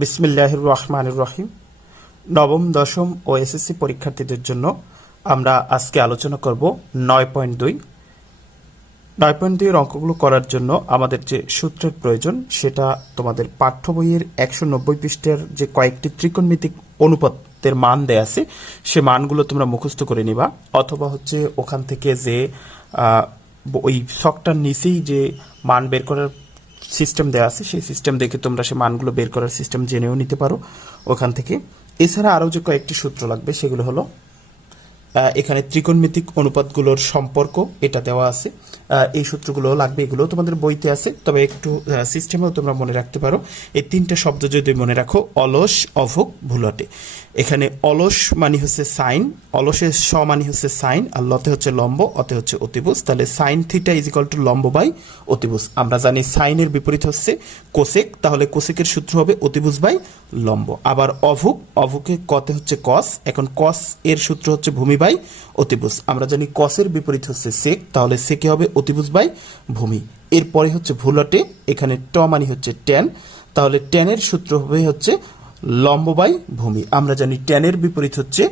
বিসমিল্লাহির রহমানির রহিম। নবম, দশম ও এসএসসি পরীক্ষার্থীদের জন্য আমরা আজকে আলোচনা করব 9.2। 9.2 এর অঙ্কগুলো করার জন্য আমাদের যে সূত্রের প্রয়োজন সেটা তোমাদের পাঠ্য বইয়ের 190 পৃষ্ঠার যে কয়েকটি ত্রিকোণমিতিক অনুপাতের মান দেয়া আছে সে মানগুলো তোমরা মুখস্থ করে নিবা, অথবা হচ্ছে ওখান থেকে যে ওই ছকটার নিচেই যে মান বের করার সিস্টেম দেওয়া আছে সেই সিস্টেম দেখে তোমরা সে মানগুলো বের করার সিস্টেম জেনেও নিতে পারো ওখান থেকে। এছাড়া আরও যে কয়েকটি সূত্র লাগবে সেগুলো হলো এখানে ত্রিকোণমিতিক অনুপাতগুলোর সম্পর্ক এটা দেওয়া আছে, এই সূত্রগুলো লাগবে, এগুলো তোমাদের বইতে আছে, তবে একটু সিস্টেমেও তোমরা মনে রাখতে পারো। এই তিনটা শব্দ যদি মনে রাখো, অলস, অভুক, ভুলটে। এখানে অলস মানে হচ্ছে সাইন, অলসের স মানে হচ্ছে সাইন, আর লতে হচ্ছে লম্ব, অতে হচ্ছে অতিভুজ। তাহলে sine theta is equal to লম্ব বাই অতিভুজ। আমরা জানি সাইনের বিপরীত হচ্ছে কোসেক, তাহলে কোসেকের সূত্র হবে অতিভুজ বাই লম্ব। আবার অভুক, অভুকে কতে হচ্ছে কস, এখন কস এর সূত্র হচ্ছে ভূমি বাই অতিভুজ। আমরা জানি কসের বিপরীত হচ্ছে সেক, তাহলে সেকে হবে অতিভুজ বাই ভূমি। এরপরে হচ্ছে ভুলটে, এখানে ট মানে হচ্ছে ট্যান, তাহলে ট্যানের সূত্র হবে হচ্ছে লম্ব বাই ভূমি। আমরা জানি ট্যানের বিপরীত হচ্ছে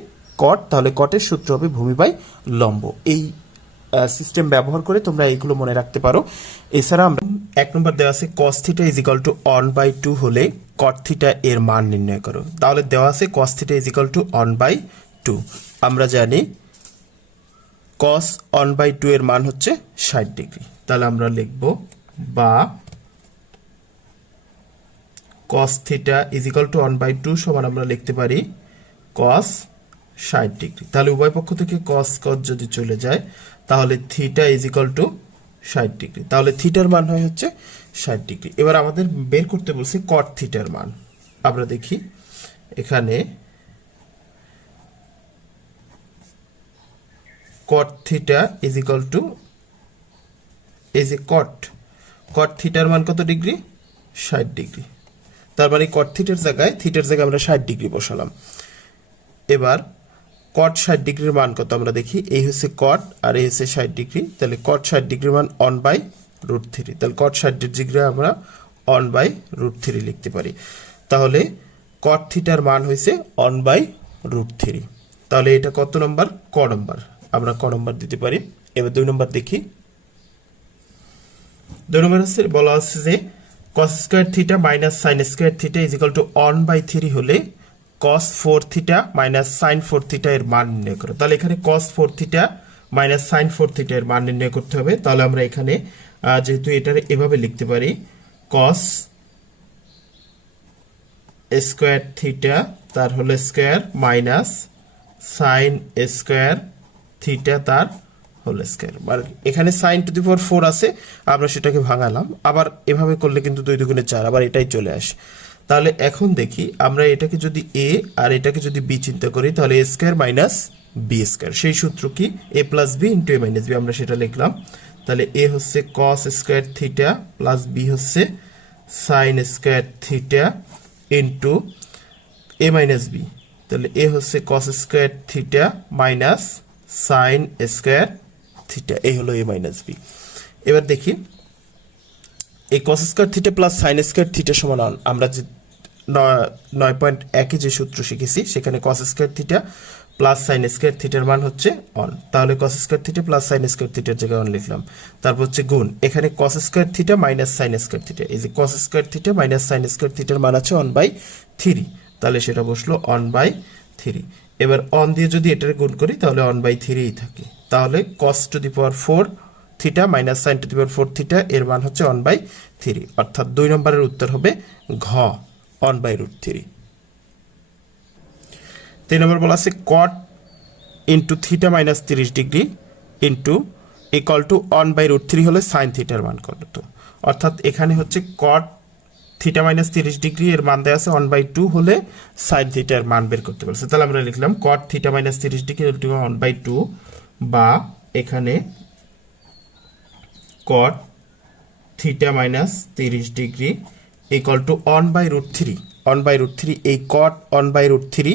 কট, তাহলে কটের সূত্র হবে ভূমি বাই লম্ব। এই সিস্টেম ব্যবহার করে তোমরা এইগুলো মনে রাখতে পারো। এছাড়া আমরা 1 নম্বর দেওয়া আছে cos theta is equal two 1/2 হলে cot থিটা এর মান নির্ণয় করো। তাহলে দেওয়া আছে cos theta is equal two 1/2। আমরা জানি cos 1/2 এর মান হচ্ছে 60 ডিগ্রি। তাহলে আমরা লিখব বা cos theta is equal two 1/2 সমান আমরা লিখতে পারি cos 60 ডিগ্রি। তাহলে উভয় পক্ষ থেকে cos cos যদি চলে যায় তাহলে theta is equal to 60 degree. তাহলে থিটার মান হয় হচ্ছে 60 ডিগ্রি। এবার আমাদের বের করতে বলছি cot থিটার মান। আমরা দেখি এখানে cot theta is equal to এই যে cot থিটার মান কত ডিগ্রি? 60 ডিগ্রি। তার মানে cot থিটার জায়গায় আমরা 60 ডিগ্রি বসালাম। এবার cot 60 ডিগ্রির মান কত আমরা দেখি, এই হচ্ছে cot আর এই হচ্ছে 60 ডিগ্রি। তাহলে cot 60 ডিগ্রির মান 1/√3। তাহলে cot 60 ডিগ্রি আমরা 1/√3 লিখতে পারি। তাহলে cot থিটার মান হয়েছে 1/√3। তাহলে এটা কত নম্বর? ক নম্বর। আমরা ক নম্বর দিতে পারি। এবার 2 নম্বর দেখি। 2 নম্বর হচ্ছে বলা আছে যে cos square theta minus sin square theta is equal two 1/3 হলে cos 4 theta minus sin 4 theta এর মান নির্ণয় করো। তাহলে এখানে cos 4 theta minus sin 4 theta এর মান নির্ণয় করতে হবে। তাহলে আমরা এখানে যেহেতু এটা এভাবে লিখতে পারি cos স্কয়ার থিটা তার whole square minus sin square theta তার হোল স্কয়ার। মানে এখানে sin টু দি পাওয়ার 4 আছে, আমরা সেটাকে ভাঙালাম। আবার এভাবে করলে কিন্তু 2 দুগুণে 4, আবার এটাই চলে আসে। তাহলে এখন দেখি আমরা এটাকে যদি a আর এটাকে যদি b চিন্তা করি তাহলে a square minus b square. সেই সূত্র কি? a plus b into a minus b। আমরা সেটা লিখলাম। তাহলে a হচ্ছে cos square theta plus b হচ্ছে sin square theta into a minus b। তাহলে a হচ্ছে cos square theta minus sin square theta, এই হলো a মাইনাস b। এবার দেখি এই cos square theta plus sin square theta সমান আমরা যে 9.1 যে সূত্র শিখেছি সেখানে cos square theta plus sin square থিটার মান হচ্ছে 1। তাহলে cos square theta plus sin square থিটার জায়গায় 1 লিখলাম। তারপর হচ্ছে গুণ, এখানে cos square theta minus sin square theta, এই যে cos square theta minus sin square থিটার মান আছে 1/3। তাহলে সেটা বসলো 1/3। এবার 1 দিয়ে যদি এটার গুণ করি তাহলে 1/3ই থাকে। তাহলে cos to the power 4 theta minus sin to the power 4 theta এর মান হচ্ছে 1/3। অর্থাৎ 2 নম্বরের উত্তর হবে ঘ 1/√3। 3 নম্বর বলা আছে cot into theta minus 30 degree into equal to 1/√3 হলে sin থিটার মান কত? অর্থাৎ এখানে হচ্ছে cot থিটা মাইনাস 30 ডিগ্রি এর মান দেওয়া আছে 1/2 হলে sin থিটার মান বের করতে বলছে। তাহলে আমরা লিখলাম cot theta minus 30 degree equal two 1/2, বা এখানে cot theta minus 30 degree equal two 1/√3। 1/√3 এই cot 1/√3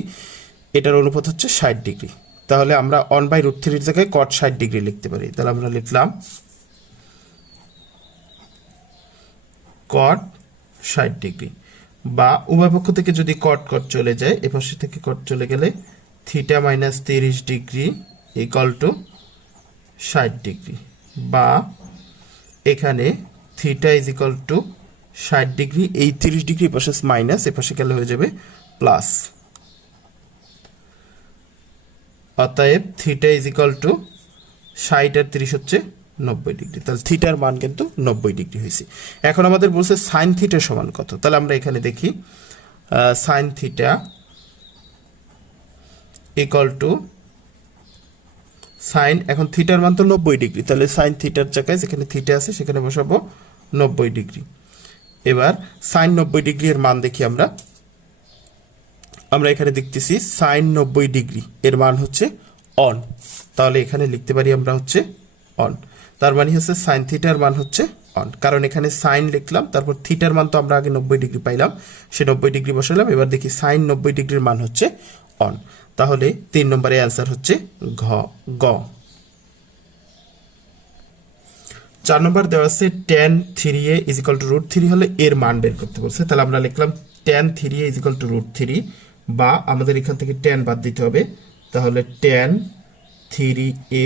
এটার অনুপাত হচ্ছে 60 ডিগ্রি। তাহলে আমরা 1/√3 এর জায়গায় cot 60 ডিগ্রি লিখতে পারি। তাহলে আমরা লিখলাম cot 60 ডিগ্রি বা উভয় পক্ষ থেকে যদি কট কট চলে যায়, এ পাশে থেকে কট চলে গেলে theta minus 30 degree equal to 60 degree, বা এখানে theta is equal to 60 degree, এই 30 ডিগ্রি পাশে মাইনাস, এ পাশে গেলে হয়ে যাবে প্লাস। অতএব থিটা ইজ ইকুয়াল টু 60 আর 30 হচ্ছে 90 ডিগ্রি। তাহলে থিটার মান কিন্তু 90 ডিগ্রি হয়েছে। এখন আমাদের বলছে সাইন থিটার সমান কত। তাহলে আমরা এখানে দেখি sine theta equal to sine, এখন থিটার মান তো 90 ডিগ্রি, তাহলে সাইন থিটার জায়গায় যেখানে থিটা আছে সেখানে বসাবো 90 ডিগ্রি। এবার সাইন 90 ডিগ্রি এর মান দেখি আমরা এখানে দেখতেছি সাইন 90 ডিগ্রি এর মান হচ্ছে অন, তাহলে এখানে লিখতে পারি আমরা হচ্ছে অন। তার মানে হচ্ছে সাইন থিটার মান হচ্ছে অন, কারণ এখানে সাইন লিখলাম, তারপর থিটার মান তো আমরা আগে 90 ডিগ্রি পাইলাম, সে 90 ডিগ্রি বসালাম। এবার দেখি সাইন 90 ডিগ্রির মান হচ্ছে অন, তাহলে 3 নম্বরের অ্যান্সার হচ্ছে গ। 4 নম্বর দেওয়া আছে tan 3a is equal to √3 হলে এর মান বের করতে বলছে। তাহলে আমরা লিখলাম tan 3a is equal to √3, বা আমাদের এখান থেকে tan বাদ দিতে হবে, তাহলে tan 3a,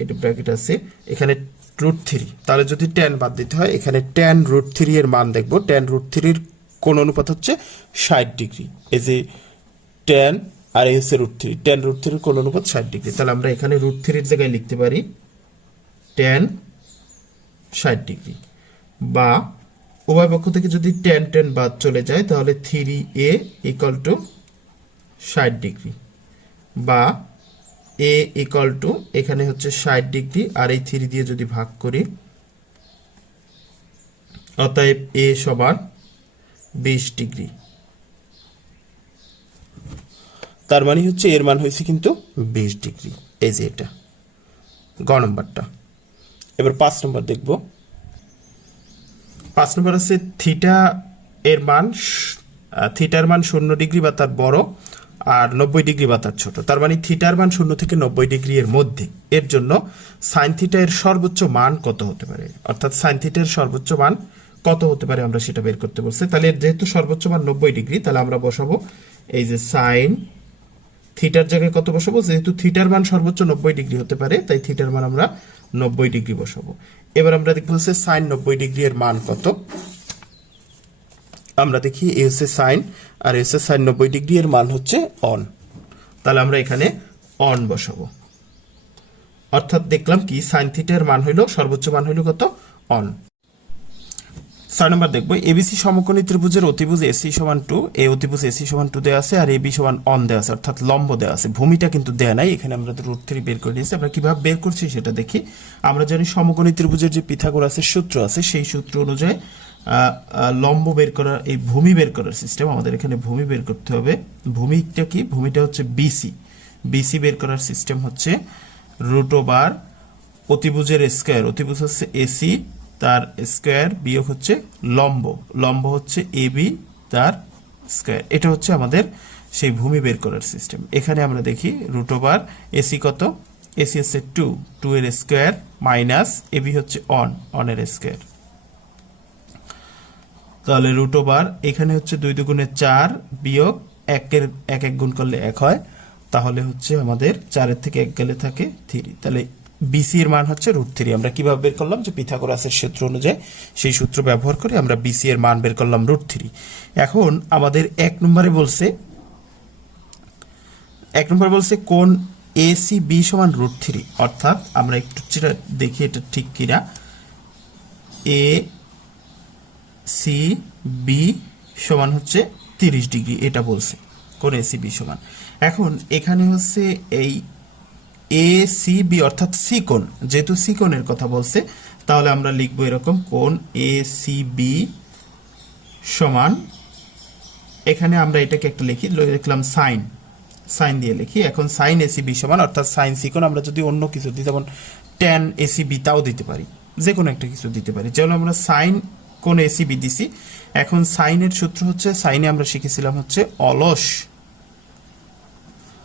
এটা ব্র্যাকেট আছে, এখানে √3, তাহলে যদি tan বাদ দিতে হয় এখানে tan √3 এর মান দেখব। tan √3 এর কোন অনুপাত হচ্ছে 60 ডিগ্রি, এই যে tan আর এই হচ্ছে √3, tan √3 এর কোন অনুপাত 60 ডিগ্রি। তাহলে আমরা এখানে √3 এর জায়গায় লিখতে পারি tan 60 ডিগ্রি, বা উভয় পক্ষ থেকে যদি tan বাদ চলে যায় তাহলে 3a ইকুয়াল টু 60 ডিগ্রি, বা a ইকুয়াল টু এখানে হচ্ছে 60 ডিগ্রি আর এই 3 দিয়ে যদি ভাগ করি, অতএব a সমান 20 ডিগ্রি। তার মানে হচ্ছে এর মান হয়েছে কিন্তু 20 ডিগ্রি, এই যে এটা গ নম্বরটা। এবার 5 নম্বর দেখব। 5 নম্বর আছে থিটার মান 0 ডিগ্রি বা তার বড় আর 90 ডিগ্রি বা তার ছোট। তার মানে থিটার মান 0 থেকে 90 ডিগ্রি এর মধ্যে, এর জন্য সাইন থিটা এর সর্বোচ্চ মান কত হতে পারে, অর্থাৎ সাইন থিটা এর সর্বোচ্চ মান কত হতে পারে আমরা সেটা বের করতে বলছে। তাহলে যেহেতু সর্বোচ্চ মান 90 ডিগ্রি, তাহলে আমরা বসাবো এই যে সাইন থিটার জায়গায় কত বসাবো, যেহেতু থিটার মান সর্বোচ্চ 90 ডিগ্রি হতে পারে তাই থিটার মান আমরা 90 ডিগ্রি বসাবো। এবার আমরা দেখবো হচ্ছে সাইন 90 ডিগ্রি এর মান কত। আমরা দেখি এ হচ্ছে সাইন আর এ হচ্ছে সাইন 90 ডিগ্রি এর মান হচ্ছে অন, তাহলে আমরা এখানে অন বসাবো। অর্থাৎ দেখলাম কি সাইন থিটার মান হইল সর্বোচ্চ মান হইল কত, অন। 6 নম্বর দেখবো এবিসি সমকোণী ত্রিভুজের অতিভুজ এসি সমান 2, এই অতিভুজ এসি সমান 2 দেওয়া আছে আর এবি সমান অন দেওয়া আছে, অর্থাৎ লম্ব দেওয়া আছে, ভূমিটা কিন্তু দেয়া নাই। এখানে আমরা √3 বের করে নিয়েছি। আমরা কিভাবে বের করছি সেটা দেখি। আমরা জানি সমকোণী ত্রিভুজের যে পিথাগোরাসের সূত্র আছে সেই সূত্র অনুযায়ী লম্ব বের করার, এই ভূমি বের করার সিস্টেম, আমাদের এখানে ভূমি বের করতে হবে। ভূমিটা কি, ভূমিটা হচ্ছে বিসি। বিসি বের করার সিস্টেম হচ্ছে √ অতিভুজের স্কয়ার, অতিভুজ হচ্ছে এসি তার স্কয়ার বিয়োগ হচ্ছে লম্ব, লম্ব হচ্ছে এবি তার স্কয়ার। এটা হচ্ছে আমাদের সেই ভূমি বের করার সিস্টেম। এখানে আমরা দেখি √ এসি কত, এসি হচ্ছে 2 এর স্কয়ার মাইনাস এবি হচ্ছে অন এর স্কয়ার, তাহলে √ এখানে হচ্ছে 2 দুগুণে 4 বিয়োগ 1 গুণ করলে 1 হয়, তাহলে হচ্ছে আমাদের 4 এর থেকে 1 গেলে থাকে 3, তাহলে বিসি এর মান হচ্ছে √3। আমরা কিভাবে বের করলাম, যে পিথাগোরাসের সূত্র অনুযায়ী সেই সূত্র ব্যবহার করে আমরা বিসি এর মান বের করলাম √3। এখন আমাদের 1 নম্বরে বলছে কোণ এসিবি সমান √3, অর্থাৎ আমরা একটু দেখি এটা ঠিক কিনা। এসিবি সমান হচ্ছে 30 ডিগ্রি, এটা বলছে কোণ এসিবি সমান। এখন এখানে হচ্ছে এই এসিবি অর্থাৎ সি কোণ, যেহেতু সি কোণের কথা বলছে তাহলে আমরা লিখবো এরকম কোণ এসিবি সমান, এখানে আমরা এটাকে একটা লিখলাম সাইন দিয়ে লিখি। এখন সাইন এসিবি সমান, অর্থাৎ সাইন সি কোণ আমরা যদি অন্য কিছু দিই যেমন ট্যান এসিবি তাও দিতে পারি, যে কোনো একটা কিছু দিতে পারি। যেমন আমরা সাইন কোণ এসিবি দিছি। এখন সাইনের সূত্র হচ্ছে, সাইনে আমরা শিখেছিলাম হচ্ছে অলস,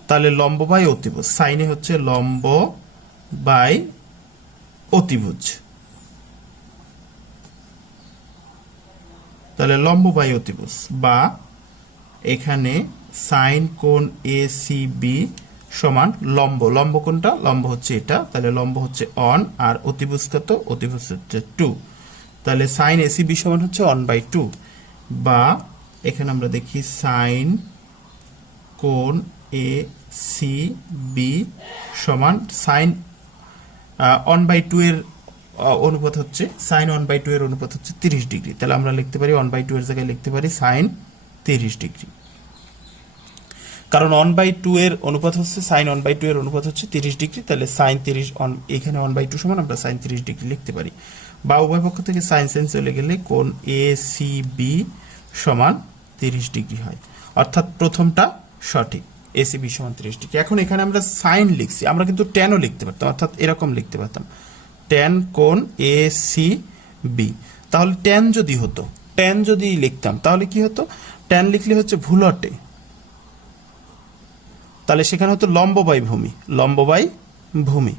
তাহলে লম্ব বাই অতিভুজ, সাইনে হচ্ছে লম্ব বাই অতিভুজ। তাহলে লম্ব বাই অতিভুজ, বা এখানে সাইন কোণ এ সি বি সমান লম্ব, লম্ব কোণটা, লম্ব হচ্ছে এটা, তাহলে লম্ব হচ্ছে অন, আর অতিভুজ কত, অতিভুজ হচ্ছে 2, তাহলে সাইন এসি বি সমান হচ্ছে 1/2, বা এখানে আমরা দেখি সাইন কোণ এ সি বি সমান সাইন 1/2 এর অনুপাত হচ্ছে, সাইন 1/2 এর অনুপাত হচ্ছে 30 ডিগ্রি, তাহলে আমরা লিখতে পারি 1/2 এর জায়গায় লিখতে পারি সাইন 30 ডিগ্রি, কারণ 1/2 এর অনুপাত হচ্ছে, সাইন 1/2 এর অনুপাত হচ্ছে 30 ডিগ্রি, তাহলে সাইন 30 এখানে 1/2 সমান আমরা সাইন 30 ডিগ্রি লিখতে পারি, বা উভয় পক্ষ থেকে সাইন সাইন চলে গেলে কোণ এ সি বি সমান 30 ডিগ্রি হয়, অর্থাৎ প্রথমটা সঠিক, এসিবি সমান 30 ডিগ্রি। এখন এখানে আমরা সাইন লিখছি, আমরা কিন্তু ট্যানও লিখতে পারতাম, অর্থাৎ এরকম লিখতে পারতাম ট্যান কোণ এ সি বি, তাহলে ট্যান যদি হতো, ট্যান যদি লিখতাম তাহলে কি হতো, ট্যান লিখলে হচ্ছে ভুলটে, তাহলে সেখানে হতো লম্ব বাই ভূমি, লম্ব বাই ভূমি,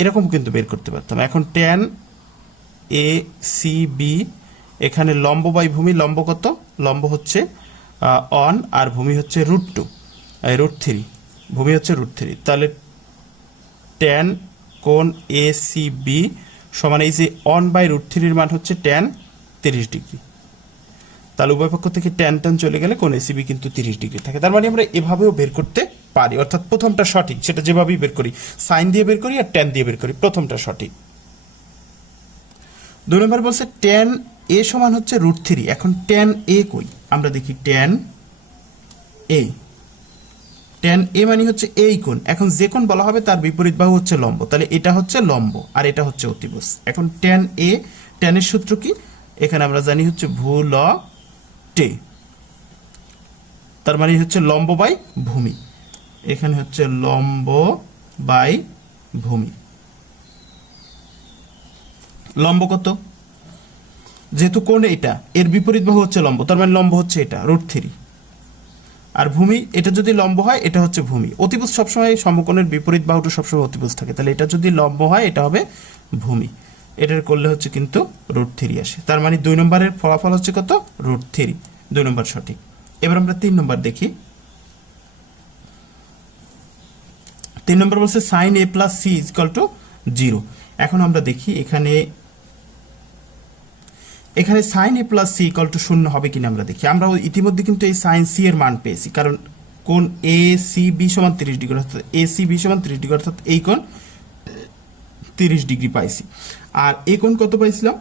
এরকম কিন্তু বের করতে পারতাম। এখন ট্যান এ সি বি, এখানে লম্ব বাই ভূমি, লম্ব কত, লম্ব হচ্ছে অন, আর ভূমি হচ্ছে √2, √3, ভূমি হচ্ছে √3, তাহলে ট্যান কোণ এ সি বি সমান এই যে অন বাই √3 এর মান হচ্ছে ট্যান 30 ডিগ্রি, তাহলে উভয় পক্ষ থেকে ট্যান ট্যান চলে গেলে কোণ এসিবি কিন্তু 30 ডিগ্রি থাকে, তার মানে আমরা এভাবেও বের করতে পারি, অর্থাৎ প্রথমটা সঠিক, সেটা যেভাবেই বের করি, সাইন দিয়ে বের করি আর ট্যান দিয়ে বের করি, প্রথমটা সঠিক। 2 নম্বর বলছে ট্যান এ সমান হচ্ছে √3, এখন ট্যান এ কই, আমরা দেখি ট্যান এ, ট্যান এ মানে হচ্ছে এই কোণ, এখন যে কোণ বলা হবে তার বিপরীত বাহু হচ্ছে লম্ব, তাহলে এটা হচ্ছে লম্ব আর এটা হচ্ছে অতিভুজ। এখন ট্যান এ, ট্যানের সূত্র কি, এখানে আমরা জানি হচ্ছে ভূলটে, তার মানে হচ্ছে লম্ব বাই ভূমি, এখানে হচ্ছে লম্ব বাই ভূমি, লম্ব কত, যেহেতু কোণ এটা, এর বিপরীত বাহু হচ্ছে লম্ব, তার মানে লম্ব হচ্ছে এটা √3, আর ভূমি এটা যদি লম্ব হয় এটা হচ্ছে ভূমি, অতিভুজ সবসময় সমকোণের বিপরীত বাহুটা সবসময় অতিভুজ থাকে, তাহলে এটা যদি লম্ব হয় এটা হবে ভূমি, এটার করলে হচ্ছে কিন্তু √3 আসে, তার মানে 2 নম্বরের ফলাফল হচ্ছে কত, √3, 2 নম্বর সঠিক। এবার আমরা 3 নম্বর দেখি। 3 নম্বর বলছে sine A plus C equal to 0। এখন আমরা দেখি এখানে sine A plus C equal to 0 হবে কিনা আমরা দেখি, আমরা ইতিমধ্যে কিন্তু এই সাইন সি এর মান পেয়েছি, কারণ কোণ এ সি বি সমান 30 ডিগ্রি, অর্থাৎ এ সি বি সমান 30 ডিগ্রি, অর্থাৎ এই কোণ 30 ডিগ্রি পাইছি, আর এই কোণ কত পাইছিলাম,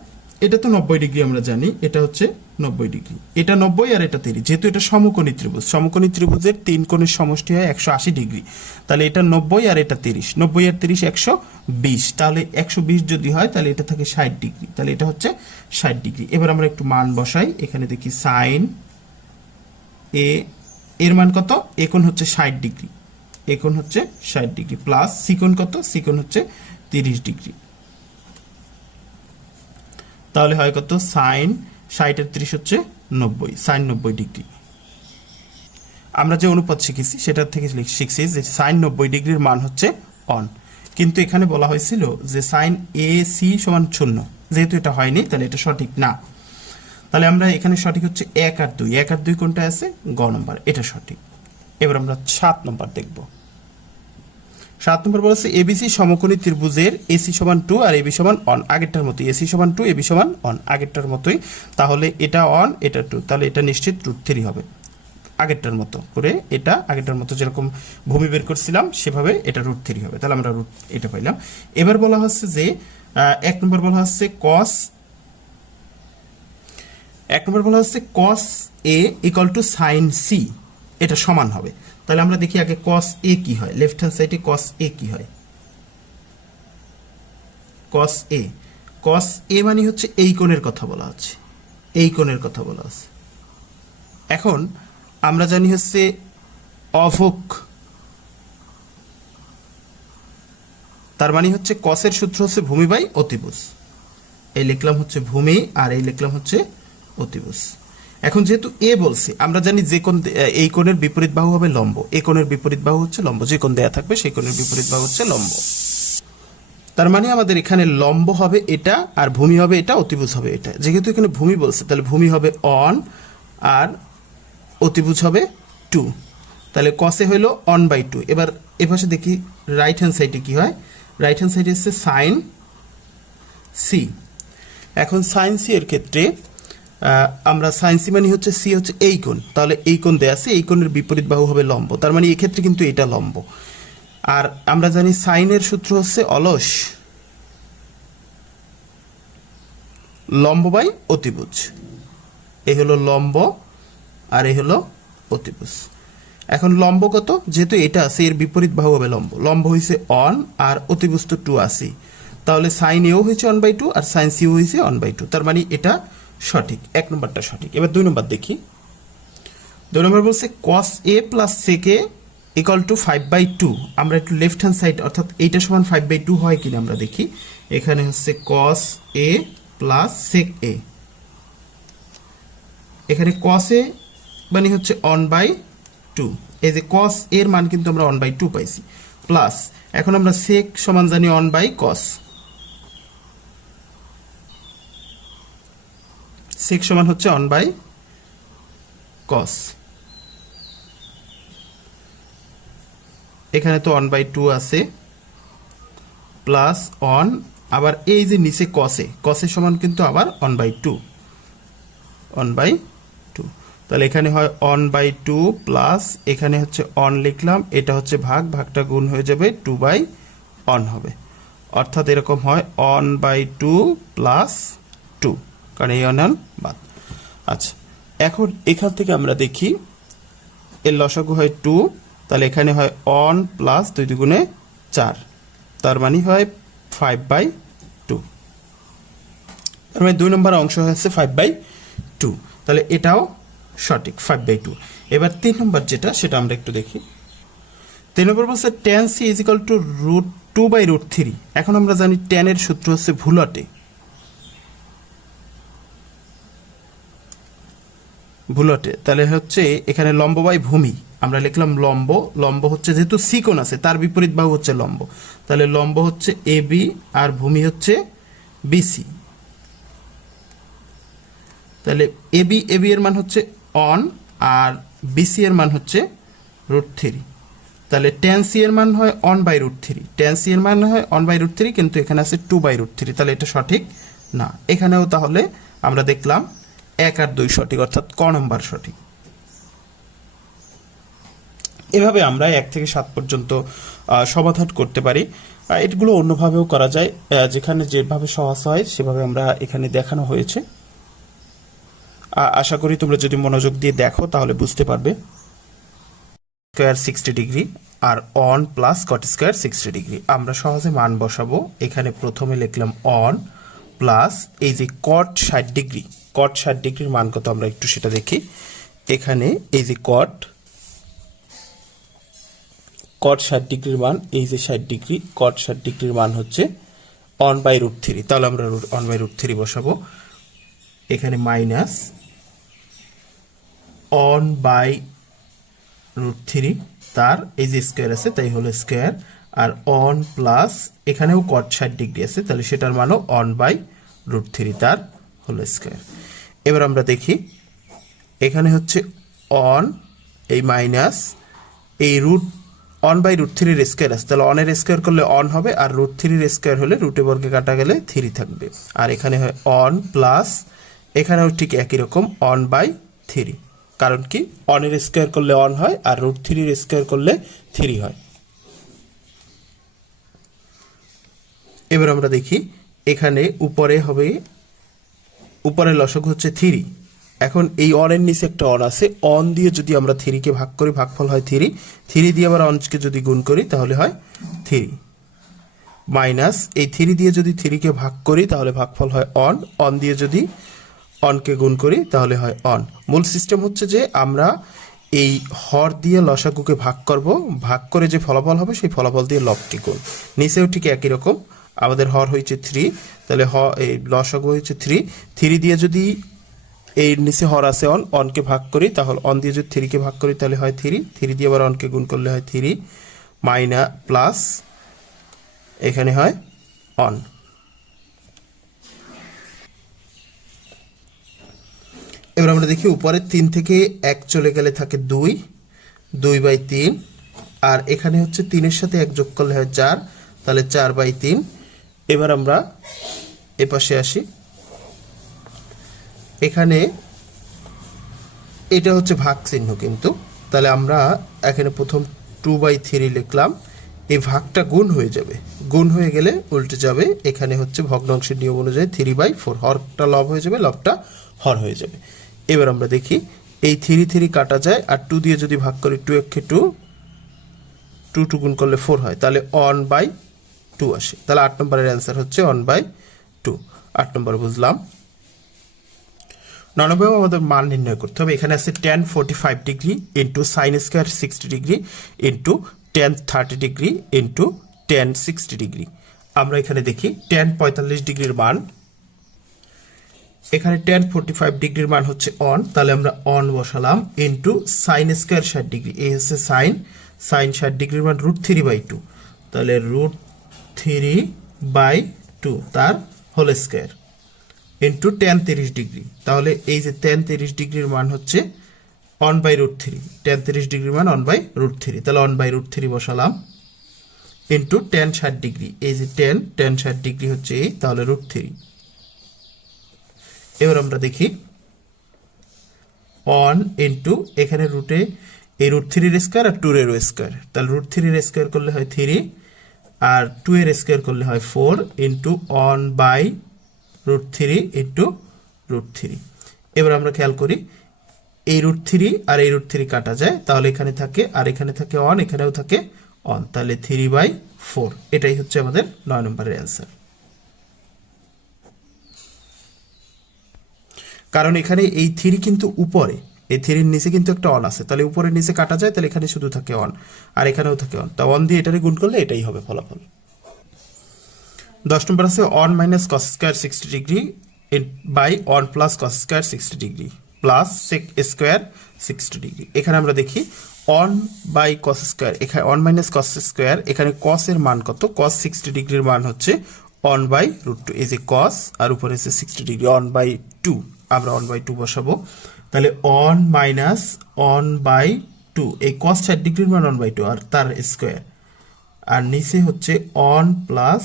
এটা তো 90 ডিগ্রি আমরা জানি, এটা হচ্ছে 90 ডিগ্রি, এটা 90 আর এটা 30, যেহেতু এটা সমকোণী ত্রিভুজ, সমকোণী ত্রিভুজের 3 কোণের সমষ্টি হয় 180 ডিগ্রি, তাহলে এটা 90 আর এটা 30, 90 আর 30 120, তাহলে 120 যদি হয় তাহলে এটা থাকে 60 ডিগ্রি, তাহলে এটা হচ্ছে 60 ডিগ্রি। এবার আমরা একটু মান বসাই, এখানে দেখি সাইন এ এর মান কত, এ কোণ হচ্ছে 60 ডিগ্রি, এ কোণ হচ্ছে 60 ডিগ্রি, প্লাস সি কোণ কত, সি কোণ হচ্ছে 30 ডিগ্রি, তাহলে হয় কত, সাইন 60 আর 30 হচ্ছে 90, সাইন 90 ডিগ্রি। আমরা যে অনুপাত শিখেছি সেটার থেকে শিখছি যে সাইন 90 ডিগ্রির মান হচ্ছে অন, কিন্তু এখানে বলা হয়েছিল যে সাইন এ সি সমান 0, যেহেতু এটা হয়নি তাহলে এটা সঠিক না, তাহলে আমরা এখানে সঠিক হচ্ছে 1 আর 2, 1 আর 2 কোনটা আছে, গ নম্বর, এটা সঠিক। এবার আমরা 7 নম্বর দেখব। 7 নম্বর বলছে এবিসি সমকোণী ত্রিভুজের এসি সমান 2 আর এবি সমান অন, আগেরটার মতোই, এসি সমান 2 এবি সমান অন, আগেরটার মতোই, তাহলে এটা অন এটা 2, তাহলে এটা নিশ্চিত √3 হবে, আগেরটার মতো করে, এটা আগেরটার মতো যেরকম ভূমি বের করছিলাম সেভাবে এটা √3 হবে, তাহলে আমরা এটা পাইলাম। এবার বলা হচ্ছে যে 1 নম্বর বলা হচ্ছে cos, 1 নম্বর বলা হচ্ছে cos a equal two sin c, এটা সমান হবে, তাহলে আমরা দেখি আগে cos a কি হয়, লেফট হ্যান্ড সাইডে cos a কি হয়, cos a মানে হচ্ছে এই কোণের কথা বলা আছে, এই কোণের কথা বলা আছে। এখন আমরা জানি হচ্ছে অভুক, তার মানে হচ্ছে cos এর সূত্র হচ্ছে ভূমি বাই অতিভুজ, এই লিখলাম হচ্ছে ভূমি আর এই লিখলাম হচ্ছে অতিভুজ। এখন যেহেতু এ বলছে, আমরা জানি যে কোণ, এই কোণের বিপরীত বাহু হবে লম্ব, এই কোণের বিপরীত বাহু হচ্ছে লম্ব, যে কোণ দেয়া থাকবে সেই কোণের বিপরীত বাহু হচ্ছে লম্ব। তার মানে আমাদের এখানে লম্ব হবে এটা আর ভূমি হবে এটা, অতিভুজ হবে এটা। যেহেতু এখানে ভূমি বলছে তাহলে ভূমি হবে অন আর অতিভুজ হবে 2, তাহলে কসে হইলো 1/2। এবার এপাশে দেখি রাইট হ্যান্ড সাইডে কি হয়। রাইট হ্যান্ড সাইডে হচ্ছে সাইন সি। এখন সাইন সি এর ক্ষেত্রে আমরা সাইন সি মানে হচ্ছে সি হচ্ছে এই কোণ, তাহলে এই কোণ দেয়া আছে, এই কোণের বিপরীত বাহু হবে লম্ব, তার মানে এই ক্ষেত্রে কিন্তু এটা লম্ব। আর আমরা জানি সাইনের সূত্র হচ্ছে অলস লম্ব বাই অতিভুজ। এই হলো লম্ব আর এই হলো অতিভুজ। এখন লম্ব কত, যেহেতু এটা আছে এর বিপরীত বাহু হবে লম্ব, লম্ব হয়েছে অন আর অতিভুজ তো 2 আছে, তাহলে সাইন এও হয়েছে 1/2 আর সাইন সিও হয়েছে 1/2, তার মানে এটা সঠিক, 1 নম্বরটা সঠিক। এবার 2 নম্বর দেখি। 2 নম্বর বলছে cos a plus sec a equal two 5/2। আমরা একটু লেফট হ্যান্ড সাইড অর্থাৎ এইটা সমান 5/2 হয় কিনা আমরা দেখি। এখানে হচ্ছে cos a plus sec a, এখানে cos a মানে হচ্ছে 1/2, এই যে cos এর মান কিন্তু আমরা 1/2 পাইছি, প্লাস এখন আমরা sec সমান জানি 1/cos, sec সমান হচ্ছে 1/cos, এখানে তো 1/2 আছে, প্লাস 1, আবার এই যে নিচে cos এ সমান কিন্তু আবার 1/2, তাহলে এখানে হয় 1/2 প্লাস এখানে হচ্ছে 1 লিখলাম, এটা হচ্ছে ভাগ, ভাগটা গুণ হয়ে যাবে 2/1 হবে, অর্থাৎ এরকম হয় 1/2 প্লাস 2, কারণ এই অনান বাদ। আচ্ছা, এখন এখান থেকে আমরা দেখি এর লসাগু হয় 2, তাহলে এখানে হয় 1 প্লাস 2 দুগুণে 4, তার মানে হয় 5/2, তার মানে 2 নম্বর অংশ হচ্ছে 5/2, তাহলে এটাও সঠিক 5/2। এবার 3 নম্বর যেটা সেটা আমরা একটু দেখি। 3 নম্বর বলছে tan c is equal two √2/√3। এখন আমরা জানি tan এর সূত্র হচ্ছে ভুলটে, তাহলে হচ্ছে এখানে লম্ব বাই ভূমি, আমরা লিখলাম লম্ব, লম্ব হচ্ছে যেহেতু সি কোণ আছে তার বিপরীত বাহু হচ্ছে লম্ব, তাহলে লম্ব হচ্ছে AB আর ভূমি হচ্ছে BC, তাহলে এবি এর মান হচ্ছে 1 আর বিসি এর মান হচ্ছে √3, তাহলে tan c এর মান হয় 1/√3, tan c এর মান হয় 1/√3, কিন্তু এখানে আছে 2/√3, তাহলে এটা সঠিক না। এখানেও তাহলে আমরা দেখলাম 1 আর 2 সঠিক, অর্থাৎ ক নম্বর সঠিক। এভাবে আমরা 1 থেকে 7 পর্যন্ত সমাধান করতে পারি। এগুলো অন্যভাবেও করা যায়, যেখানে যেভাবে সহজ হয় সেভাবে আমরা এখানে দেখানো হয়েছে। আশা করি তোমরা যদি মনোযোগ দিয়ে দেখো তাহলে বুঝতে পারবে। স্কয়ার 60 ডিগ্রি আর one plus cot square 60 degree, আমরা সহজে মান বসাবো। এখানে প্রথমে লিখলাম অন প্লাস এই যে কট 60 ডিগ্রি, কট 60 ডিগ্রির মান কত আমরা একটু সেটা দেখি। এখানে এই যে কট 60 ডিগ্রির মান, এই যে 60 ডিগ্রি, কট 60 ডিগ্রির মান হচ্ছে 1/√3, তাহলে আমরা 1/√3 বসাবো। এখানে মাইনাস 1/√3, তার এই যে স্কয়ার আছে তাই হলো স্কয়ার, আর 1 প্লাস এখানেও কট 60 ডিগ্রি আছে তাহলে সেটার মানও 1/√3, তার হলো স্কয়ার। এবার আমরা দেখি এখানে হচ্ছে অন, এই মাইনাস এই √1/√3 এর স্কয়ার আছে, তাহলে 1 এর স্কয়ার করলে 1 হবে, আর √3 এর স্কয়ার হলে রুটে বর্গে কাটা গেলে 3 থাকবে, আর এখানে হয় 1 প্লাস এখানেও ঠিক একই রকম 1/3, কারণ কি 1 এর স্কয়ার করলে 1 হয় আর √3 এর স্কয়ার করলে 3 হয়। এবার আমরা দেখি এখানে উপরে হবে, উপরে লসাগু হচ্ছে 3, এখন এই 1 এর নিচে একটা 1 আছে, 1 দিয়ে যদি আমরা 3 কে ভাগ করি ভাগফল হয় 3, 3 দিয়ে আবার 1 কে যদি গুণ করি তাহলে হয় 3, মাইনাস এই 3 দিয়ে যদি 3 কে ভাগ করি তাহলে ভাগফল হয় 1 দিয়ে যদি 1 কে গুণ করি তাহলে হয় 1। মূল সিস্টেম হচ্ছে যে আমরা এই হর দিয়ে লসাগুকে ভাগ করব, ভাগ করে যে ফলাফল হবে সেই ফলাফল দিয়ে লবকে গুণ। নিচেও ঠিক একই রকম, আমাদের হর হয়েছে 3, তাহলে এই লসাগু হয়েছে 3 দিয়ে যদি এই নিচে হর আছে 1 কে ভাগ করি তাহলে 1 দিয়ে যদি 3 কে ভাগ করি তাহলে হয় 3 দিয়ে আবার 1 কে গুণ করলে হয় 3, মাইনাস প্লাস এখানে হয় অন। এবার আমরা দেখি উপরে 3 থেকে 1 চলে গেলে থাকে 2, 2/3, আর এখানে হচ্ছে 3-এর সাথে 1 যোগ করলে হয় 4, তাহলে 4/3। এবার আমরা এপাশে আসি, এখানে এটা হচ্ছে ভাগ চিহ্ন কিন্তু, তাহলে আমরা এখানে প্রথম 2/3 লিখলাম, এই ভাগটা গুণ হয়ে যাবে, গুণ হয়ে গেলে উল্টে যাবে, এখানে হচ্ছে ভগ্নাংশের নিয়ম অনুযায়ী 3/4, হরটা লব হয়ে যাবে, লবটা হর হয়ে যাবে। এবার আমরা দেখি এই 3 কাটা যায়, আর 2 দিয়ে যদি ভাগ করি 2 একে 2, 2 গুণ করলে 4 হয়, তাহলে 1/2 আসে। তাহলে 8 নম্বরের অ্যান্সার হচ্ছে 1/2। 8 নম্বর বুঝলাম। 9 নম্বরে আমাদের মান নির্ণয় করতে হবে। এখানে আছে tan 45 degree into sine square 60 degree into tan 30 degree into tan 60 degree. আমরা এখানে দেখি tan 45 ডিগ্রির মান, এখানে tan 45 ডিগ্রির মান হচ্ছে অন, তাহলে আমরা অন বসালাম, ইন্টু সাইন স্কোয়ার 60 ডিগ্রি, এই হচ্ছে সাইন, সাইন 60 ডিগ্রির মান √3/2, তাহলে √3/2 তার whole square, into tan 30 degree, তাহলে এই যে tan 30 ডিগ্রির মান হচ্ছে 1/√3, tan 30 ডিগ্রির মান 1/√3, তাহলে 1/√3 বসালাম, ইন্টু tan 60 ডিগ্রি, এই যে tan 60 ডিগ্রি হচ্ছে এই, তাহলে √3। এবার আমরা দেখি অন ইন্টু এখানে রুটে এই √3 এর স্কোয়ার আর 2 এর স্কোয়ার, তাহলে √3 এর স্কোয়ার করলে হয় 3, আর 2 এর স্কোয়ার করলে হয় 4, ইন্টু 1/√3 ইন্টু √3। এবার আমরা খেয়াল করি এই √3 আর এই √3 কাটা যায়, তাহলে এখানে থাকে, আর এখানে থাকে অন, এখানেও থাকে অন, তাহলে 3/4। এটাই হচ্ছে আমাদের 9 নম্বরের অ্যান্সার। কারণ এখানে এই 3 কিন্তু উপরে, এই 3 এর নিচে কিন্তু একটা অন আছে, তাহলে উপরে নিচে কাটা যায়, তাহলে এখানে শুধু থাকে অন, আর এখানেও থাকে অন, তা অন দিয়ে এটারে গুণ করলে এটাই হবে ফলাফল। 10 নম্বর আছে one minus cos square 60 degree by one plus cos square 60 degree plus sec square 60 degree. এখানে আমরা দেখি অন বাই কস স্কোয়ার, এখানে অন মাইনাস কস স্কোয়ার, এখানে কস এর মান কত, কস 60 ডিগ্রির মান হচ্ছে 1/√2, এই যে কস আর উপরে হচ্ছে 60 ডিগ্রি, 1/2, আমরা 1/2 বসাবো, তাহলে অন মাইনাস 1/2, এই কস 60 ডিগ্রির মান 1/2 আর তার স্কোয়ার, আর নিচে হচ্ছে অন প্লাস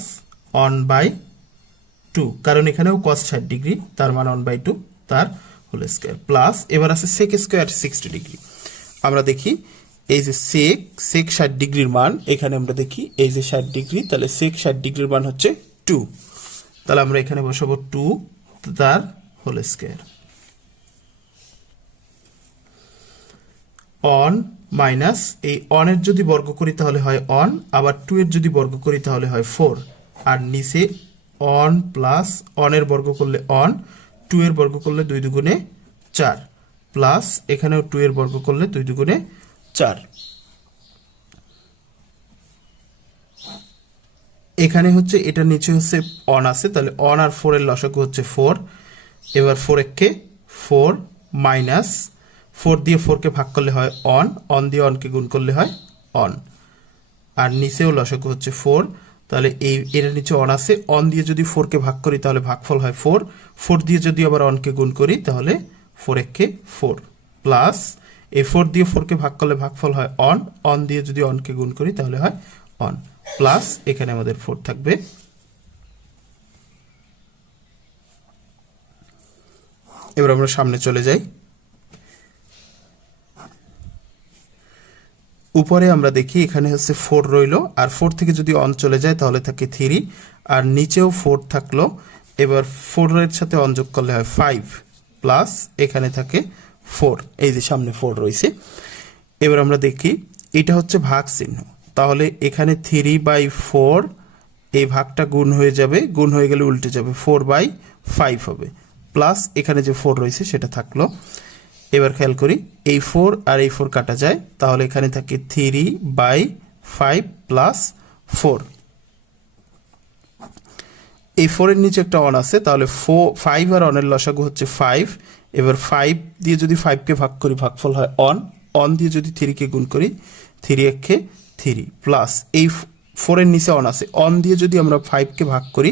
1/2, কারণ এখানেও কস 60 ডিগ্রি, তার মান 1/2 তার হোল স্কোয়ার, প্লাস এবার আছে সেক স্কোয়ার 60 ডিগ্রি। আমরা দেখি এই যে সেক 60 ডিগ্রির মান, এখানে আমরা দেখি এই যে 60 ডিগ্রি, তাহলে সেক 60 ডিগ্রির মান হচ্ছে 2, তাহলে আমরা এখানে বসাবো 2 তার হোল স্কোয়ার। অন মাইনাস এই অনের যদি বর্গ করি তাহলে হয় অন, আবার 2 এর যদি বর্গ করি তাহলে হয় 4, আর নিচে অন প্লাস অনের বর্গ করলে অন, 2 এর বর্গ করলে 2 দুগুণে 4, প্লাস এখানেও 2 এর বর্গ করলে 2 দুগুণে 4। এখানে হচ্ছে এটা নিচে হচ্ছে অন আছে, তাহলে অন আর 4 এর লসাগু হচ্ছে 4। এবার 4 একে 4 মাইনাস 4 দিয়ে 4 কে ভাগ করলে হয় অন, অন দিয়ে অনকে গুণ করলে হয় অন, আর নিচেও লসাগু হচ্ছে 4, তাহলে এই এর নিচে অন আছে, অন দিয়ে যদি 4 কে ভাগ করি তাহলে ভাগফল হয় 4, 4 দিয়ে যদি আবার অনকে গুণ করি তাহলে 4 একে 4, প্লাস এই 4 দিয়ে 4 কে ভাগ করলে ভাগফল হয় অন, অন দিয়ে যদি অনকে গুণ করি তাহলে হয় অন, প্লাস এখানে আমাদের 4 থাকবে। এবার আমরা সামনে চলে যাই, উপরে আমরা দেখি এখানে হচ্ছে 4 রইল, আর 4 থেকে যদি অন চলে যায় তাহলে থাকে 3, আর নিচেও 4 থাকলো, এবার 4 এর সাথে অন যোগ করলে হয় 5, প্লাস এখানে থাকে 4, এই যে সামনে 4 রয়েছে। এবার আমরা দেখি এটা হচ্ছে ভাগ চিহ্ন, তাহলে এখানে 3/4, এই ভাগটা গুণ হয়ে যাবে, গুণ হয়ে গেলে উল্টে যাবে, 4/5 হবে, প্লাস এখানে যে 4 রয়েছে সেটা থাকলো। এবার খেয়াল করি এই 4 আর এই 4 কাটা যায়, তাহলে এখানে থাকে 3/5 প্লাস 4, এই 4 এর নিচে একটা অন আছে, তাহলে 5 আর অনের লসাগু হচ্ছে 5, এবার 5 দিয়ে যদি 5 কে ভাগ করি ভাগফল হয় অন, অন দিয়ে যদি 3 কে গুণ করি 3 একে 3, প্লাস এই 4 এর নিচে অন আছে, অন দিয়ে যদি আমরা 5 কে ভাগ করি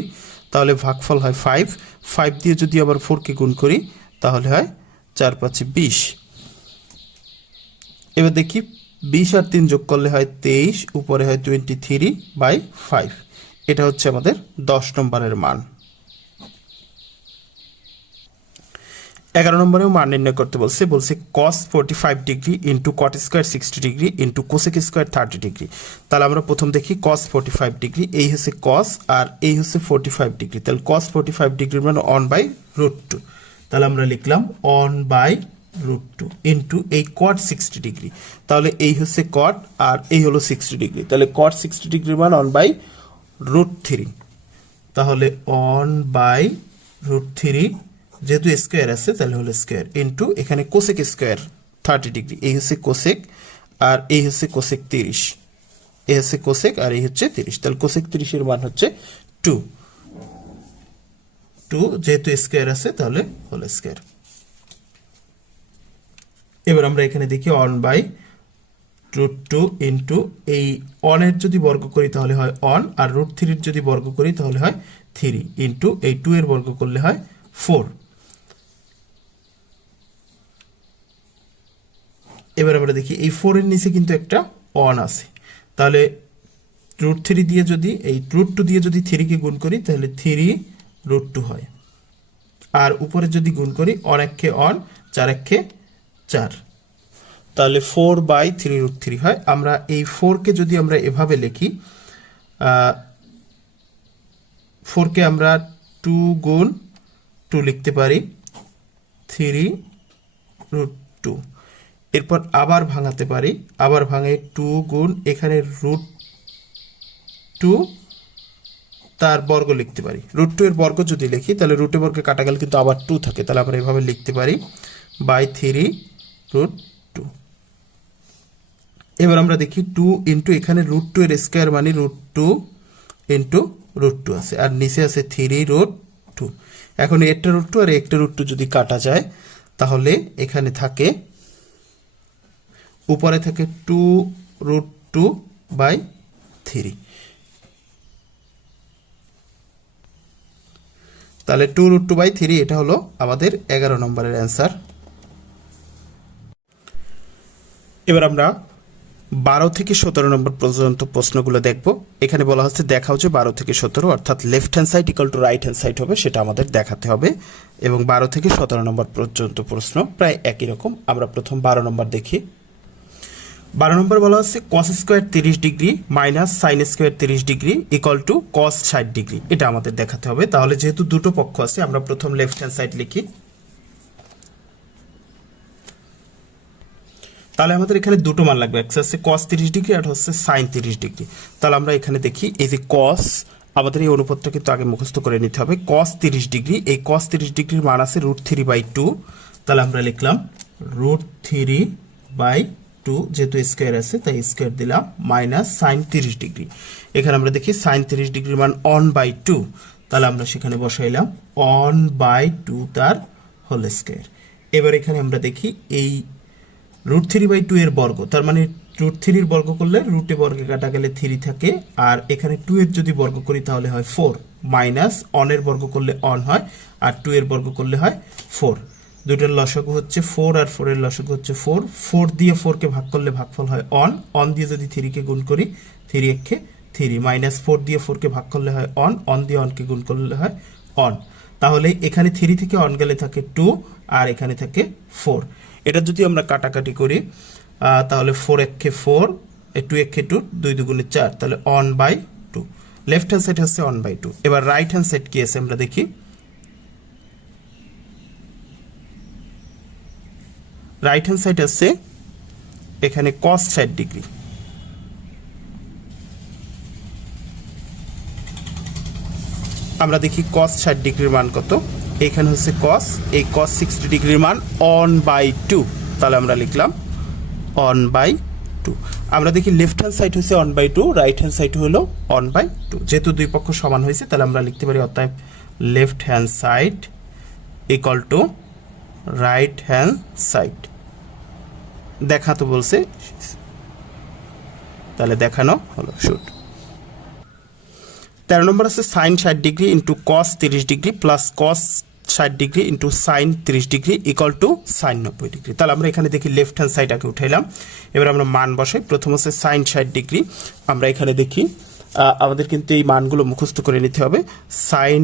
তাহলে ভাগফল হয় 5, 5 দিয়ে যদি আবার 4 কে গুণ করি তাহলে হয় 4 5 20। এবার দেখি 20 আর 3 যোগ করলে হয় 23, উপরে হয় 23/5। এটা হচ্ছে আমাদের 10 নম্বরের মান। 11 নম্বরেও মান নির্ণয় করতে বলছে cos 45 degree into cot square 60 degree into cosec square 30 degree. তাহলে আমরা প্রথম দেখি cos 45 ডিগ্রি, এই হচ্ছে cos আর এই হচ্ছে 45 ডিগ্রি। তাহলে cos 45 ডিগ্রির মান 1/√2। তাহলে আমরা লিখলাম 1/√2 ইন্টু এই cot 60 ডিগ্রি। তাহলে এই হচ্ছে cot আর এই হলো 60 ডিগ্রি। তাহলে cot 60 ডিগ্রির মান 1/√3। তাহলে 1/√3, যেহেতু স্কোয়ার আছে তাহলে হলো স্কোয়ার, ইন্টু এখানে কোসেক স্কোয়ার 30 ডিগ্রি, এই হচ্ছে কোসেক আর এই হচ্ছে কোসেক 30, এই হচ্ছে কোসেক আর এই হচ্ছে 30। তাহলে কোসেক 30 এর মান হচ্ছে 2, যেহেতু স্কোয়ার আছে তাহলে হলো স্কোয়ার। এবার আমরা এখানে দেখি 1/√2 ইন্টু এই অনের যদি বর্গ করি তাহলে হয় অন, আর √3 যদি বর্গ করি তাহলে হয় 3, ইন্টু এই 2 এর বর্গ করলে হয় 4। এবার আমরা দেখি এই 4 এর নিচে কিন্তু একটা অন আছে, তাহলে √3 দিয়ে যদি এই √2 দিয়ে যদি 3 কে গুণ করি তাহলে 3√2 হয়, আর উপরে যদি গুণ করি অন একে অন, 4 একে 4, তাহলে 4/3√3 হয়। আমরা এই 4 কে যদি আমরা এভাবে লিখি, 4 কে আমরা 2 গুণ 2 লিখতে পারি 3√2। এরপর আবার ভাঙাতে পারি, আবার ভাঙে 2 গুণ এখানে √2 তার বর্গ লিখতে পারি। √2 এর বর্গ যদি লিখি তাহলে √এর বর্গে কাটা গেলে কিন্তু আবার 2 থাকে, তাহলে আমরা এভাবে লিখতে পারি /3√2। এবার আমরা দেখি 2 ইন্টু এখানে √2 এর স্কোয়ার মানে √2 ইন্টু √2 আছে, আর নিচে আছে 3√2। এখন একটা √2 আর একটা √2 যদি কাটা যায় তাহলে এখানে থাকে, উপরে থাকে 2√2/3। তাহলে 2√2/3, এটা হলো আমাদের 11 নম্বরের অ্যান্সার। এবার আমরা 12 থেকে 17 নম্বর পর্যন্ত প্রশ্নগুলো দেখব। এখানে বলা হচ্ছে দেখাও যে 12 থেকে 17 অর্থাৎ left hand side equal to right hand side হবে, সেটা আমাদের দেখাতে হবে। এবং 12 থেকে 17 নম্বর পর্যন্ত প্রশ্ন প্রায় একই রকম। আমরা প্রথম 12 নম্বর দেখি। 12 নম্বর বলা হচ্ছে cos square 30 degree minus sine square 30 degree equal to cos 60 degree, এটা আমাদের দেখাতে হবে। তাহলে যেহেতু দুটো পক্ষ আছে আমরা প্রথম লেফট হ্যান্ড সাইড লিখি। তাহলে আমাদের এখানে দুটো মান লাগবে, একটা হচ্ছে cos 30 ডিগ্রি আর হচ্ছে সাইন 30 ডিগ্রি। তাহলে আমরা এখানে দেখি এই যে cos, আমাদের এই অনুপাতটা কিন্তু আগে মুখস্থ করে নিতে হবে। cos 30 ডিগ্রি, এই cos 30 ডিগ্রির মান আছে √3/2। তাহলে আমরা লিখলাম √3/2, যেহেতু স্কোয়ার আছে তাই স্কোয়ার দিলাম, মাইনাস সাইন 30 ডিগ্রি। এখানে আমরা দেখি সাইন 30 ডিগ্রির মান 1/2, তাহলে আমরা সেখানে বসাইলাম 1/2 তার হোল স্কোয়ার। এবার এখানে আমরা দেখি এই √3/2 এর বর্গ, তার মানে √3 এর বর্গ করলে রুটে বর্গে কাটা গেলে 3 থাকে, আর এখানে 2 এর যদি বর্গ করি তাহলে হয় 4, মাইনাস অনের বর্গ করলে অন হয়, আর 2 এর বর্গ করলে হয় 4। দুটোর লসাগু হচ্ছে 4 আর 4 এর লসাগু হচ্ছে 4। 4 দিয়ে 4 কে ভাগ করলে ভাগফল হয় অন, অন দিয়ে যদি 3 কে গুণ করি 3 একে 3, মাইনাস 4 দিয়ে 4 কে ভাগ করলে হয় অন, অন দিয়ে অনকে গুণ করলে হয় অন। তাহলে এখানে 3 থেকে অন গেলে থাকে 2 আর এখানে থাকে 4। এটা যদি আমরা কাটাকাটি করি তাহলে 4 একে 4, 2 একে 2, 2 দুগুণে 4, তাহলে 1/2। লেফট হ্যান্ড সাইড হচ্ছে 1/2। এবার রাইট হ্যান্ড সাইড কি আছে আমরা দেখি। রাইট হ্যান্ড সাইড আছে এখানে cos 60 ডিগ্রি। আমরা দেখি cos 60 ডিগ্রির মান কত। এখানে হচ্ছে cos, এই cos 60 ডিগ্রির মান 1/2, তাহলে আমরা লিখলাম 1/2। আমরা দেখি লেফট হ্যান্ড সাইড হচ্ছে 1/2, রাইট হ্যান্ড সাইড হলো 1/2। যেহেতু দুই পক্ষ সমান হয়েছে তাহলে আমরা লিখতে পারি অতএব left hand side equal to right hand side. দেখাতো বলছে, তাহলে দেখানো হলো, শুট। 13 নম্বর আছে sine 60 degree into cos 30 degree plus cos 60 degree into sine 30 degree equal to sine 90 degree. তাহলে আমরা এখানে দেখি লেফট হ্যান্ড সাইড আগে উঠাইলাম, এবার আমরা মান বসাই। প্রথম হচ্ছে সাইন 60 ডিগ্রি, আমরা এখানে দেখি আমাদের কিন্তু এই মানগুলো মুখস্থ করে নিতে হবে। সাইন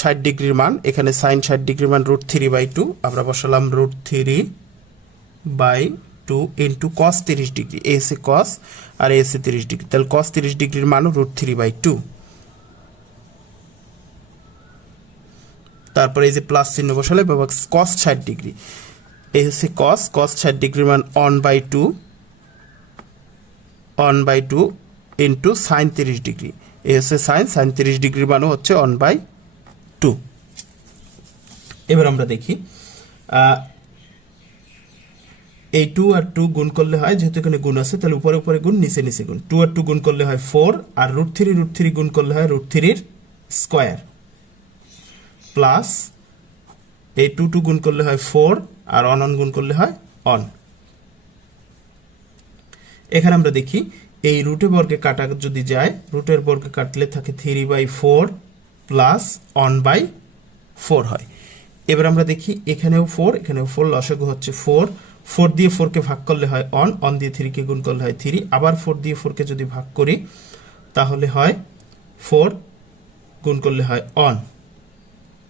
60 ডিগ্রির মান, এখানে সাইন 60 ডিগ্রির মান √3/2, আমরা বসালাম √3/2 ইন্টু কস 30 ডিগ্রি, এ এসে কস আর এ এসে 30 ডিগ্রি, তাহলে কস 30 ডিগ্রির মানও √3/2। তারপরে এই যে প্লাস চিহ্ন বসালে কস 60 ডিগ্রি, এই হচ্ছে কস 60 ডিগ্রির মান 1/2 ইন্টু সাইন 30 ডিগ্রি, এই হচ্ছে সাইন 30 ডিগ্রির মানও হচ্ছে 1/2। এবার আমরা দেখি এই 2 আর 2 গুণ করলে হয়, যেহেতু এখানে গুণ আছে তাহলে উপরে উপরে গুণ নিচে নিচে গুণ, 2 আর 2 গুণ করলে হয় 4, আর √3 গুণ করলে হয় √3 স্কয়ার, প্লাস এই 2 গুণ করলে হয় 4 আর 1 গুণ করলে হয় 1। এখানে আমরা দেখি এই রুটের বর্গে কাটা যদি যায়, রুটের বর্গে কাটলে থাকে 3/4 প্লাস 1/4 হয়। এবার আমরা দেখি এখানেও 4 এখানেও 4, লসাগু হচ্ছে 4 দিয়ে 4 কে ভাগ করলে হয় 1 দিয়ে 3 কে গুণ করলে হয় 3, আবার 4 দিয়ে 4 কে যদি ভাগ করি তাহলে হয় 4 গুণ করলে হয় 1,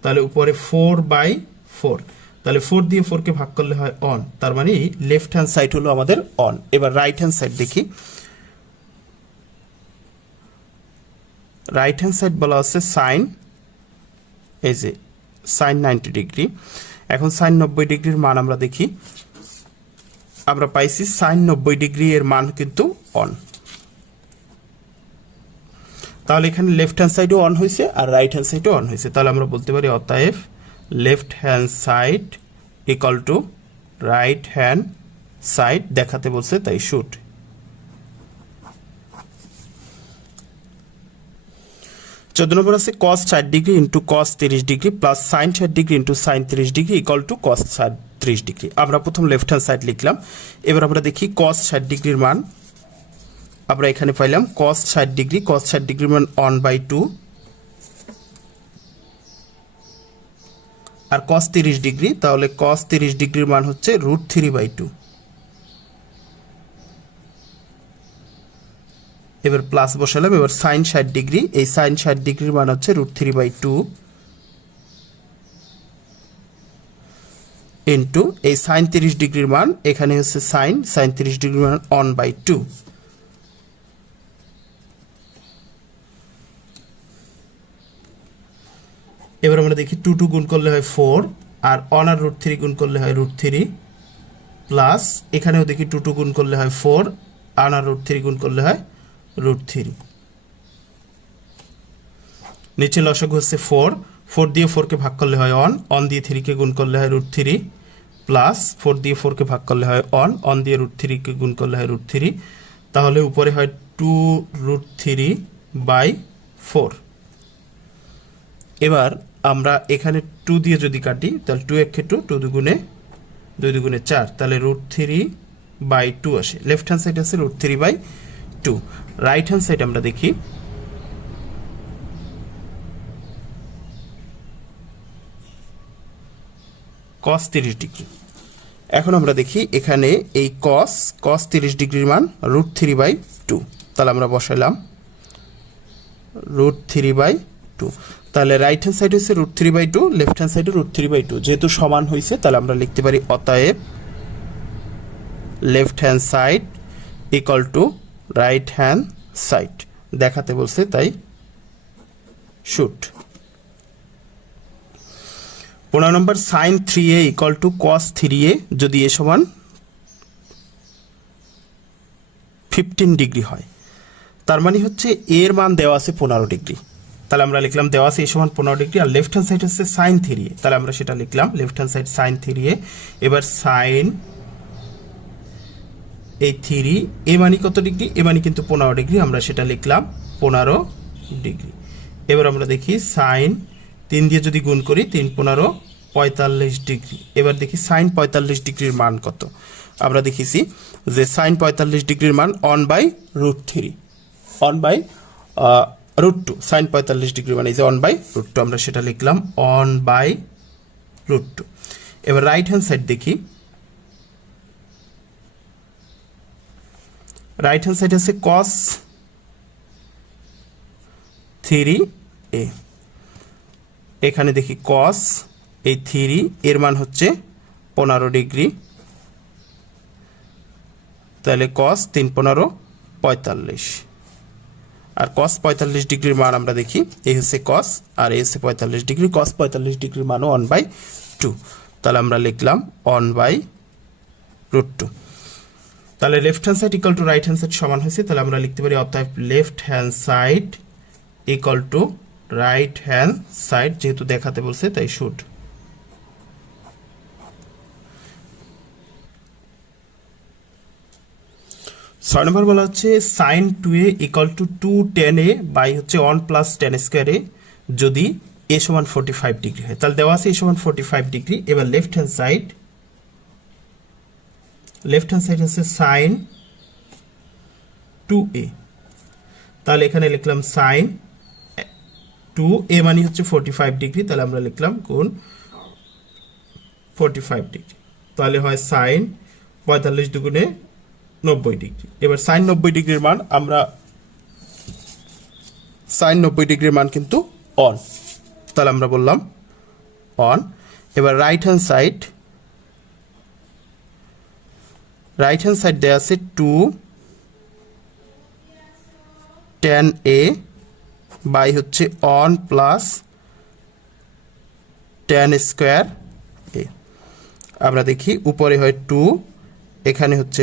তাহলে উপরে 4/4, তাহলে 4 দিয়ে 4 কে ভাগ করলে হয় 1, তার মানে লেফট হ্যান্ড সাইড হলো আমাদের 1। এবার রাইট হ্যান্ড সাইড দেখি, রাইট হ্যান্ড সাইড বলা হচ্ছে সাইন, এই যে সাইন 90 ডিগ্রি। এখন সাইন 90 ডিগ্রির মান আমরা দেখি, আমরা পাইছি সাইন 90 ডিগ্রি এর মান কিন্তু 1, তাহলে এখানে লেফট হ্যান্ড সাইডও অন হয়েছে আর রাইট হ্যান্ড সাইডও অন হয়েছে, তাহলে আমরা বলতে পারি অতএব left hand side equal to right hand side দেখাতে বলছে, তাই শুড। 14 নম্বর আছে cos 60 degree into cos 30 degree plus sign 60 degree into sine 30 degree equal to cos 30 degree. আমরা প্রথম লেফট হ্যান্ড সাইড লিখলাম, এবার আমরা দেখি cos 60 ডিগ্রির মান, আমরা এখানে পাইলাম cos 60 ডিগ্রির মান 1/2, আর cos 30 ডিগ্রি, তাহলে cos 30 ডিগ্রির মান হচ্ছে √3/2। এবার প্লাস বসালাম, এবার সাইন 60 ডিগ্রি, এই সাইন 60 ডিগ্রির মান হচ্ছে √3/2 ইন্টু এই সাইন 30 ডিগ্রির মান, এখানে হচ্ছে সাইন 30 ডিগ্রির মান 1/2। এবার আমরা দেখি 2 গুণ করলে হয় 4 আর 1 আর √3 গুণ করলে হয় √3, প্লাস এখানেও দেখি 2 গুণ করলে হয় 4 আর √3 গুণ করলে হয় √3। নিচে লসাগু হচ্ছে 4 দিয়ে 4 কে ভাগ করলে হয় 1 দিয়ে 3 কে গুণ করলে হয় √3, প্লাস 4 দিয়ে 4 কে ভাগ করলে হয় 1 দিয়ে √3 কে গুণ করলে হয় √3, তাহলে উপরে হয় 2√3/4। এবার আমরা এখানে 2 দিয়ে যদি কাটি তাহলে 2 একে 2, 2 দুগুণে 4, তাহলে √3/2 আসে। লেফট হ্যান্ড সাইড আছে √3/2। রাইট হ্যান্ড সাইড আমরা দেখি, cos 30 ডিগ্রি। এখন আমরা দেখি এখানে এই cos 30 ডিগ্রির মান √3/2, তাহলে আমরা বসাইলাম √3/2, তাহলে রাইট হ্যান্ড সাইড হচ্ছে √3/2, লেফট হ্যান্ড সাইডে √3/2, যেহেতু সমান হয়েছে তাহলে আমরা লিখতে পারি অতএব left hand side equal to right hand side দেখাতে বলছে, তাই শুড। 15 নম্বর sine 3a equal to cos 3a যদি এ সমান 15 ডিগ্রি হয়, তার মানে হচ্ছে এর মান দেওয়া আছে 15 ডিগ্রি, তাহলে আমরা লিখলাম দেওয়া আছে এ সমান 15 ডিগ্রি, আর লেফট হ্যান্ড সাইড হচ্ছে সাইন 3a, তাহলে আমরা সেটা লিখলাম left hand side sign 3a। এবার সাইন এই 3 এ মানে কত ডিগ্রি, এ মানে কিন্তু 15 ডিগ্রি, আমরা সেটা লিখলাম 15 ডিগ্রি। এবার আমরা দেখি সাইন 3 দিয়ে যদি গুণ করি 3 15 45 ডিগ্রি। এবার দেখি সাইন 45 ডিগ্রির মান কত, আমরা দেখেছি যে সাইন 45 ডিগ্রির মান 1/√3, √2 সাইন 45 ডিগ্রি মানে এই যে 1/√2 আমরা সেটা লিখলাম 1/√2। এবার রাইট হ্যান্ড সাইড দেখি, রাইট হ্যান্ড সাইড আছে cos 3a, এখানে দেখি cos এই 3 এর মান হচ্ছে 15 ডিগ্রি, তাহলে cos 3 15 45, আর cos 45 ডিগ্রির মান আমরা দেখি এই হচ্ছে cos আর এই হচ্ছে 45 ডিগ্রি, cos 45 ডিগ্রির মানও 1/2, তাহলে আমরা লিখলাম 1/√2। তাহলে left hand side equal to right hand side সমান হয়েছে, তাহলে আমরা লিখতে পারি অতএব left hand side equal to right hand side, যেহেতু দেখাতে বলছে তাই শুড। ছয় নম্বর বলা হচ্ছে sin 2a equal to 2tan a by হচ্ছে 1 প্লাস tan স্কোয়ার a যদি a সমান 45 ডিগ্রি হয়। তাহলে দেওয়া আছে a সমান 45 ডিগ্রি। এবার লেফট হ্যান্ড সাইড হচ্ছে sin 2a, তাহলে এখানে লিখলাম sin 2a মানে হচ্ছে 45 ডিগ্রি, তাহলে আমরা লিখলাম গুণ 45 ডিগ্রি, তাহলে হয় sin 45 দুগুণে 90 ডিগ্রি। এবার sin 90 ডিগ্রির মান আমরা sin 90 ডিগ্রির মান কিন্তু অন, তাহলে আমরা বললাম অন। এবার রাইট হ্যান্ড সাইড দেয়া আছে 2tan a বাই হচ্ছে 1 প্লাস tan স্কোয়ার a। আমরা দেখি উপরে হয় 2, এখানে হচ্ছে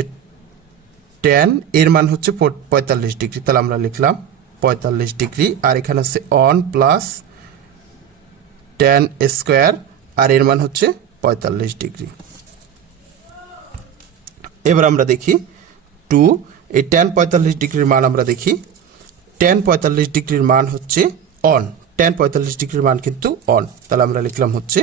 tan এর মান হচ্ছে 45 ডিগ্রি, তাহলে আমরা লিখলাম 45 ডিগ্রি, আর এখানে হচ্ছে 1 প্লাস tan স্কোয়ার আর এর মান হচ্ছে 45 ডিগ্রি। এবার আমরা দেখি 2 এই tan 45 ডিগ্রির মান আমরা দেখি tan 45 ডিগ্রির মান হচ্ছে অন, tan 45 ডিগ্রির মান কিন্তু অন, তাহলে আমরা লিখলাম হচ্ছে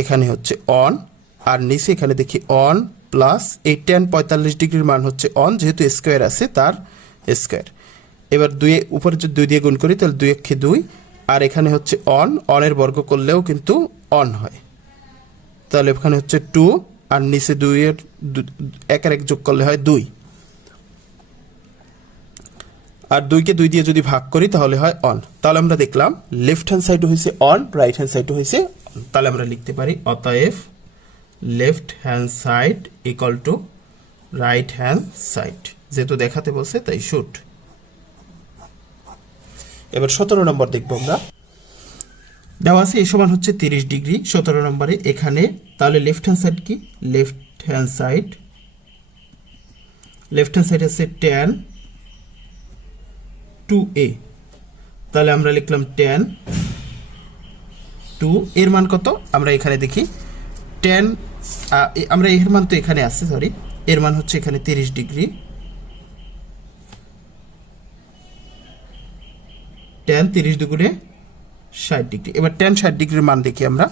এখানে হচ্ছে অন, আর নিচে এখানে দেখি অন প্লাস এই tan 45 ডিগ্রির মান হচ্ছে অন, যেহেতু স্কোয়ার আছে তার স্কোয়ার। এবার 2 উপরে যদি 2 দিয়ে গুণ করি তাহলে 2 একে 2, আর এখানে হচ্ছে অনের বর্গ করলেও কিন্তু অন হয়, তাহলে এখানে হচ্ছে 2 আর নিচে 2 এর 1 আর 1 যোগ করলে হয় 2, আর 2 কে 2 দিয়ে যদি ভাগ করি তাহলে হয় অন। তাহলে আমরা দেখলাম লেফট হ্যান্ড সাইড হয়েছে অন, রাইট হ্যান্ড সাইড হয়েছে অন। তাহলে আমরা লিখতে পারি অতএব left hand side equal to right hand side, যেহেতু দেখাতে বলছে তাই শুড। এবার 17 নম্বর দেখবো আমরা, দেওয়া আছে এই সমান হচ্ছে 30 ডিগ্রি 17 নম্বরে এখানে, তাহলে লেফট হ্যান্ড সাইড কি, লেফট হ্যান্ড সাইড আছে tan 2a, তাহলে আমরা লিখলাম tan 2 এর মান কত, আমরা এখানে দেখি tan আমরা এর মান তো এখানে আছে, সরি এর মান হচ্ছে এখানে 30 ডিগ্রি, tan 30 দুগুণে 60 ডিগ্রি। এবার tan 60 ডিগ্রির মান দেখি আমরা,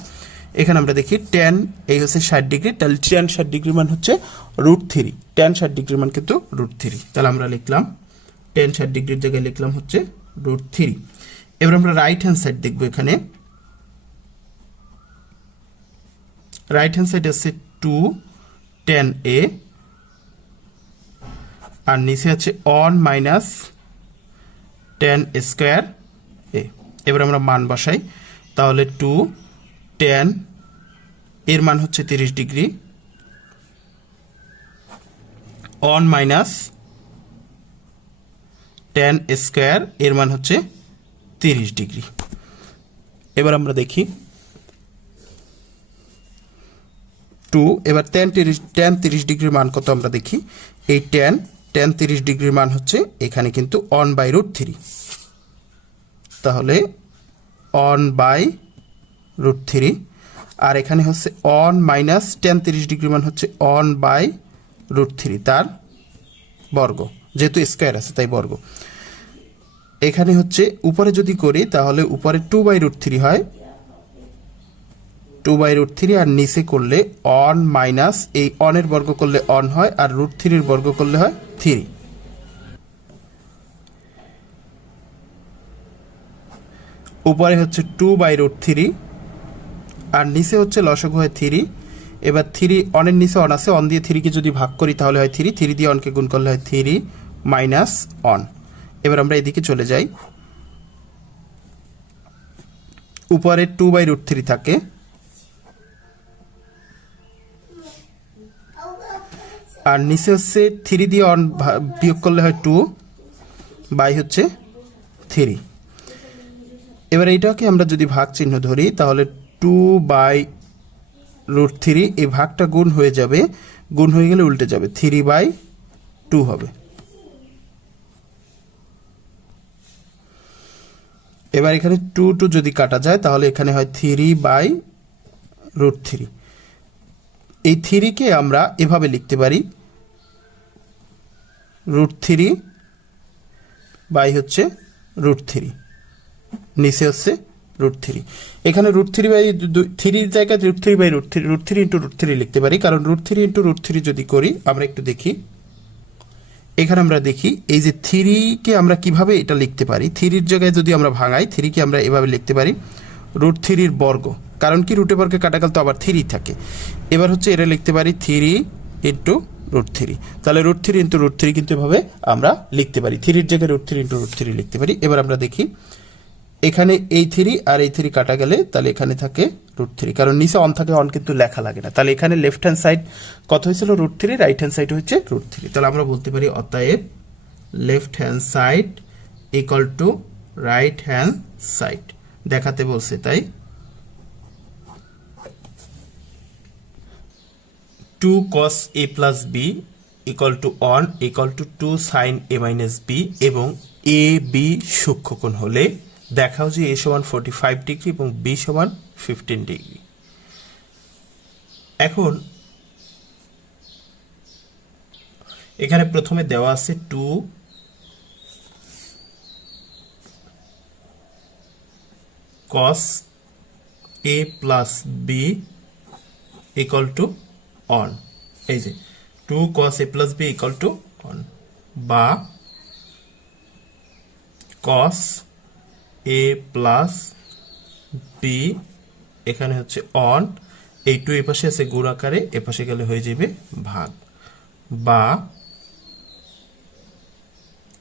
এখানে আমরা দেখি tan এই হচ্ছে 60 ডিগ্রি, তাহলে tan 60 ডিগ্রির মান হচ্ছে √3, tan 60 ডিগ্রির মান কিন্তু √3, তাহলে আমরা লিখলাম tan 60 ডিগ্রির জায়গায় লিখলাম হচ্ছে √3। এবার আমরা রাইট হ্যান্ড সাইড দেখব, এখানে রাইট হ্যান্ড সাইড আছে 2tan a আর নিচে আছে 1 মাইনাস tan স্কোয়ার a। এবার আমরা মান বসাই, তাহলে 2tan এর মান হচ্ছে 30 ডিগ্রি, 1 মাইনাস tan স্কোয়ার এর মান হচ্ছে 30 ডিগ্রি। এবার আমরা দেখি 2, এবার tan 30 ডিগ্রির মান কত আমরা দেখি, এই tan 30 ডিগ্রির মান হচ্ছে এখানে কিন্তু 1/√3, তাহলে 1/√3, আর এখানে হচ্ছে 1 মাইনাস tan 30 ডিগ্রির মান হচ্ছে 1/√3 তার বর্গ, যেহেতু স্কোয়ার আছে তাই বর্গ। এখানে হচ্ছে উপরে যদি করি তাহলে উপরে 2/√3 হয়, 2/√3, আর নিচে করলে 1 মাইনাস এই 1 এর বর্গ করলে 1 হয়, আর √3 এর বর্গ করলে হয় 3। উপরে হচ্ছে 2/√3 আর নিচে হচ্ছে লসাগু হয় 3। এবার 3 অনের নিচে অন আছে, অন দিয়ে 3কে যদি ভাগ করি তাহলে হয় 3, 3 দিয়ে অনকে গুণ করলে হয় 3 মাইনাস অন। এবার আমরা এদিকে চলে যাই, উপরে 2/√3 থাকে, আর নিচে হচ্ছে 3 দিয়ে অন বিয়োগ করলে হয় 2 বাই হচ্ছে 3। এবার এইটাকে আমরা যদি ভাগ চিহ্ন ধরি তাহলে 2/√3 এই ভাগটা গুণ হয়ে যাবে, গুণ হয়ে গেলে উল্টে যাবে, 3/2 হবে। এবার এখানে 2 যদি কাটা যায় তাহলে এখানে হয় 3/√3। এই 3কে আমরা এভাবে লিখতে পারি, √3 বাই হচ্ছে √3, নিচে হচ্ছে √3। এখানে √3/3 জায়গায় √3/√3 ইন্টু √3 লিখতে পারি, কারণ √3 ইন্টু √3 যদি করি আমরা একটু দেখি, এখানে আমরা দেখি এই যে 3কে আমরা কিভাবে এটা লিখতে পারি। 3-র জায়গায় যদি আমরা ভাঙাই, 3কে আমরা এভাবে লিখতে পারি √3 বর্গ, কারণ কি রুটের বর্গে কাটাকাল তো আবার 3 থাকে। এবার হচ্ছে এটা লিখতে পারি 3 ইন্টু √3, তাহলে √3 ইন্টু √3 কিন্তু এভাবে আমরা লিখতে পারি, 3-র জায়গায় √3 ইন্টু √3 লিখতে পারি। এবার আমরা দেখি এখানে এই 3 আর এই 3 কাটা গেলে তাহলে এখানে থাকে √3, কারণ নিচে অন থাকে, অন কিন্তু লেখা লাগে না। তাহলে এখানে লেফট হ্যান্ড সাইড কত হয়েছিল √3, রাইট হ্যান্ড সাইড হচ্ছে √3। তাহলে আমরা বলতে পারি অতএব left hand side equal to right hand side দেখাতে বলছে, তাই 2 cos a plus b equal to 1 equal to 2 sin a minus b এবং a b সূক্ষ্মকোণ হলে দেখাও যে a সমান 45 ডিগ্রি এবং b সমান 15 ডিগ্রি। এখন এখানে প্রথমে দেওয়া আছে 2 cos a plus b equal to 1, এই যে 2 cos a plus b equal to 1 বা cos a plus b এখানে হচ্ছে 1, এই 2 এই পাশে আছে গুণ আকারে, এ পাশে গেলে হয়ে যাবে ভাগ, বা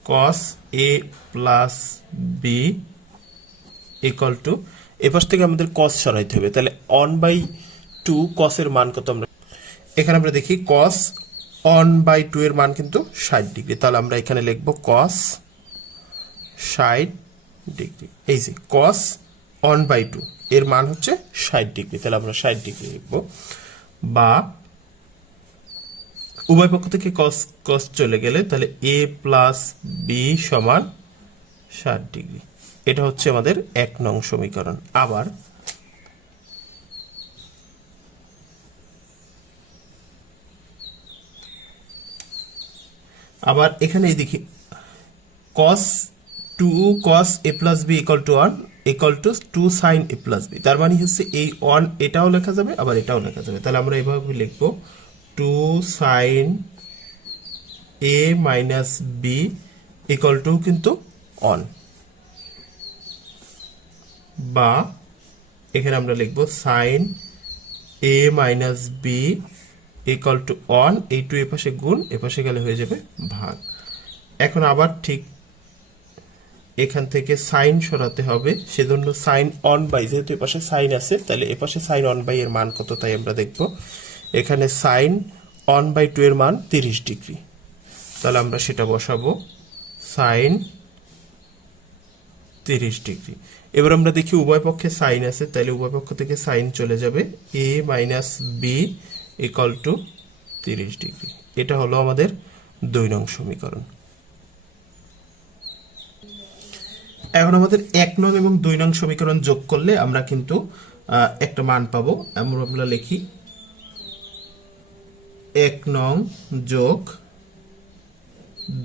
cos a plus b equal to এ পাশ থেকে আমাদের cos সরাইতে হবে, তাহলে 1/2 cos এর মান কত, আমরা এখানে আমরা দেখি cos 1/2 এর মান কিন্তু 60 ডিগ্রি, তাহলে আমরা এখানে লিখব cos 60 ডিগ্রি। এই যে cos 1/2 এর মান হচ্ছে 60 ডিগ্রি, তাহলে আমরা 60 ডিগ্রি লিখব, বা উভয় পক্ষ থেকে cos চলে গেলে তাহলে a plus b সমান 60 ডিগ্রি। এটা হচ্ছে আমাদের 1 নং সমীকরণ। আবার এখানে দেখি2 cos a plus b equal to 1 equal to 2 sin a plus b, তার মানে হচ্ছে এই 1 এটাও লেখা যাবে আবার এটাও লেখা যাবে, তাহলে আমরা এইভাবে লিখব 2 sin a minus b equal to কিন্তু 1, বা এখানে আমরা লিখব sin a minus b equal to 1, এই 2 এ পাশে গুণ, এ পাশে গেলে হয়ে যাবে ভাগ। এখন আবার ঠিক এখান থেকে সাইন সরাতে হবে, সেজন্য sin 1/, যেহেতু এ পাশে সাইন আছে তাহলে এ পাশে sin 1/, এর মান কত তাই আমরা দেখব। এখানে sin 1/2 এর মান 30 ডিগ্রি, তাহলে আমরা সেটা বসাবো sin 30 ডিগ্রি। এবার আমরা দেখি উভয় পক্ষে সাইন আছে, তাহলে উভয় পক্ষ থেকে সাইন চলে যাবে, a minus b equal to 30 degree. এটা হলো আমাদের 2 নং সমীকরণ। এখন আমাদের 1 নং এবং 2 নং সমীকরণ যোগ করলে আমরা কিন্তু একটা মান পাবো। আমরা লিখি 1 নং যোগ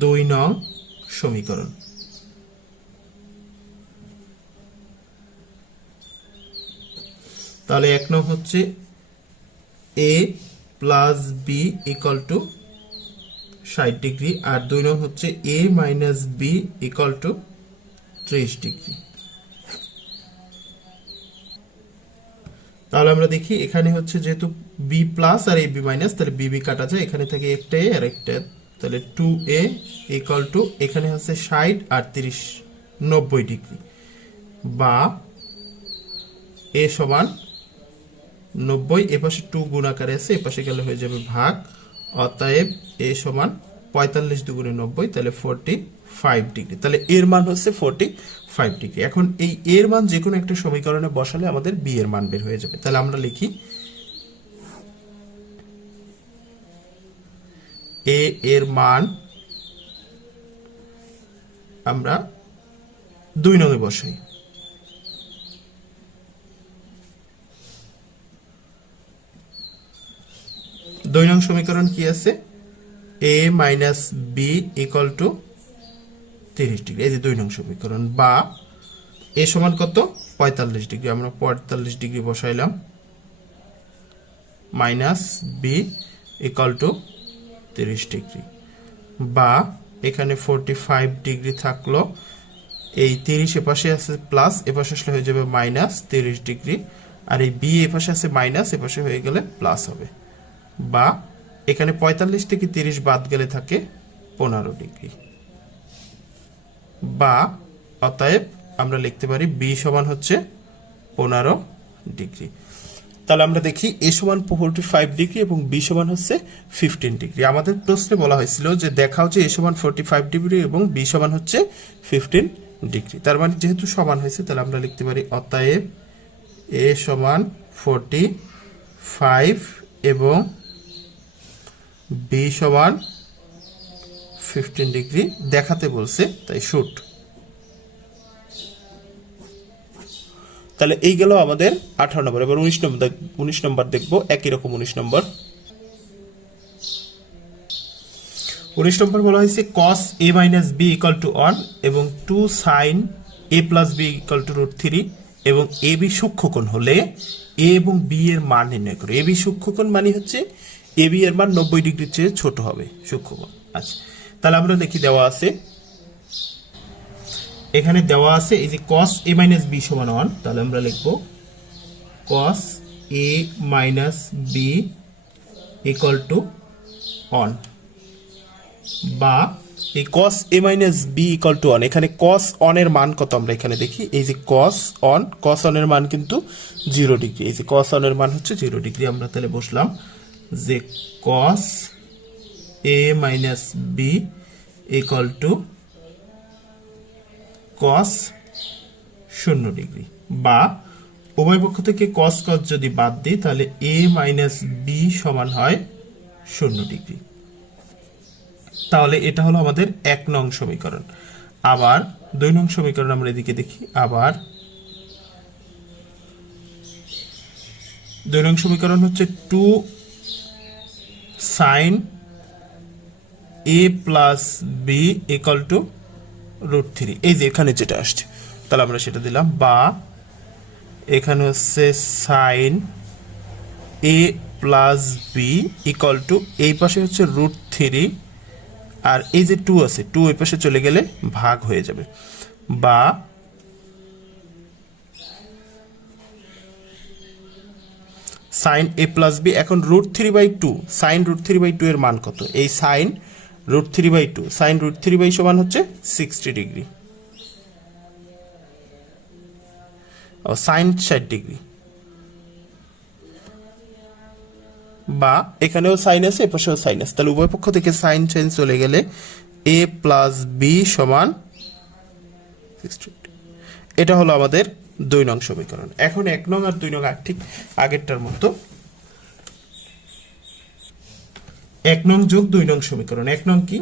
2 নং সমীকরণ। তাহলে 1 নং হচ্ছে a plus b equal to 60 degree, আর 2 নং হচ্ছে a minus b equal to 30 degree. তাহলে আমরা দেখি এখানে হচ্ছে যেহেতু B plus R A B minus, তাহলে বি বি কাটা যায়, এখানে থাকে একটা এ আর একটা, তাহলে 2a ইকুয়াল টু এখানে হচ্ছে 60 আর 30 90 ডিগ্রি, বা এ সমান 90, এপাশে 2 গুণ আকারে আছে, এপাশে গেলে হয়ে যাবে ভাগ, অতএব এ সমান 45 দুগুণে 90, তাহলে 45 ডিগ্রি। তাহলে এর মান হচ্ছে 45 ডিগ্রি। এখন এই এর মান যে কোনো একটা সমীকরণে বসালে আমাদের বি এর মান বের হয়ে যাবে। তাহলে আমরা লিখি এ এর মান আমরা 2 নং-এ বসাই। দুই নং সমীকরণ কি আছে? a minus B equal to 30 degree, এই যে 2 নং সমীকরণ, বা এ সমান কত? 45 ডিগ্রি, আমরা 45 ডিগ্রি বসাইলাম, minus B equal to 30 degree, বা এখানে 45 ডিগ্রি থাকলো, এই 30 এপাশে আছে প্লাস, এপাশে আসলে হয়ে যাবে মাইনাস 30 ডিগ্রি, আর এই বি এপাশে আছে মাইনাস, এপাশে হয়ে গেলে প্লাস হবে, বা এখানে 45 থেকে 30 বাদ গেলে থাকে 15 ডিগ্রি, বা অতএব আমরা লিখতে পারি বি সমান হচ্ছে 15 ডিগ্রি। তাহলে আমরা দেখি এ সমান 45 ডিগ্রি এবং বি সমান হচ্ছে 15 ডিগ্রি। আমাদের প্রশ্নে বলা হয়েছিল যে দেখাও যে এ সমান 45 ডিগ্রি এবং বি সমান হচ্ছে 15 ডিগ্রি। তার মানে যেহেতু সমান হয়েছে, তাহলে আমরা লিখতে পারি অতএব এ সমান 45 এবং বি সমান 15 ডিগ্রি দেখাতে বলছে, তাই শুট। তাহলে এই গেল আমাদের 18 নম্বর। এবার 19 নম্বর দেখবো, একই রকম 19 নম্বর। 19 নম্বর বলা হয়েছে cos a minus b equal to 1 এবং 2 sin a plus b equal to √3 এবং এ বি সূক্ষ্মকোণ হলে এ এবং বি এর মান নির্ণয় করে। এ বি সূক্ষ্মকোণ মানে হচ্ছে এ বি এর মান 90 ডিগ্রির চেয়ে ছোট হবে সূক্ষ্মকোণ। আচ্ছা, তাহলে আমরা দেখি দেওয়া আছে, এখানে দেওয়া আছে এই যে cos a মাইনাস b সমান 1, তাহলে আমরা লিখব cos a minus b equal to 1, বা এই cos a minus b equal to 1, এখানে cos 1 এর মান কত আমরা এখানে দেখি, এই যে cos 1 এর মান কিন্তু 0 ডিগ্রি, এই যে cos 1 এর মান হচ্ছে 0 ডিগ্রি। আমরা তাহলে বসলাম যে cos a minus b equal to cos 0 degree, বা উভয় পক্ষ থেকে cos যদি বাদ দিই তাহলে a মাইনাস b সমান হয় 0 ডিগ্রি। তাহলে এটা হলো আমাদের 1 নং সমীকরণ। আবার 2 নং সমীকরণ আমরা এদিকে দেখি, আবার 2 নং সমীকরণ হচ্ছে 2 sin a plus b equal to √3, এই যে এখানে যেটা আসছে, তাহলে আমরা সেটা দিলাম, বা এখানে হচ্ছে sin a plus b equal to, এই পাশে হচ্ছে √3 আর এই যে 2 আছে, 2 এই পাশে চলে গেলে ভাগ হয়ে যাবে, বা sin a প্লাস b, এখন √3/2, sin √3/2 এর মান কত? এই sin √3/2, sin √3/2 সমান হচ্ছে 60 ডিগ্রি, ও sin 60 ডিগ্রি, বা এখানেও sin আছে, এপাশেও sin আছে, তাহলে উভয় পক্ষ থেকে sin চেঞ্জ চলে গেলে a প্লাস b সমান 60 ডিগ্রি। এটা হলো আমাদের 2 নং সমীকরণ। এখন 1 নং আর 2 নং ঠিক আগেরটার মতো, 1 নং যোগ 2 নং সমীকরণ। 1 নং কি?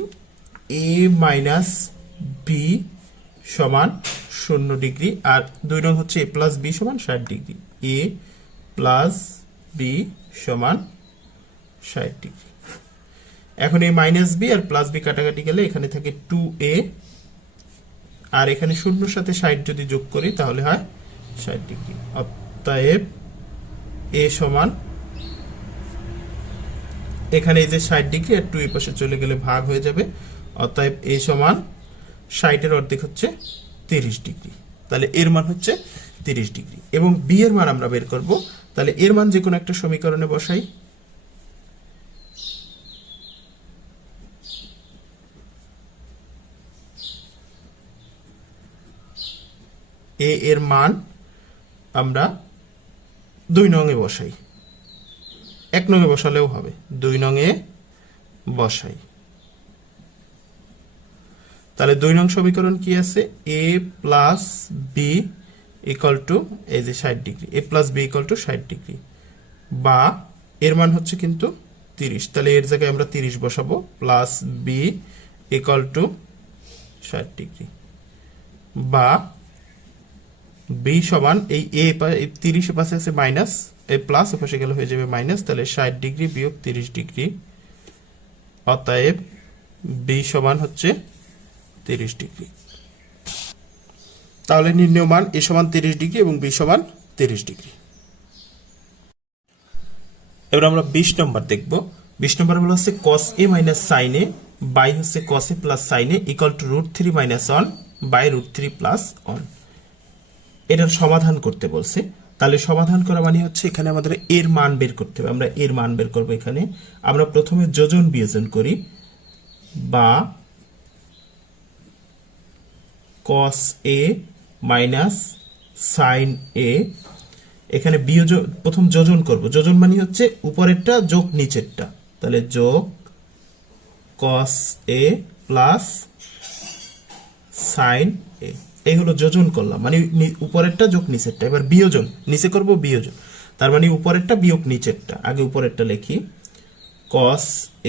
a মাইনাস b সমান 0 ডিগ্রি, আর 2 নং হচ্ছে a প্লাস b সমান 60 ডিগ্রি, a প্লাস b সমান 60 ডিগ্রি। এখন এই মাইনাস b আর প্লাস b কাটাকাটি গেলে এখানে থাকে 2a, আর এখানে 0 সাথে 60 যদি যোগ করি তাহলে হয় 60 ডিগ্রি। অতএব a সমান, এখানে এই যে 60 ডিগ্রি আর 2 এর পাশে চলে গেলে ভাগ হয়ে যাবে, অতএব a সমান 60 এর অর্ধেক হচ্ছে 30 ডিগ্রি। তাহলে এর মান হচ্ছে 30 ডিগ্রি, এবং b এর মান আমরা বের করব। তাহলে এর মান যে কোনো একটা সমীকরণে বসাই। এ এর মান আমরা 2 নং এ বসাই, 1 নং এ বসালেও হবে, 2 নং এ বসাই। তাহলে 2 নং সমীকরণ কি আছে? a plus B equal to এই যে 60 degree, a plus B equal to 60 degree, বা এর মান হচ্ছে কিন্তু 30। তাহলে এর জায়গায় আমরা 30 বসাবো, plus B equal to 60 degree, বা বি সমান এই এ 30 এর পাশে আছে মাইনাস, এই প্লাস এর পাশে গেলে হয়ে যাবে মাইনাস, তাহলে 60 ডিগ্রি বিয়োগ 30 ডিগ্রি, অতএব বি সমান হচ্ছে 30 ডিগ্রি। তাহলে নির্ণয় মান এ সমান 30 ডিগ্রি এবং বি সমান 30 ডিগ্রি। এবার আমরা 20 নম্বর দেখব। 20 নম্বর হলো হচ্ছে cos a minus sin a by হচ্ছে cos a plus sin a equal to √3 minus 1 by √3 plus 1। এটার সমাধান করতে বলছে। তাহলে সমাধান করা মানে হচ্ছে এখানে আমাদের এর মান বের করতে হবে। আমরা এর মান বের করব। এখানে আমরা প্রথমে যোজন বিয়োজন করি, বা cos a minus sin a, এখানে বিয়োজন প্রথম যোজন করব। যোজন মানে হচ্ছে উপরেরটা যোগ নিচেরটা, তাহলে যোগ cos a plus sin a, এই হলো যোজন করলাম, মানে উপরেরটা যোগ নিচেরটা। এবার বিয়োজন, নিচে করব বিয়োজন, তার মানে উপরেরটা বিয়োগ নিচেরটা। আগে উপরেরটা লিখি, cos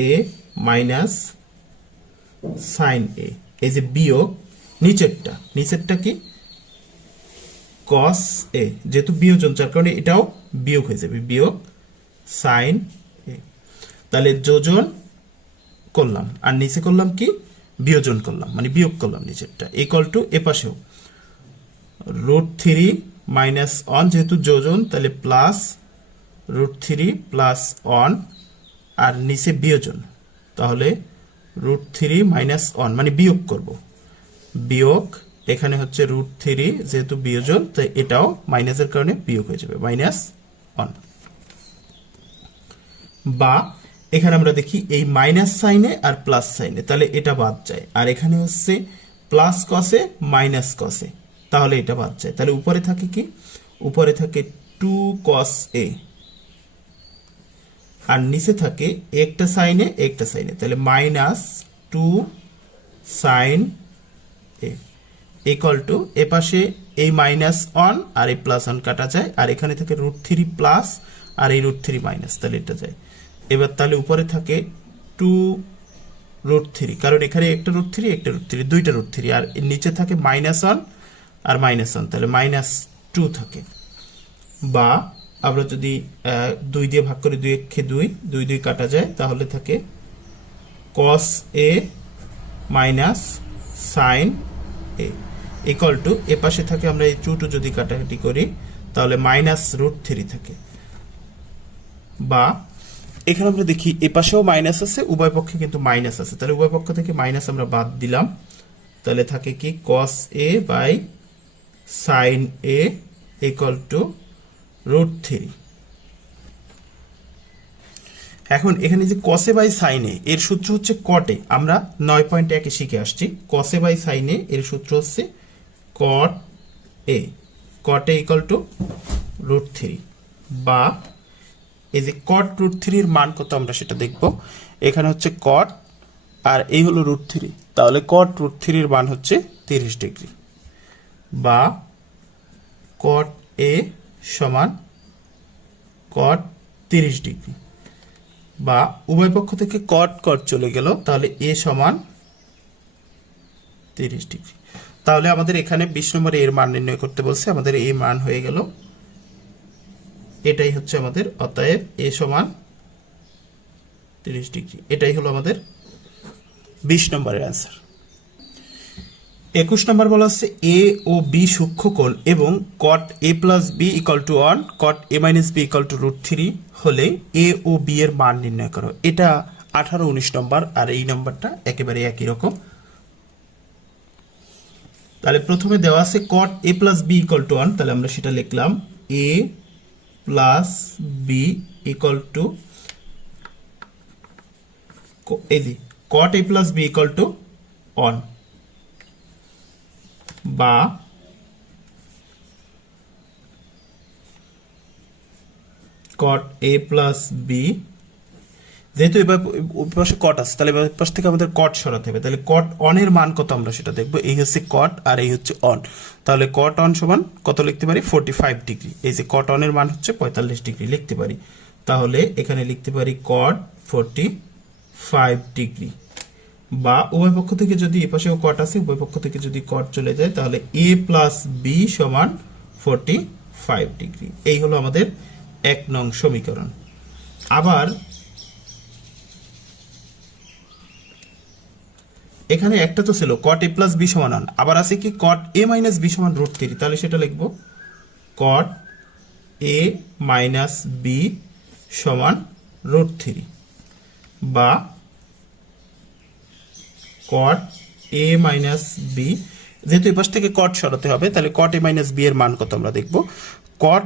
a minus sin a, এই যে বিয়োগ নিচেরটা, নিচেরটা কি cos a, যেহেতু বিয়োজন যার কারণে এটাও বিয়োগ হয়ে যাবে, বিয়োগ sin a। তাহলে যোজন করলাম আর নিচে করলাম কি বিয়োজন করলাম, মানে বিয়োগ করলাম নিচেরটা, ইকুয়াল টু এ পাশেও √3 মাইনাস 1, যেহেতু যোজন তাহলে প্লাস √3 প্লাস 1, আর নিচে বিয়োজন, তাহলে √3 মাইনাস 1 মানে বিয়োগ করব, বিয়োগ এখানে হচ্ছে √3, যেহেতু বিয়োজন তাই এটাও মাইনাসের কারণে বিয়োগ হয়ে যাবে, মাইনাস 1। বা এখানে আমরা দেখি এই মাইনাস সাইনে আর প্লাস সাইনে, তাহলে এটা বাদ যায়, আর এখানে হচ্ছে প্লাস কসে মাইনাস কসে, তাহলে এটা বাদ যায়। তাহলে উপরে থাকে কি, উপরে থাকে 2 cos a, আর নিচে থাকে একটা সাইনে একটা সাইনে, তাহলে minus 2 sin a equal to এ পাশে এই মাইনাস 1 আর এই প্লাস 1 কাটা যায়, আর এখানে থাকে √3 প্লাস আর এই √3 মাইনাস, তাহলে এটা যায়। এবার তাহলে উপরে থাকে 2 √3, কারণ এখানে একটা √3 একটা √3, দুইটা √3, আর নিচে থাকে মাইনাস 1 আর মাইনাস 1, তাহলে মাইনাস 2 থাকে। বা আমরা যদি 2 দিয়ে ভাগ করি, 2 1 2, 2 2 কাটা যায়, তাহলে থাকে cos a minus sin a equal to এ পাশে থাকে, আমরা এই 2 2 যদি কাটাকাটি করি তাহলে মাইনাস √3 থাকে। বা এখানে আমরা দেখি এ পাশেও মাইনাস আছে, উভয় পক্ষে কিন্তু মাইনাস আছে, তাহলে উভয় পক্ষ থেকে মাইনাস আমরা বাদ দিলাম, তাহলে থাকে কি cos a by sin a equal to √3। এখন এখানে যে cos a by sin a এর সূত্র হচ্ছে cot a, আমরা 9.1 এ শিখে আসছি। cos a by sin a এর সূত্র হচ্ছে cot a, cot a equal to √3। বা এই যে cot √3 এর মান কত আমরা সেটা দেখব। এখানে হচ্ছে cot আর এই হলো √3, তাহলে cot √3 এর মান হচ্ছে 30 ডিগ্রি। বা cot a সমান cot 30 ডিগ্রি, বা উভয় পক্ষ থেকে cot cot চলে গেল, তাহলে a সমান 30 ডিগ্রি। তাহলে আমাদের এখানে 20 নম্বরে এর মান নির্ণয় করতে বলছে, আমাদের এই মান হয়ে গেল, এটাই হচ্ছে আমাদের, অতএব a সমান 30 ডিগ্রি। এটাই হলো আমাদের 20 নম্বরের অ্যান্সার। 21 নম্বর বলা হচ্ছে a ও b সূক্ষ্মকোণ এবং cot a plus b equal to 1, cot a minus b equal to √3 হলে a ও b এর মান নির্ণয় করো। এটা 18 19 নম্বর, আর এই নম্বরটা একেবারে একই রকম। তাহলে প্রথমে দেওয়া আছে cot a plus b equal to 1, তাহলে আমরা সেটা লিখলাম a plus B equal to এই যে cot a plus B equal to 1 বা cot a প্লাস বি, যেহেতু এবার ওই পাশে কট আছে তাহলে এবার পাশ থেকে আমাদের কট সরাতে হবে, তাহলে কট অন এর মান কত আমরা সেটা দেখবো। এই হচ্ছে কট আর এই হচ্ছে অন, তাহলে কট অন সমান কত লিখতে পারি 45 ডিগ্রি। এই যে কট অন এর মান হচ্ছে 45 ডিগ্রি লিখতে পারি, তাহলে এখানে লিখতে পারি কট 45 ডিগ্রি। বা উভয় পক্ষ থেকে যদি এই পাশেও কট আছে উভয় পক্ষ থেকে যদি কট চলে যায় তাহলে a প্লাস বি সমান 45 ডিগ্রি। এই হলো আমাদের 1 নং সমীকরণ। আবার এখানে একটা তো ছিল cot a প্লাস বি সমান 1, আবার আছে কি cot a মাইনাস বি সমান √3, তাহলে সেটা লিখব cot a মাইনাস বি সমান √3 বা cot a মাইনাস বি, যেহেতু এই পাশ থেকে cot সরাতে হবে তাহলে cot a মাইনাস বি এর মান কত আমরা দেখব। cot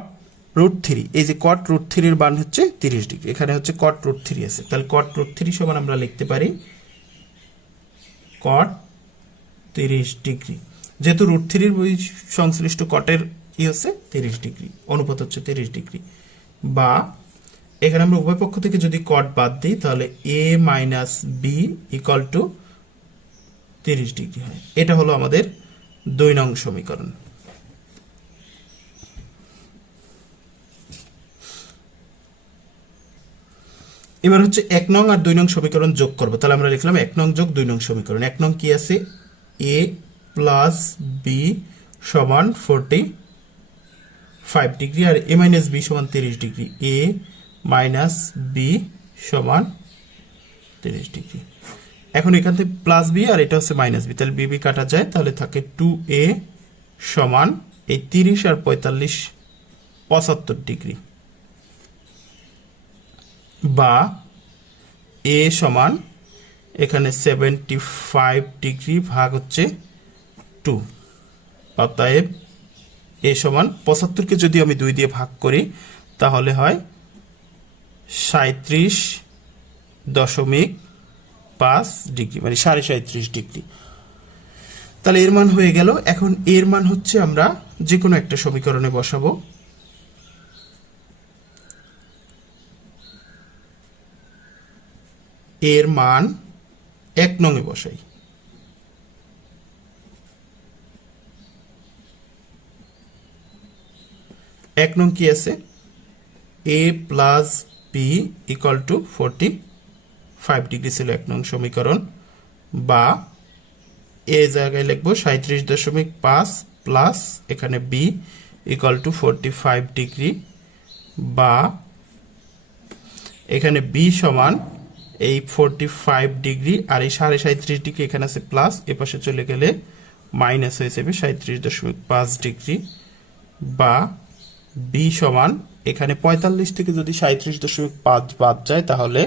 √3, এই যে cot √3 এর মান হচ্ছে 30 ডিগ্রি, এখানে হচ্ছে cot √3 আছে, তাহলে cot √3 সমান আমরা লিখতে পারি cot 30 ডিগ্রি। যেহেতু √3 এর সংশ্লিষ্ট কটের কি হচ্ছে 30 ডিগ্রি, অনুপাত হচ্ছে 30 ডিগ্রি। বা এখানে আমরা উভয় পক্ষ থেকে যদি কট বাদ দিই তাহলে a minus B equal to 30 degree হয়। এটা হলো আমাদের 2 নং সমীকরণ। এবার হচ্ছে 1 নং আর 2 নং সমীকরণ যোগ করব, তাহলে আমরা লিখলাম 1 নং যোগ 2 নং সমীকরণ। 1 নং কি আছে a প্লাস বি সমান 45 ডিগ্রি আর a মাইনাস বি সমান 30 ডিগ্রি, a মাইনাস বি সমান 30 ডিগ্রি। এখন এখান থেকে প্লাস বি আর এটা হচ্ছে মাইনাস বি, তাহলে বি কাটা যায়, তাহলে থাকে 2a সমান এই 30 আর 45 75 ডিগ্রি বা a সমান এখানে 75 ডিগ্রি ভাগ হচ্ছে 2, অতএব a সমান 75 কে যদি আমি 2 দিয়ে ভাগ করি তাহলে হয় 37.5 ডিগ্রি, মানে 37.5 ডিগ্রি। তাহলে এর মান হয়ে গেল। এখন এর মান হচ্ছে আমরা যে কোনো একটা সমীকরণে বসাবো। এর মান 1 নং এ বসাই। এক নং কি আছে a plus B equal to 45 degree ছিল 1 নং সমীকরণ, বা এ জায়গায় লিখবো 37.5 প্লাস এখানে বি ইকুয়াল টু 45 ডিগ্রি, বা এখানে বি সমান এই 45 ডিগ্রি আর এই 37.5 ডিগ্রি এখানে আছে প্লাস, এ পাশে চলে গেলে মাইনাস হয়ে যাবে 37.5 ডিগ্রি, বা বি সমান এখানে 45 থেকে যদি 37.5 বাদ যায় তাহলে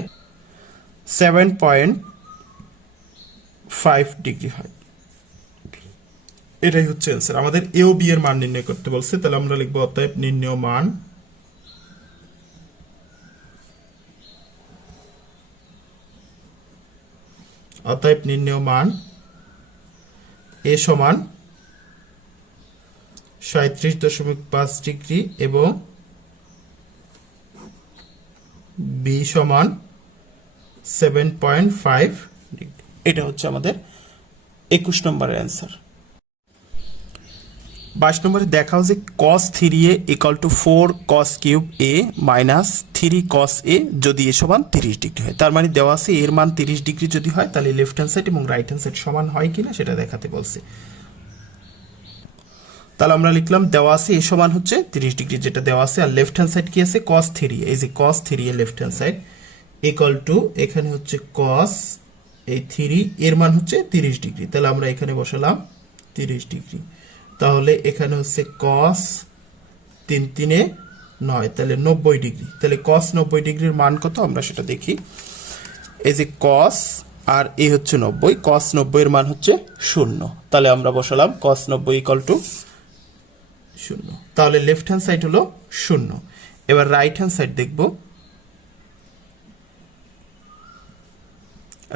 7.5 ডিগ্রি হয়। এটাই হচ্ছে অ্যান্সার। আমাদের এ ও বি এর মান নির্ণয় করতে বলছে, তাহলে আমরা লিখবো অতএব নির্ণেয় মান এ সমান 37.5 ডিগ্রি এবং বি সমান 7.5 ডিগ্রি। এটা হচ্ছে আমাদের 21 নম্বরের অ্যান্সার। 22 নম্বরে দেখাও যে cos 3a equal to 4 cos cube a minus 3 cos a যদি এ সমান 30 ডিগ্রি হয়। তার মানে দেওয়া আছে এর মান 30 ডিগ্রি যদি হয় তাহলে লেফট হ্যান্ড সাইড এবং রাইট হ্যান্ড সাইড সমান হয় কিনা সেটা দেখাতে বলছে। তাহলে আমরা লিখলাম দেওয়া আছে এ সমান হচ্ছে 30 ডিগ্রি যেটা দেওয়া আছে, আর লেফট হ্যান্ড সাইড কি আছে cos 3, এই যে cos 3 এর left hand side equal to এখানে হচ্ছে cos এই 3 এর মান হচ্ছে 30 ডিগ্রি, তাহলে আমরা এখানে বসালাম 30 ডিগ্রি। তাহলে এখানে হচ্ছে cos 3 3 9, তাহলে 90 ডিগ্রি। তাহলে cos 90 ডিগ্রির মান কত আমরা সেটা দেখি। এই যে cos আর এ হচ্ছে 90, cos 90 এর মান হচ্ছে 0, তাহলে আমরা বসালাম cos 90 ইকুয়াল টু 0, তাহলে লেফট হ্যান্ড সাইড হলো 0। এবার রাইট হ্যান্ড সাইড দেখব।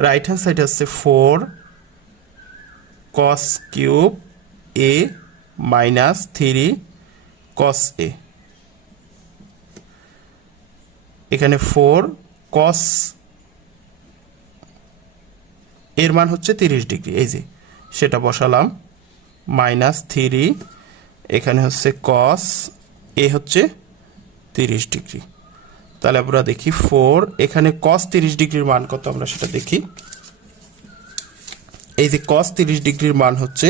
রাইট হ্যান্ড সাইড আছে 4 cos cube a minus 3 cos a। এখানে 4 cos এর মান হচ্ছে 30 ডিগ্রি, এই যে সেটা বসালাম, মাইনাস 3 এখানে হচ্ছে cos a হচ্ছে 30 ডিগ্রি। তাহলে আমরা দেখি 4 এখানে cos 30 ডিগ্রির মান কত আমরা সেটা দেখি। এই যে cos 30 ডিগ্রির মান হচ্ছে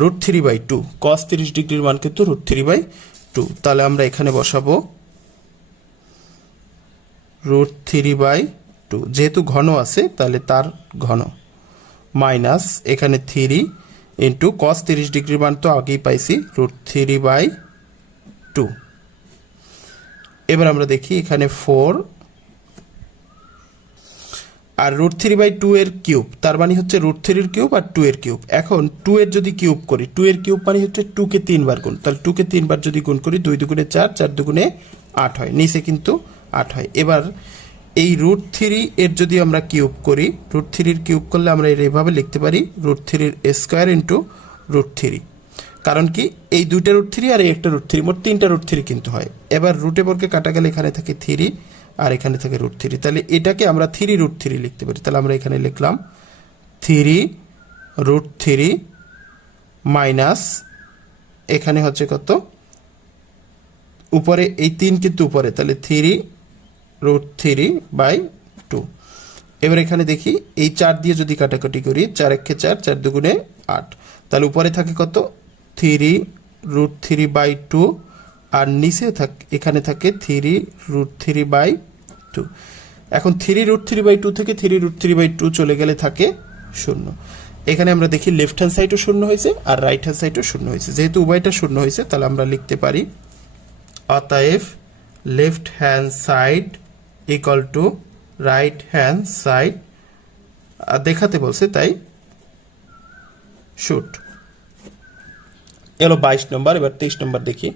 √3/2। cos 30 ডিগ্রির মান কিন্তু √3/2। তাহলে আমরা এখানে বসাবো √3/2, যেহেতু ঘন আছে তাহলে তার ঘন, মাইনাস এখানে 3 ইন্টু cos 30 ডিগ্রির মান তো আগেই পাইছি √3/2। এবার আমরা দেখি এখানে 4 আর √3/2 এর কিউব, তার মানে হচ্ছে √3 এর কিউব আর 2 এর কিউব। এখন 2 এর যদি কিউব করি, 2 এর কিউব মানে হচ্ছে 2 কে 3 বার গুণ, তাহলে 2 কে 3 বার যদি গুণ করি 2 দুগুণে 4, 4 দুগুণে 8 হয়, নিচে কিন্তু 8 হয়। এবার এই √3 এর যদি আমরা কিউব করি, √3 এর কিউব করলে আমরা এইভাবে লিখতে পারি √3 এর স্কয়ার ইন্টু √3। কারণ কি এই দুইটা √3 আর এই একটা √3, মোট 3টা √3 কিন্তু হয়। এবার রুটে বর্গে কাটা গেলে এখানে থাকে 3 আর এখানে থাকে √3, তাহলে এটাকে আমরা 3√3 লিখতে পারি। তাহলে আমরা এখানে লিখলাম 3√3 মাইনাস এখানে হচ্ছে কত, উপরে এই 3 কিন্তু উপরে, তাহলে 3√3/2। এবার এখানে দেখি এই 4 দিয়ে যদি কাটাকাটি করি, 4 একে 4, 4 দুগুণে 8, তাহলে উপরে থাকে কত 3√3/2 আর নিচে এখানে থাকে 3√3/2। এখন 3√3/2 থেকে 3√3/2 চলে গেলে থাকে 0। এখানে আমরা দেখি লেফট হ্যান্ড সাইডও 0 হয়েছে আর রাইট হ্যান্ড সাইডও 0 হয়েছে। যেহেতু উভয়টা 0 হয়েছে তাহলে আমরা লিখতে পারি অতএব left hand side equal to right hand side. দেখাতে বলছে তাই শুট। এলো 22 নম্বর। এবার 23 নম্বর দেখি।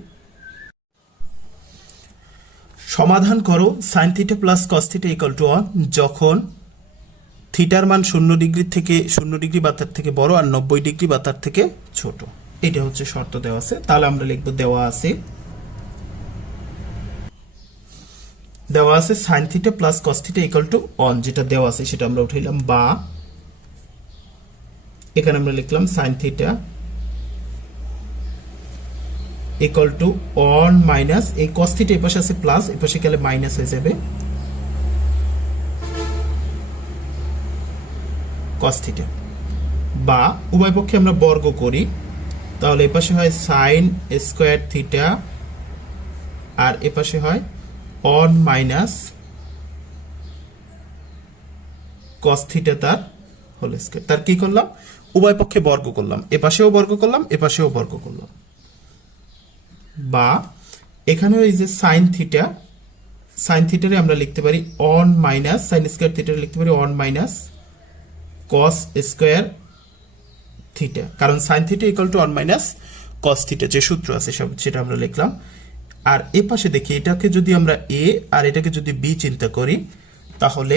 সমাধান করো sin θ plus cos θ equal to 1 যখন থিটার মান 0 ডিগ্রি থেকে 0 ডিগ্রি বা তার থেকে বড় আর 90 ডিগ্রি বা তার থেকে ছোট। এটা হচ্ছে শর্ত দেওয়া আছে। তাহলে আমরা লিখব দেওয়া আছে sin θ plus cos θ equal to 1, যেটা দেওয়া আছে সেটা আমরা উঠাইলাম, বা এখানে আমরা লিখলাম sin θ ইকুয়াল টু 1 মাইনাস এই cos θ এই পাশে আছে প্লাস, এই পাশে গেলে মাইনাস হয়ে যাবে cos θ, বা উভয় পক্ষে আমরা বর্গ করি, তাহলে এই পাশে হয় sin স্কয়ার θ আর এই পাশে হয় 1 মাইনাস cos θ তার হোল স্কয়ার। তার কি করলাম, উভয় পক্ষে বর্গ করলাম, এ পাশেও বর্গ করলাম, এ পাশেও বর্গ করলাম, বা এখানে এই যে sin θ রে আমরা লিখতে পারি 1 মাইনাস sin স্কয়ার θ রে লিখতে পারি 1 মাইনাস cos স্কয়ার θ, কারণ sin θ equal to 1 minus cos θ যে সূত্র আছে সেটা আমরা লিখলাম। আর এই পাশে দেখি এটাকে যদি আমরা a আর এটাকে যদি b চিন্তা করি, তাহলে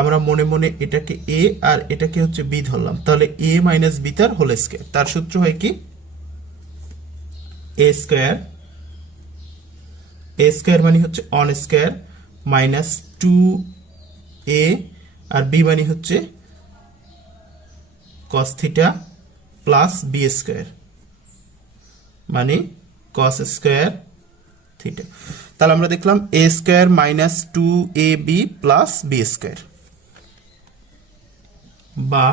আমরা মনে মনে এটাকে a আর এটাকে হচ্ছে b ধরলাম, তাহলে a মাইনাস b তার হোল স্কয়ার। তার সূত্র হয় কি a স্কয়ার মানে হচ্ছে 1 স্কয়ার মাইনাস 2a আর b মানে হচ্ছে cos θ প্লাস b স্কয়ার মানে cos স্কয়ার θ। তাহলে আমরা দেখলাম a square minus 2ab plus b square, বা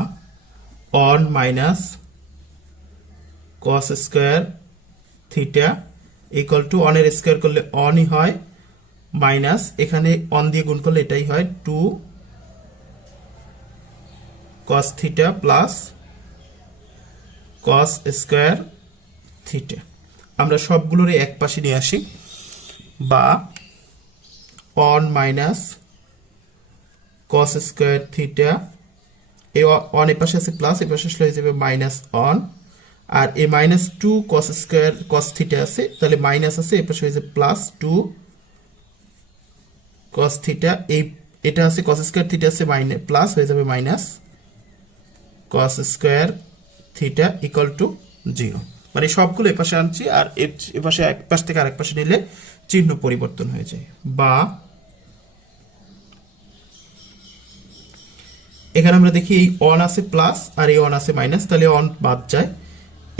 1 minus cos square θ equal to 1 এর স্কয়ার করলে 1 ই হয়, মাইনাস এখানে 1 দিয়ে গুণ করলে এটাই হয় 2 cos θ প্লাস cos স্কয়ার θ। আমরা সবগুলোর এক পাশে নিয়ে আসি, বা 1 মাইনাস cos স্কয়ার θ, এই 1 এর পাশে আছে প্লাস, এর পাশে আসলে হয়ে যাবে মাইনাস 1, আর এই মাইনাস 2 cos স্কয়ার cos θ আছে, তাহলে মাইনাস আছে, এর পাশে হয়ে যাবে প্লাস 2 কস থিটা, এই এটা আছে কস স্কয়ার থিটা আছে মাইনাস প্লাস হয়ে যাবে minus cos square theta equal to 0। মানে সবগুলো এপাশে আনছি আর এপাশে এক পাশ থেকে আরেক পাশে নিলে চিহ্ন পরিবর্তন হয়ে যায়। বা এখানে আমরা দেখি এই অন আছে প্লাস আর এই অন আছে মাইনাস, তাহলে অন বাদ যায়।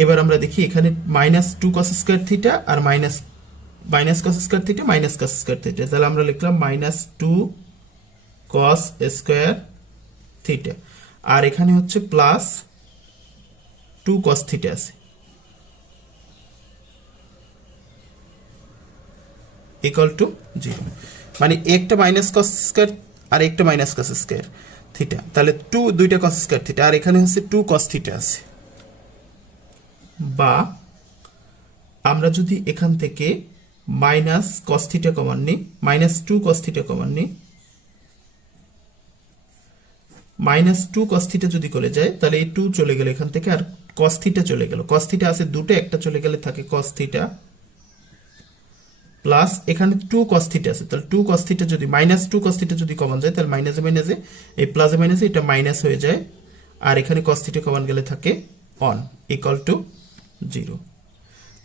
এবার আমরা দেখি এখানে -2 cos স্কয়ার থিটা আর minus cos square theta minus cos square theta, তাহলে আমরা লিখলাম -2 cos স্কয়ার থিটা আর এখানে হচ্ছে প্লাস 2 cos থিটা আছে ইকুয়াল টু 0। মানে একটা মাইনাস cos স্কয়ার আর একটা মাইনাস cos স্কয়ার থিটা, তাহলে দুইটা cos স্কয়ার থিটা আর এখানে হচ্ছে 2 cos থিটা আছে। বা আমরা যদি এখান থেকে মাইনাস cos থিটা কমন নিই, -2 cos থিটা কমন নিই, -2 cos থিটা যদি করে যায় তাহলে এই 2 চলে গেল এখান থেকে আর cos থিটা চলে গেল। cos থিটা আছে দুটো, একটা চলে গেলে থাকে cos থিটা প্লাস এখানে 2 cos থিটা আছে, তাহলে 2 cos থিটা যদি -2 cos থিটা যদি কমন যায় তাহলে মাইনাসে মাইনাসে এই প্লাসে মাইনাসে এটা মাইনাস হয়ে যায় আর এখানে cos থিটা কমন গেলে থাকে অন ইকুয়াল টু 0।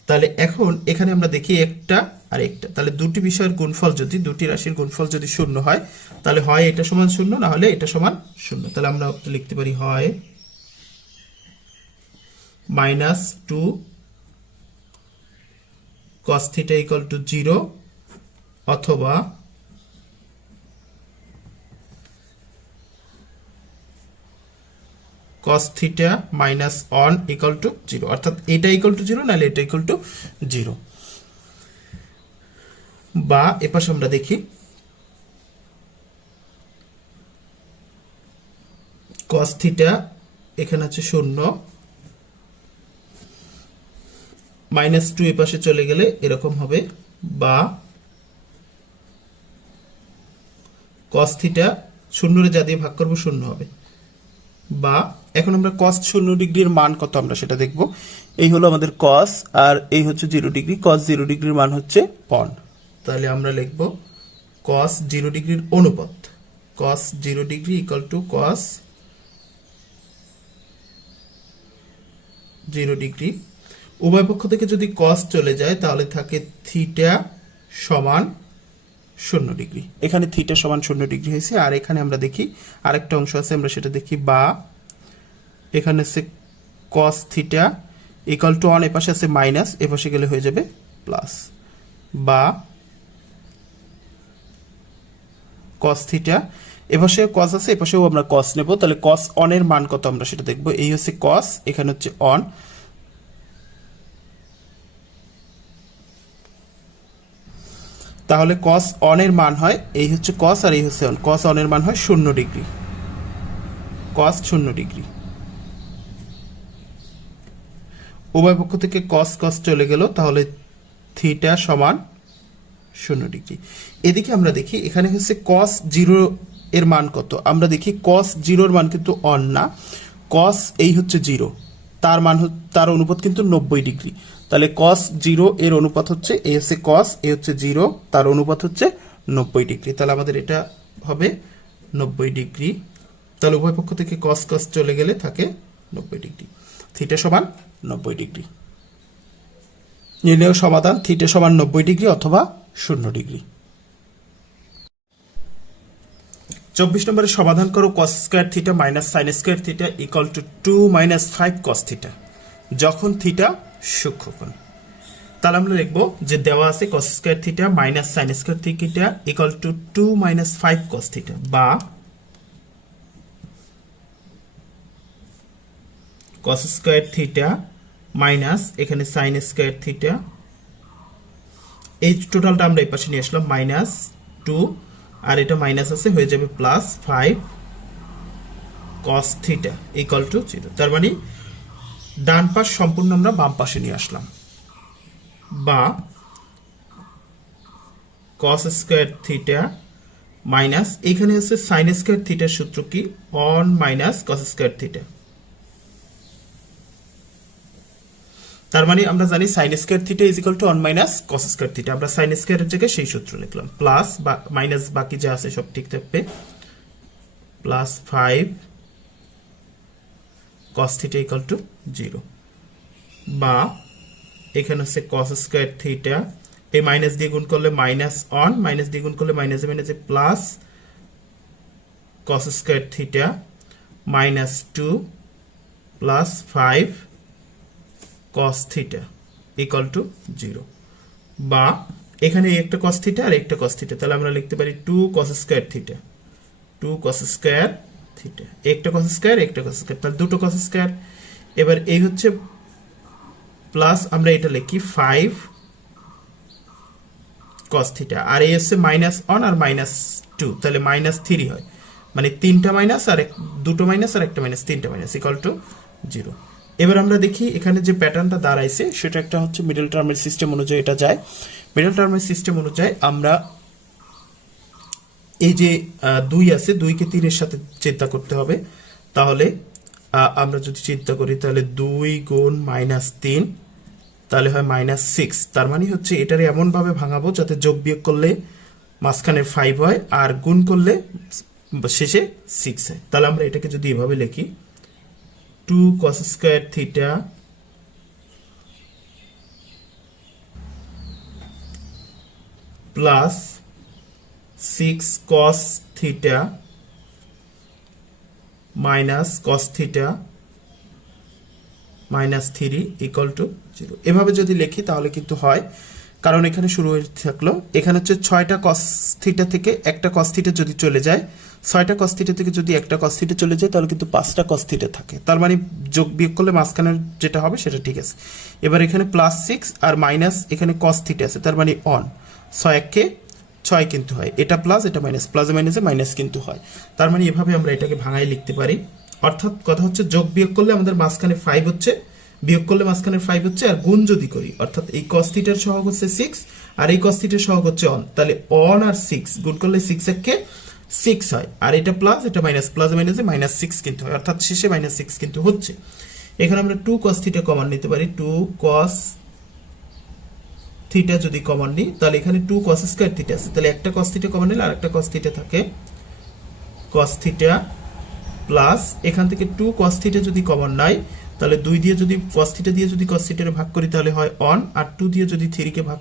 তাহলে এখন এখানে আমরা দেখি একটা আর একটা, তাহলে দুটি বিষয়ের গুণফল যদি দুটি রাশির গুণফল যদি 0 হয় তাহলে হয় এটা সমান 0 না হলে এটা সমান 0। তাহলে আমরা লিখতে পারি হয় -2 cos থিটা ইকুয়াল টু 0 অথবা cos theta minus one equal to 0, অর্থাৎ এটা ইকুয়াল টু 0 নাহলে এটা ইকুয়াল টু 0। বা এপাশে আমরা দেখি cos থিটা এখানে আছে 0, -2 এপাশে চলে গেলে এরকম হবে। বা cos থিটা 0 যা দিয়ে ভাগ করব 0 হবে। বা এখন আমরা cos 0 ডিগ্রির মান কত আমরা সেটা দেখব। এই হলো আমাদের cos আর এই হচ্ছে 0 ডিগ্রি, cos 0 ডিগ্রির মান হচ্ছে অন, তাহলে আমরা লিখব cos 0 ডিগ্রির অনুপাত, cos 0 degree equal to cos 0 degree. উভয় পক্ষ থেকে যদি cos চলে যায় তাহলে থাকে থিটা সমান 0 ডিগ্রি। এখানে থিটা সমান 0 ডিগ্রি হয়েছে আর এখানে আমরা দেখি আরেকটা অংশ আছে আমরা সেটা দেখি। বা এখানে আছে cos theta equal to on, এপাশে আছে মাইনাস, এপাশে গেলে হয়ে যাবে প্লাস। বা cos থিটা এপাশে cos আছে এপাশেও আমরা cos নেব, তাহলে cos অন এর মান কত আমরা সেটা দেখব। এই হচ্ছে cos, এখানে হচ্ছে অন, তাহলে cos অন এর মান হয় এই হচ্ছে cos আর এই হচ্ছে অন, cos অন এর মান হয় 0 ডিগ্রি, cos 0 ডিগ্রি। উভয় পক্ষ থেকে cos cos চলে গেল তাহলে থিটা সমান 0 ডিগ্রি। এদিকে আমরা দেখি এখানে হচ্ছে cos 0 এর মান কত, আমরা দেখি cos 0 এর মান কিন্তু অন না, cos এই হচ্ছে 0, তার মান তার অনুপাত কিন্তু 90 ডিগ্রি, তাহলে cos 0 এর অনুপাত হচ্ছে এই হচ্ছে cos, এই হচ্ছে 0, তার অনুপাত হচ্ছে 90 ডিগ্রি, তাহলে আমাদের এটা হবে 90 ডিগ্রি। তাহলে উভয় পক্ষ থেকে cos cos চলে গেলে থাকে 90 ডিগ্রি, থিটা সমান 90 ডিগ্রি। নির্ণয় সমাধান থিটা সমান 90 ডিগ্রি অথবা 0 ডিগ্রি। 24 নম্বরের সমাধান করো cos square theta minus sin square theta equal two 2 minus 5 cos theta যখন থিটা সূক্ষ্মকোণ। তাহলে আমরা লিখব যে দেওয়া আছে cos square theta minus sin square theta equal two 2 minus 5 cos theta. বা cos স্কয়ার থিটা মাইনাস এখানে sin স্কয়ার থিটা, এই টোটালটা আমরা এই পাশে নিয়ে আসলাম -2 আর এটা মাইনাস আছে হয়ে যাবে plus 5 cos theta equal to 0। তার মানে ডান পাশ সম্পূর্ণ আমরা বাম পাশে নিয়ে আসলাম। বা cos স্কয়ার থিটা মাইনাস এখানে হচ্ছে sin স্কয়ার থিটার সূত্র কি, on minus cos square theta, তার মানে আমরা জানি sine square theta is equal to 1 minus cos square theta, আমরা সাইন স্কয়ারের জায়গায় সেই সূত্র লিখলাম, প্লাস বা মাইনাস বাকি যা আছে সব ঠিক থাকবে, plus 5 cos theta equal to 0, বা এখানে হচ্ছে cos স্কয়ার থিটা, এই মাইনাস দিয়ে গুণ করলে মাইনাস অন, মাইনাস দিয়ে গুণ করলে মাইনাসে মাইনাসে plus cos square theta minus 2 plus 5 cos theta equal to 0, বা এখানে একটা cos থিটা আর একটা cos থিটা, তাহলে আমরা লিখতে পারি 2 cos square theta, 2 cos square theta, একটা cos স্কয়ার একটা cos স্কয়ার, তাহলে দুটো cos স্কয়ার। এবার এই হচ্ছে প্লাস, আমরা এটা লিখি 5 cos থিটা, আর এই হচ্ছে মাইনাস অন আর মাইনাস 2, তাহলে মাইনাস 3 হয়, মানে তিনটা মাইনাস আর দুটো মাইনাস আর একটা মাইনাস, তিনটা মাইনাস ইকুয়াল টু 0। এবার আমরা দেখি এখানে যে প্যাটার্নটা দাঁড়াইছে সেটা একটা হচ্ছে মিডল টার্মের সিস্টেম অনুযায়ী এটা যায়। মিডল টার্মের সিস্টেম অনুযায়ী আমরা এই যে 2 আছে, 2 কে 3 এর সাথে চিন্তা করতে হবে, তাহলে আমরা যদি চিন্তা করি তাহলে 2 গুণ মাইনাস 3 তাহলে হয় মাইনাস 6, তার মানে হচ্ছে এটারে এমন ভাবে ভাঙাবো যাতে যোগ বিয়োগ করলে মাঝখানে 5 হয় আর গুণ করলে শেষে 6 হয়। তাহলে আমরা এটাকে যদি এভাবে লিখি 2 cos square theta plus 6 cos theta minus cos theta minus 3 equal to 0, এভাবে যদি লিখি তাহলে কিন্তু হয়, কারণ এখানে শুরু হয়ে থাকলো, এখানে হচ্ছে 6টা cos থিটা থেকে একটা cos থিটা যদি চলে যায়, 6টা cos থিটা থেকে যদি একটা cos থিটা চলে যায় তাহলে কিন্তু 5টা cos থিটা থাকে, তার মানে যোগ বিয়োগ করলে মাঝখানের যেটা হবে সেটা ঠিক আছে। এবার এখানে প্লাস 6 আর মাইনাস এখানে cos থিটা আছে, তার মানে অন 6 কে 6 কিন্তু হয়, এটা প্লাস এটা মাইনাস, প্লাসে মাইনাসে মাইনাস কিন্তু হয়, তার মানে এভাবে আমরা এটাকে ভাঙায় লিখতে পারি। অর্থাৎ কথা হচ্ছে যোগ বিয়োগ করলে আমাদের মাঝখানে 5 হচ্ছে, বিয়োগ করলে মাঝখানে 5 হচ্ছে, আর গুণ যদি করি অর্থাৎ এই cos থিটার সহগ হচ্ছে 6 আর এই cos থিটার সহগ হচ্ছে অন, তাহলে অন আর 6 গুণ করলে 6 একে 6 হয়, আর এটা প্লাস এটা মাইনাস, প্লাসে মাইনাসে মাইনাস 6 কিন্তু হয়, অর্থাৎ শেষে মাইনাস 6 কিন্তু হচ্ছে। এখানে আমরা 2 cos থিটা কমন নিতে পারি, 2 cos থিটা যদি কমন নিই তাহলে এখানে 2 cos স্কয়ার থিটা আছে, তাহলে একটা cos থিটা কমন নিলে আরেকটা cos থিটা থাকে, cos থিটা প্লাস এখান থেকে 2 cos থিটা যদি কমন নাই তাহলে 2 দিয়ে যদি cos থিটা দিয়ে যদি cos থিটারে ভাগ করি তাহলে হয় অন, আর 2 দিয়ে যদি 3 কে ভাগ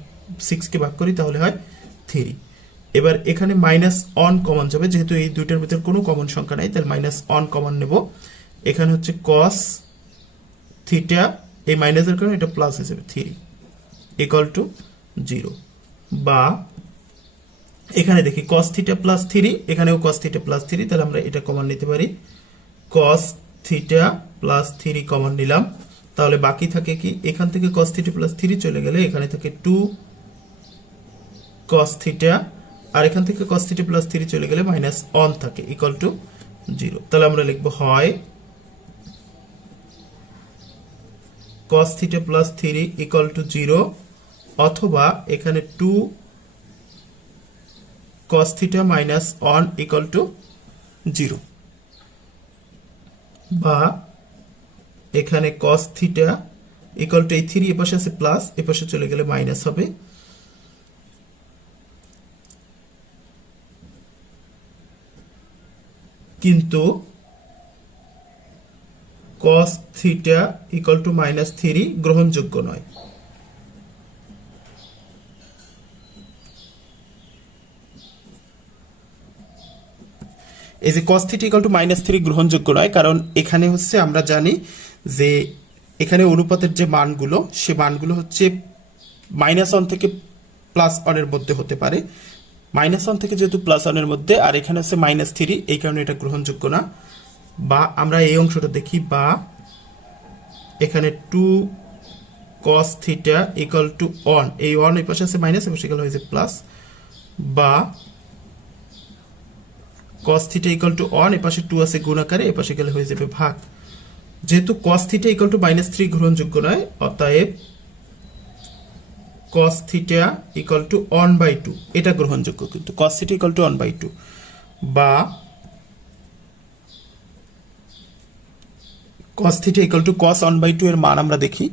6 কে ভাগ করি তাহলে হয় 3। এবার এখানে মাইনাস অন কমন যাবে, যেহেতু এই দুইটার ভিতর কোনো কমন সংখ্যা নাই তাহলে মাইনাস অন কমন নেব, এখানে হচ্ছে cos থিটা এই মাইনাসের কারণে এটা প্লাস হয়ে যাবে 3 ইকুয়াল টু 0, বা এখানে দেখি cos থিটা প্লাস 3, এখানেও cos থিটা প্লাস 3, তাহলে আমরা এটা কমন নিতে পারি, cos থিটা প্লাস 3 কমন নিলাম, তাহলে বাকি থাকে কি, এখান থেকে cos থিটা প্লাস 3 চলে গেলে এখানে থাকে 2 cos থিটা, আর এখান থেকে cos থিটা প্লাস 3 চলে গেলে মাইনাস অন থাকে ইকুয়াল টু 0, তাহলে আমরা লিখবো হয় cos theta plus 3 equal to 0, অথবা এখানে 2 cos theta minus one equal to 0, বা এখানে cos থিটা ইকুয়াল টু এই 3 এপাশে আছে প্লাস, এপাশে চলে গেলে মাইনাস হবে, কিন্তু cos theta equal two minus 3 গ্রহণযোগ্য নয়। এই যে cos theta equal two minus 3 গ্রহণযোগ্য নয়, কারণ এখানে হচ্ছে আমরা জানি যে এখানে অনুপাতের যে মানগুলো সে মানগুলো হচ্ছে মাইনাস অন থেকে প্লাস অনের মধ্যে হতে পারে, মাইনাস অন থেকে যেহেতু প্লাস অনের মধ্যে, আর এখানে হচ্ছে মাইনাস 3, এই কারণে এটা গ্রহণযোগ্য না। বা আমরা এই অংশটা দেখি, বা এখানে 2 cos theta equal to on, এই অন এই পাশে আছে মাইনাস, এই পাশে গেলে হয়েছে প্লাস, বা cos theta equal to on, এই পাশে 2 আছে গুণ আকারে, এই পাশে গেলে হয়ে যাবে ভাগ। যেহেতু cos theta equal two minus 3 গ্রহণযোগ্য নয়, অতএব cos থিটা ইকুয়াল টু 1/2 এটা গ্রহণযোগ্য, কিন্তু cos থিটা ইকুয়াল টু 1/2, বা cos theta equal to cos 1/2 এর মান আমরা দেখি,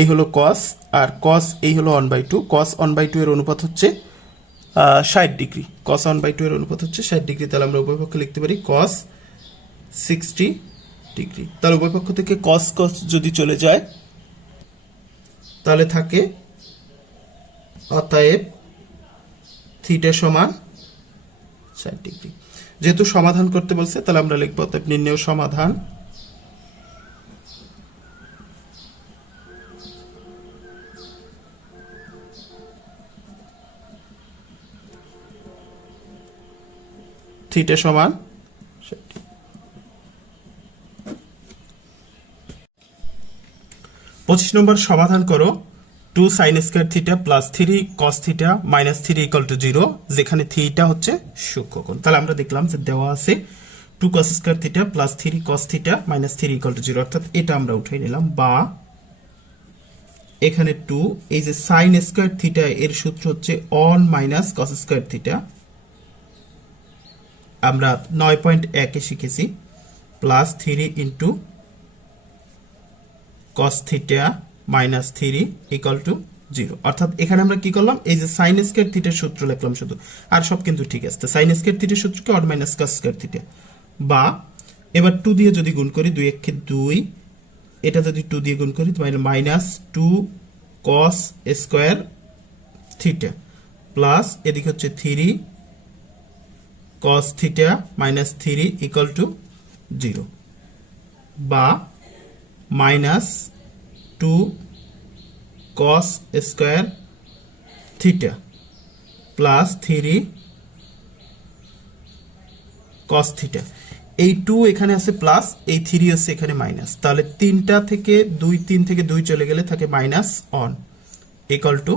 এই হলো কস, আর কস এই হলো 1/2। কস 1/2 এর অনুপাত হচ্ছে 60 ডিগ্রি। কস 1/2 এর অনুপাত হচ্ছে 60 ডিগ্রি। তাহলে আমরা উভয় পক্ষে লিখতে পারি কস 60 ডিগ্রি। তাহলে উভয় পক্ষ থেকে কস কস যদি চলে যায় তাহলে থাকে অতএব থিটা সমান 60 ডিগ্রি। যেহেতু সমাধান করতে বলছে তাহলে আমরা লিখব অতএব নির্ণেয় সমাধান থিটা সমান 60। 25 নম্বর সমাধান করো 2 sin square theta plus 3 cos theta minus 3 equal to 0, যেখানে থিটা হচ্ছে সূক্ষ্মকোণ। তাহলে আমরা দেখলাম যে দেওয়া আছে 2 cos square theta plus 3 cos theta minus 3 equal to 0, অর্থাৎ এটা আমরা উঠাই নিলাম। বা এখানে 2, এই যে sin স্কয়ার থিটা এর সূত্র হচ্ছে 1 মাইনাস cos স্কয়ার থিটা, আমরা 9.1 এ শিখেছি, plus 3 into cos theta minus 3 equal to 0। অর্থাৎ এখানে আমরা কি করলাম, এই যে সাইন স্কয়ার থিটার সূত্র লিখলাম শুধু, আর সব কিন্তু ঠিক আছে। সাইন স্কয়ার থিটার সূত্রকে 1 মাইনাস cos স্কয়ার থিটা, বা এবার 2 দিয়ে যদি গুণ করি, 2 একে 2, এটা যদি 2 দিয়ে গুণ করি তাহলে minus 2 cos square theta plus এদিকে হচ্ছে 3 cos theta minus 3 equal to 0, বা minus 2 cos square theta plus 3 cos theta. এই 2 এখানে আছে প্লাস, এই 3 আছে এখানে মাইনাস, তাহলে 3 থেকে 2 চলে গেলে থাকে মাইনাস 1 ইকুয়াল টু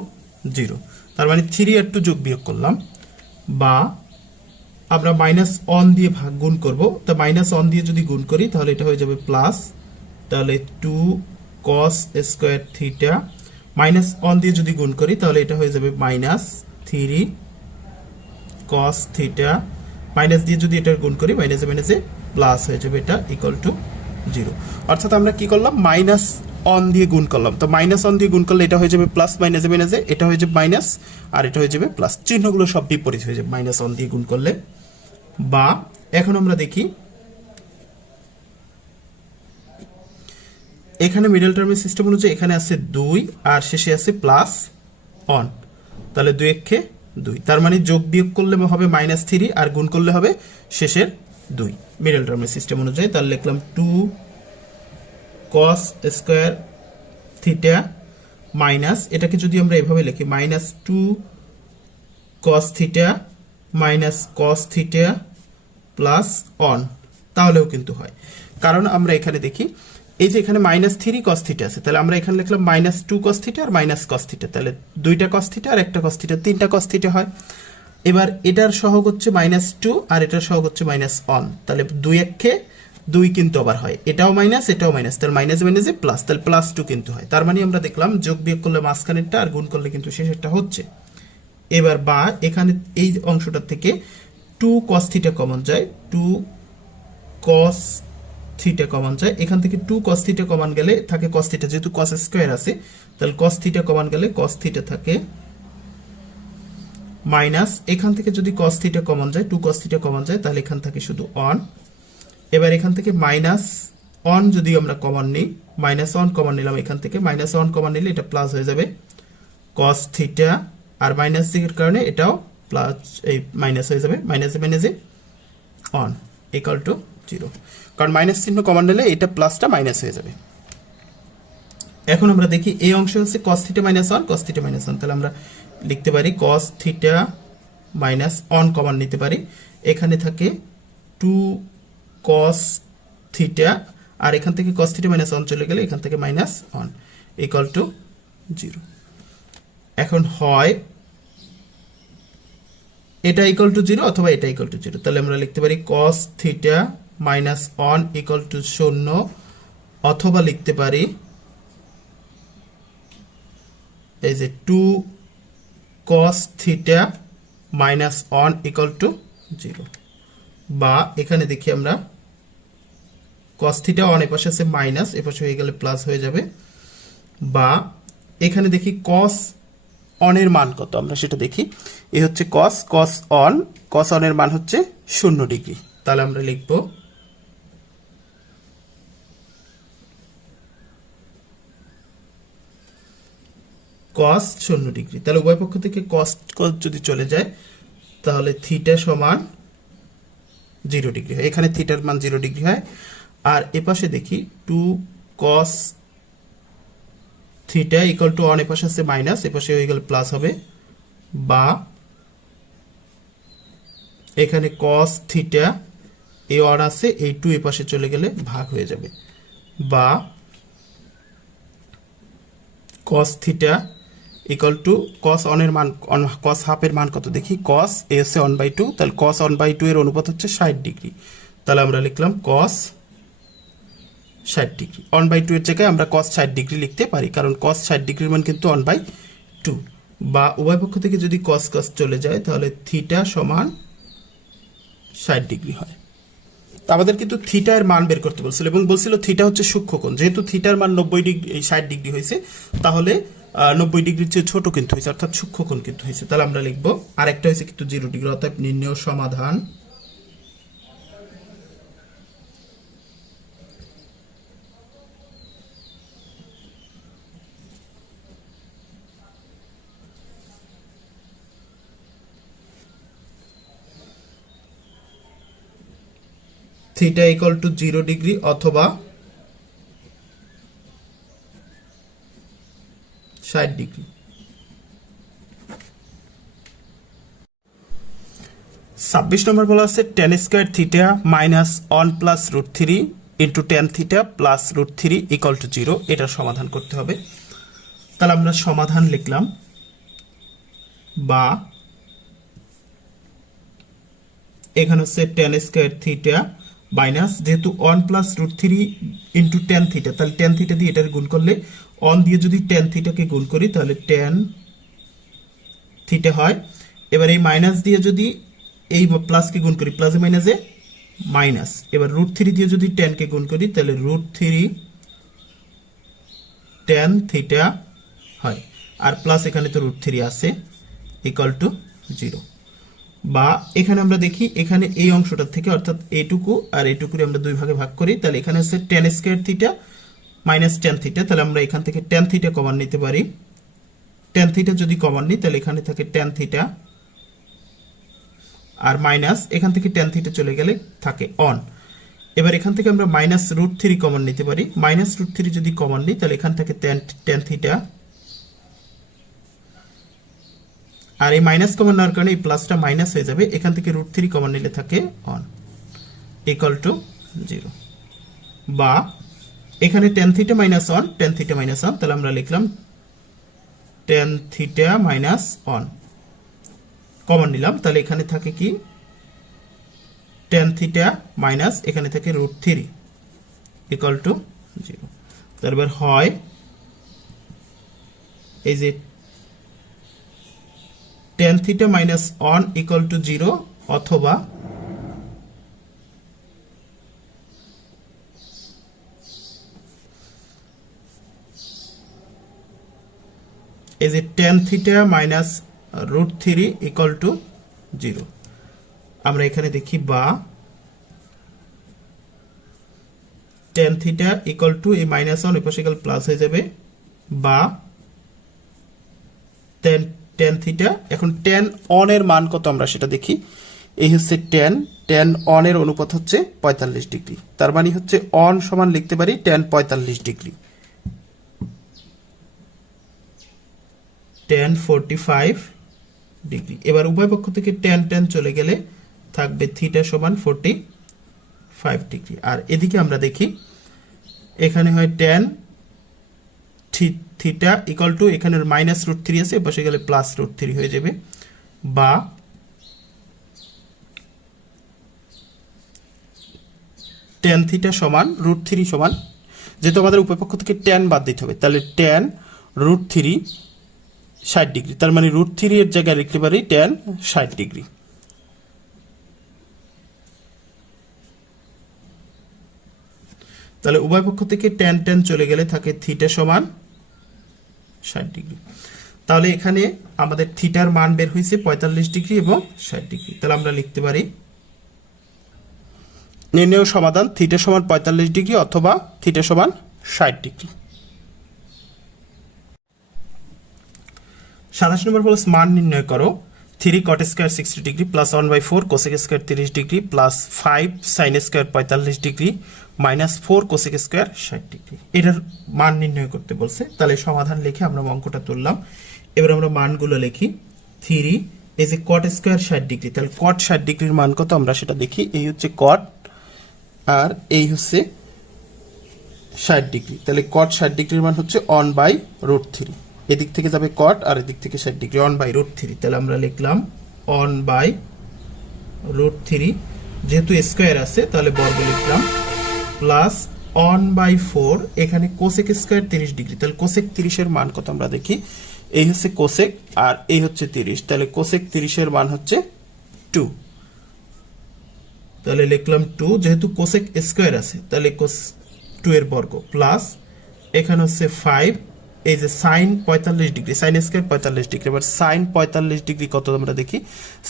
0। তার মানে 3 আর 2 যোগ বিয়োগ করলাম, বা আমরা মাইনাস 1 দিয়ে ভাগ গুণ করব। তো মাইনাস 1 দিয়ে যদি গুণ করি তাহলে এটা হয়ে যাবে প্লাস, তাহলে 2 cos স্কয়ার থিটা মাইনাস 1 দিয়ে যদি গুণ করি তাহলে এটা হয়ে যাবে মাইনাস 3 cos থিটা, মাইনাস দিয়ে যদি এটা গুণ করি মাইনাসে মাইনাসে প্লাস হয়ে যাবে, এটা ইকুয়াল টু 0। অর্থাৎ আমরা কি করলাম, মাইনাস 1 দিয়ে গুণ করলাম। তো মাইনাস 1 দিয়ে গুণ করলে এটা হয়ে যাবে প্লাস, মাইনাসে মাইনাসে এটা হয়ে যাবে মাইনাস, আর এটা হয়ে যাবে প্লাস। চিহ্নগুলো সব বিপরীত হয়ে যাবে মাইনাস 1 দিয়ে গুণ করলে। বা এখন আমরা দেখি এখানে মিডল টার্মের সিস্টেম অনুযায়ী এখানে আছে 2 আর শেষে আছে প্লাস 1, তাহলে 2 একে 2, তার মানে যোগ বিয়োগ করলে হবে মাইনাস 3 আর গুণ করলে হবে শেষের 2 মিডল টার্মের সিস্টেম অনুযায়ী। তাহলে লিখলাম 2 cos স্কয়ার থিটা মাইনাস, এটাকে যদি আমরা এভাবে লিখি minus 2 cos theta minus cos theta plus 1, তাহলেও কিন্তু হয়। কারণ আমরা এখানে দেখি এই যে এখানে মাইনাস 3 cos থিটা আছে, তাহলে আমরা এখানে লিখলাম মাইনাস 2 cos থিটা আর মাইনাস cos থিটা, তাহলে 2টা cos থিটা আর একটা cos থিটা, 3টা cos থিটা হয়। এবার এটার সহগ হচ্ছে মাইনাস 2 আর এটার সহগ হচ্ছে মাইনাস 1, তাহলে 2 একে 2 কিন্তু আবার হয়, এটাও মাইনাস এটাও মাইনাস, তাহলে মাইনাস মাইনাসে প্লাস, তাহলে প্লাস 2 কিন্তু হয়। তার মানে আমরা দেখলাম যোগ বিয়োগ করলে মাঝখানেরটা আর গুণ করলে কিন্তু শেষেরটা হচ্ছে। এবার বা এখানে এই অংশটার থেকে 2 cos থিটা কমন যায়, 2 cos থিটা কমন যায়, এখান থেকে 2 cos থিটা কমন গেলে থাকে cos থিটা, যেহেতু cos স্কয়ার আছে তাহলে cos থিটা কমন গেলে cos থিটা থাকে মাইনাস, এখান থেকে যদি cos থিটা কমন যায় 2 cos থিটা কমন যায় তাহলে এখান থেকে শুধু 1। এবার এখান থেকে মাইনাস 1 যদি আমরা কমন নিই, মাইনাস 1 কমন নিলাম, এখান থেকে মাইনাস 1 কমন নিলে এটা প্লাস হয়ে যাবে cos থিটা, আর মাইনাস এর কারণে এটাও প্লাস, এই মাইনাস হয়ে যাবে, মাইনাসে মাইনাসে 1 ইকুয়াল টু 0, কারণ মাইনাস চিহ্ন কমন নিলে এটা প্লাসটা মাইনাস হয়ে যাবে। এখন আমরা দেখি এই অংশ হচ্ছে cos theta minus 1 cos theta minus 1, তাহলে আমরা লিখতে পারি cos থিটা মাইনাস 1 কমন নিতে পারি, এখানে থাকে 2 cos থিটা, আর এখান থেকে cos থিটা মাইনাস 1 চলে গেলে এখান থেকে মাইনাস 1 ইকুয়াল টু 0। এখন হয় এটা ইকুয়াল টু 0 অথবা এটা ইকুয়াল টু 0, তাহলে আমরা লিখতে পারি cos theta minus 1 equal to 0, অথবা লিখতে পারি এই যে 2 cos theta minus 1 equal to 0, বা এখানে দেখি আমরা cos থিটা 1 এর পাশে আছে মাইনাস, এর পাশে হয়ে গেলে প্লাস হয়ে যাবে, বা এখানে দেখি কস অনের মান কত, আমরা সেটা দেখি। এ হচ্ছে কস, কস অনের মান হচ্ছে 0 ডিগ্রি। তাহলে আমরা লিখব কস 0 ডিগ্রি। তাহলে উভয় পক্ষ থেকে কস যদি চলে যায় তাহলে থিটা সমান 0 ডিগ্রি হয়, এখানে থিটার মান 0 ডিগ্রি হয়। আর এপাশে দেখি 2 cos theta equal to on, এপাশে আছে মাইনাস, এপাশে হয়ে গেলে প্লাস হবে, বা এখানে কস থিটা এই অন আছে, এই 2 এপাশে চলে গেলে ভাগ হয়ে যাবে, বা cos theta equal to cos অনের মান, কস হাফের মান কত দেখি, কস এ হচ্ছে 1/2, তাহলে কস 1/2 এর অনুপাত হচ্ছে 60 ডিগ্রি। তাহলে আমরা লিখলাম কস 60 ডিগ্রি। 1/2 এর জায়গায় আমরা কস 60 ডিগ্রি লিখতে পারি, কারণ কস 60 ডিগ্রির মান কিন্তু 1/2। বা উভয় পক্ষ থেকে যদি কস কস চলে যায় তাহলে থিটা সমান 60 ডিগ্রি হয়। আমাদের কিন্তু থিটা এর মান বের করতে বলছিল এবং বলছিল থিটা হচ্ছে সূক্ষ্মকোণ, যেহেতু থিটার মান 90 ডিগ্রি, 60 ডিগ্রি হয়েছে, তাহলে 90 ডিগ্রির চেয়ে ছোট কিন্তু হয়েছে, অর্থাৎ সূক্ষ্মকোণ কিন্তু হয়েছে। তাহলে আমরা লিখবো আর একটা হয়েছে কিন্তু 0 ডিগ্রি, অর্থাৎ নির্ণয় সমাধান থিটা ইকুয়াল টু 0 ডিগ্রি অথবা 60 ডিগ্রি। 26 নম্বর বলা আছে tan square theta minus 1 plus root 3 into tan theta plus root 3 equal to 0, এটার সমাধান করতে হবে। তাহলে আমরা সমাধান লিখলাম, বা এখানে হচ্ছে tan স্কয়ার থিটা মাইনাস, যেহেতু 1 plus root 3 into tan theta, তাহলে tan থিটা দিয়ে এটার গুণ করলে, 1 দিয়ে যদি tan থিটাকে গুণ করি তাহলে tan থিটা হয়। এবার এই মাইনাস দিয়ে যদি এই প্লাসকে গুণ করি, প্লাসে মাইনাসে মাইনাস, এবার রুট 3 দিয়ে যদি tan কে গুণ করি তাহলে রুট 3 tan থিটা হয়, আর প্লাস এখানে তো রুট 3 আছে, ইকুয়াল টু 0। বা এখানে আমরা দেখি, এখানে এই অংশটা থেকে অর্থাৎ এইটুকু আর এইটুকুরে আমরা দুই ভাগে ভাগ করি, তাহলে এখানে হচ্ছে tan square theta minus tan theta, তাহলে আমরা এখান থেকে tan থিটা কমন নিতে পারি। tan থিটা যদি কমন নিই তাহলে এখানে থাকে tan থিটা, আর মাইনাস এখান থেকে tan থিটা চলে গেলে থাকে অন। এবার এখান থেকে আমরা মাইনাস রুট 3 কমন নিতে পারি, মাইনাস রুট 3 যদি কমন নিই তাহলে এখান থেকে tan থিটা, আর এই মাইনাস কমন নেওয়ার কারণে এই প্লাসটা মাইনাস হয়ে যাবে, এখান থেকে রুট 3 কমন নিলে থাকে অন, ইকুয়াল টু 0। বা এখানে tan theta minus on, tan theta minus on, তাহলে আমরা লিখলাম tan theta minus on, common নিলাম, তাহলে এখানে থাকে কি tan থিটা মাইনাস এখানে থাকে রুট 3 ইকুয়াল টু 0। তারপর হয় এই যে tan theta minus one equal to 0, অথবা এই যে tan theta minus root 3 equal to 0। আমরা এখানে দেখি, বা tan থিটা ইকুয়াল টু এই মাইনাস অন এপাশে গেলে প্লাস হয়ে যাবে, বা tan থিটা, এখন tan অন এর মান কত আমরা সেটা দেখি। এই হচ্ছে tan অন এর অনুপাত হচ্ছে 45 ডিগ্রি, তার মানে হচ্ছে অন সমান লিখতে পারি tan 45 ডিগ্রি, tan 45 ডিগ্রি। এবার উভয় পক্ষ থেকে tan চলে গেলে থাকবে থিটা সমান 45 ডিগ্রি। আর এদিকে আমরা দেখি, এখানে হয় tan থিটা ইকুয়াল টু, এখানে মাইনাস রুট 3 আছে, বসে গেলে প্লাস রুট 3 হয়ে যাবে, বা tan থিটা সমান রুট 3 সমান, যেহেতু আমাদের উভয় পক্ষ থেকে tan বাদ দিতে হবে, তাহলে tan রুট 3 60 ডিগ্রি, তার মানে রুট 3 এর জায়গায় লিখতে পারি tan 60 ডিগ্রি। তাহলে উভয় পক্ষ থেকে tan চলে গেলে থাকে থিটা সমান 60°। তাহলে এখানে আমাদের থিটার মান বের হয়েছে 45° এবং 60°। তাহলে আমরা লিখতে পারি নির্ণয় সমাধান থিটা সমান 45° অথবা থিটা সমান 60°। 27 নম্বর বলছে মান নির্ণয় করো 3 cot square 60° plus 1/4 cosec square 30° plus 5 sine square 45° minus 4 cosec square 60°। এটার মান নির্ণয় করতে বলছে। তাহলে সমাধান লিখে আমরা অঙ্কটা তুললাম। এবার আমরা মানগুলো লিখি। 3 এই যে cot স্কয়ার 60°, তাহলে cot 60°-র মান কত আমরা সেটা দেখি। এই হচ্ছে cot আর এই হচ্ছে 60°। তাহলে cot 60°-র মান হচ্ছে 1/√3। এদিক থেকে যাবে cot আর এদিক থেকে 60°, 1/√3। তাহলে আমরা লিখলাম 1/√3, যেহেতু স্কয়ার আছে তাহলে বর্গ লিখলাম, প্লাস 1/4 এখানে কোসেক স্কয়ার 30°, তাহলে কোসেক 30-এর মান কত আমরা দেখি। এই হচ্ছে কোসেক আর এই হচ্ছে 30, তাহলে কোসেক 30-এর মান হচ্ছে 2। তাহলে লিখলাম 2, যেহেতু কোসেক স্কয়ার আছে তাহলে cos 2 এর বর্গ, প্লাস এখানে হচ্ছে 5, এই যে সাইন 45°, সাইন স্কয়ার 45°। এবার সাইন 45° কত আমরা দেখি।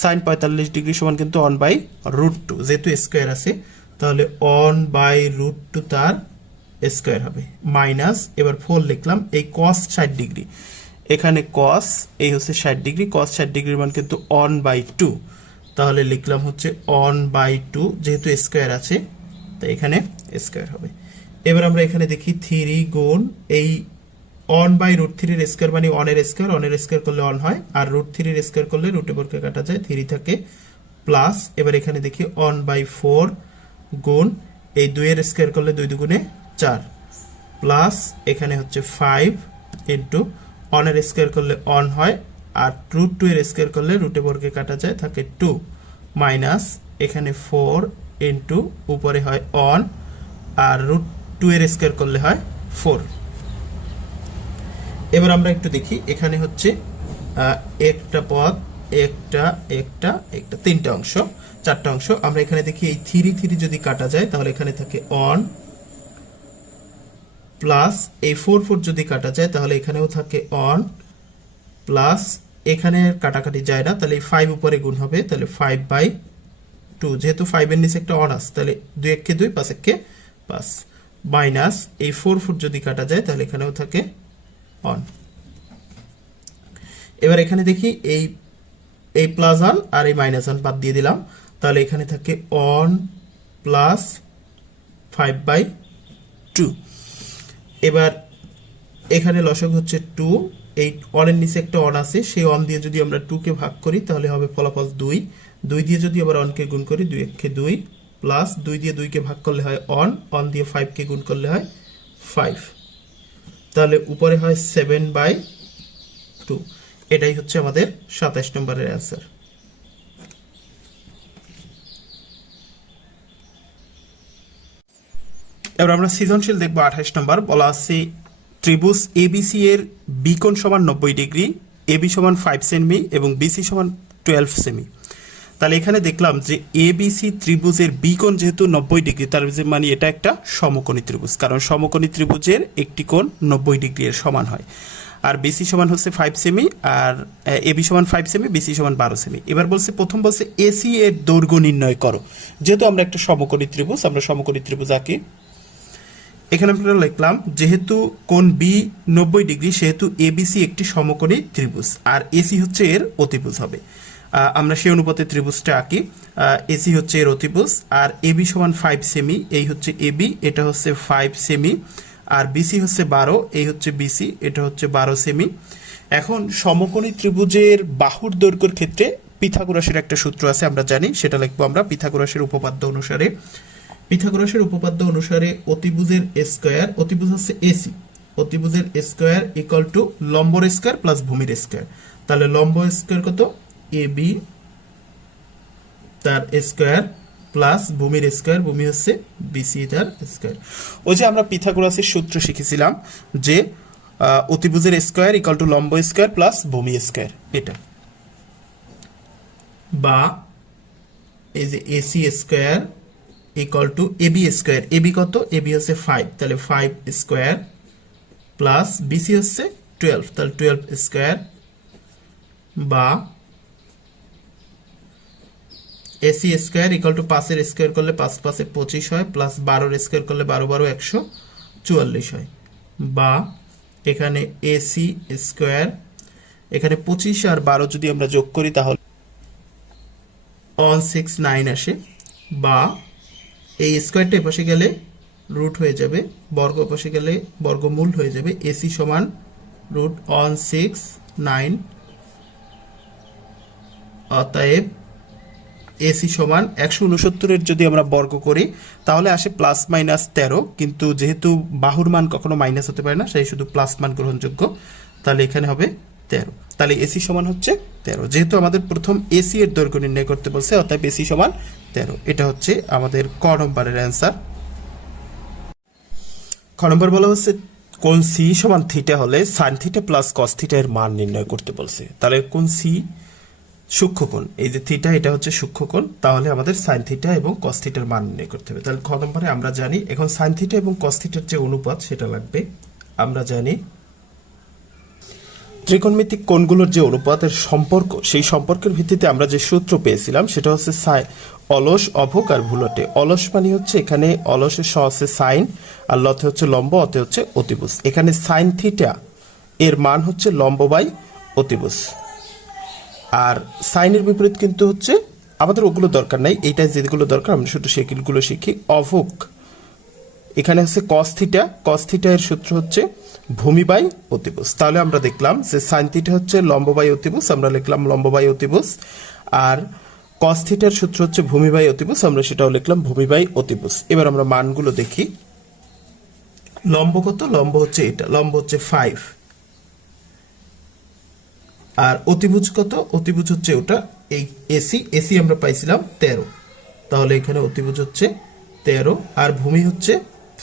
সাইন 45° সমান কিন্তু 1/√2, যেহেতু স্কয়ার আছে তাহলে 1/√2 তার স্কয়ার হবে, মাইনাস এবার 4 লিখলাম। এই cos 60°, এখানে cos এই হচ্ছে 60°, cos 60°-র মান কিন্তু 1/2, তাহলে লিখলাম হচ্ছে 1/2, যেহেতু স্কয়ার আছে তাই এখানে স্কয়ার হবে। এবার আমরা এখানে দেখি 3 গুণ এই 1/√3 এর স্কয়ার মানে 1 এর স্কয়ার, 1 এর স্কয়ার করলে 1 হয়, আর √3 এর স্কয়ার করলে রুটে বর্গে কাটা যায়, 3 থাকে, প্লাস এবার এখানে দেখি 1/4 গুণ এই 2 এর স্কয়ার করলে 2 দুগুণে 4, প্লাস এখানে হচ্ছে 5 ইনটু 1 এর স্কয়ার করলে 1 হয়, আর √2 এর স্কয়ার করলে রুটে বর্গে কাটা যায়, থাকে 2, মাইনাস এখানে 4 ইনটু উপরে হয় 1 আর √2 এর স্কয়ার করলে হয় 4। এবার আমরা একটু দেখি, এখানে হচ্ছে একটা পদ, একটা একটা একটা, তিনটা অংশ, চারটা অংশ। আমরা এখানে দেখি এই 3 যদি কাটা যায় তাহলে এখানে থাকে 1, প্লাস এই 4 যদি কাটা যায় তাহলে এখানেও থাকে 1, প্লাস এখানে কাটাকাটি যায় না তাহলে এই 5 উপরে গুণ হবে, তাহলে 5/2, যেহেতু 5 এর নিচে একটা 1 আছে তাহলে 2 1 কে 2, 5 1 কে 5, মাইনাস এই 4 যদি কাটা যায় তাহলে এখানেও থাকে 1। এবার এখানে দেখি এই প্লাস 1 আর এই মাইনাস 1 বাদ দিয়ে দিলাম, তাহলে এখানে থাকে 1 প্লাস 5/2। এবার এখানে লসাগু হচ্ছে 2, এই 1 এর নিচে একটা 1 আছে, সেই 1 দিয়ে যদি আমরা 2 কে ভাগ করি তাহলে হবে ফলাফল 2, 2 দিয়ে যদি আবার 1 কে গুণ করি 2 1 কে 2, প্লাস 2 দিয়ে 2 কে ভাগ করলে হয় 1, 1 দিয়ে 5 কে গুণ করলে হয় 5, তাহলে উপরে হয় 7/2। এটাই হচ্ছে আমাদের 27 নম্বরের অ্যান্সার। এবার আমরা সৃজনশীল দেখব। 28 নম্বর বলা আছে ত্রিভুজ এবিসি এর বি কোণ সমান 90°, এবি সমান 5 সেমি এবং বিসি সমান 12 সেমি। তাহলে এখানে দেখলাম যে এবিসি ত্রিভুজের বি কোণ যেহেতু 90°, তার মানে এটা একটা সমকোণী ত্রিভুজ, কারণ সমকোণী ত্রিভুজের একটি কোণ 90° এর সমান হয়। আর বিসি সমান হচ্ছে 5 সেমি, আর এবি সমান 5 সেমি, বিসি সমান 12 সেমি। এবার বলছে প্রথম বলছে এসি এর দৈর্ঘ্য নির্ণয় করো। যেহেতু আমরা একটা সমকোণী ত্রিভুজ, আমরা সমকোণী ত্রিভুজ আঁকি। এখানে আমরা লিখলাম যেহেতু কোণ বি 90°, সেহেতু এবিসি একটি সমকোণী ত্রিভুজ আর এসি হচ্ছে এর অতিভুজ হবে। আমরা সেই অনুপাতে ত্রিভুজটা আঁকি। এসি হচ্ছে এর অতিভুজ, আর এবি সমান 5 সেমি, এই হচ্ছে এবি, এটা হচ্ছে 5 সেমি, আর বিসি হচ্ছে 12, এই হচ্ছে বিসি, এটা হচ্ছে 12 সেমি। এখন সমকোণী ত্রিভুজের বাহুর দৈর্ঘ্যের ক্ষেত্রে পিথাগোরাসের একটা সূত্র আছে, আমরা জানি, সেটা লিখবো আমরা পিথাগোরাসের উপপাদ্য অনুসারে। পিথাগোরাসের উপপাদ্য অনুসারে অতিভুজের স্কয়ার, অতিভুজ হচ্ছে এসি, অতিভুজের স্কয়ার ইকুয়াল টু লম্বর স্কয়ার প্লাস ভূমির স্কয়ার। তাহলে লম্ব স্কয়ার কত, এবি তার স্কয়ার প্লাস ভূমির স্কয়ার, ভূমি হচ্ছে বিসি তার স্কয়ার। ওই যে আমরা পিথাগোরাসের সূত্র শিখেছিলাম যে অতিভুজের স্কয়ার ইকুয়াল টু লম্ব স্কয়ার প্লাস ভূমি স্কয়ার, এটা। বা এই যে AC square equal to AB square, AB কত, এবি হচ্ছে 5, তাহলে 5 স্কয়ার প্লাস বিসি হচ্ছে 12, তাহলে 12 স্কোয়ার বা AC square equal to 5 square করলে 5 5 25 হয়, প্লাস 12 স্কোয়ার করলে 12 12 144 হয়, বা এখানে এসি স্কোয়ার, এখানে 25 আর 12 যদি আমরা যোগ করি তাহলে 169 আসে, বা এই স্কোয়ারটা এপাশে গেলে রুট হয়ে যাবে, বর্গ পাশে গেলে বর্গমূল হয়ে যাবে, এসি সমান রুট 169, অতএব এসি সমান 169 যদি আমরা বর্গ করি তাহলে আসে প্লাস মাইনাস 13, কিন্তু যেহেতু বাহুর মান কখনো মাইনাস হতে পারে না, সেই শুধু প্লাস মান গ্রহণযোগ্য, তাহলে এখানে হবে 13। তাহলে এসি সমান হচ্ছে 13, যেহেতু আমাদের প্রথম এসি এর দৈর্ঘ্য নির্ণয় করতে বলছে, অর্থাৎ এসি সমান 13। এটা হচ্ছে আমাদের ক নম্বরের অ্যান্সার। খ নম্বর বলা হচ্ছে কোণ সি সমান থিটা হলে sine theta plus cos theta এর মান নির্ণয় করতে বলছে। তাহলে কোণ সি সূক্ষ্মকোণ, এই যে থিটা এটা হচ্ছে সূক্ষ্মকোণ, তাহলে আমাদের সাইন থিটা এবং কস থিটার মান নির্ণয় করতে হবে। তাহলে খ নম্বরে আমরা জানি এখন সাইন থিটা এবং কস থিটার যে অনুপাত সেটা লাগবে। আমরা জানি ত্রিকোণমিতিক কোণগুলোর যে অনুপাতের সম্পর্ক, সেই সম্পর্কের ভিত্তিতে আমরা যে সূত্র পেয়েছিলাম সেটা হচ্ছে অলস, অভুক আর ভুলটে। অলস মানে হচ্ছে এখানে অলসের স হচ্ছে সাইন, আর লতে হচ্ছে লম্ব, অতে হচ্ছে অতিভুজ। এখানে সাইন থিটা এর মান হচ্ছে লম্ব বাই অতিভুজ, আর সাইনের বিপরীত কিন্তু হচ্ছে আমাদের ওগুলো দরকার নাই, এইটা যেগুলো দরকার আমরা শুধু সেগুলো শিখি। অভুক এখানে হচ্ছে কস থিটা, কস থিটা এর সূত্র হচ্ছে ভূমি বাই অতিভুজ। তাহলে আমরা দেখলাম যে সাইন থিটা হচ্ছে লম্ব বাই অতিভুজ, আমরা লিখলাম লম্ব বাই অতিভুজ, আর কস থিটার সূত্র হচ্ছে ভূমি বাই অতিভুজ, আমরা সেটাও লিখলাম ভূমি বাই অতিভুজ। এবার আমরা মানগুলো দেখি। লম্ব কত? লম্ব হচ্ছে এটা, লম্ব হচ্ছে 5, আর অতিভুজ কত? অতিভুজ হচ্ছে ওটা, এই এসি, এসি আমরা পাইছিলাম 13, তাহলে এখানে অতিভুজ হচ্ছে 13, আর ভূমি হচ্ছে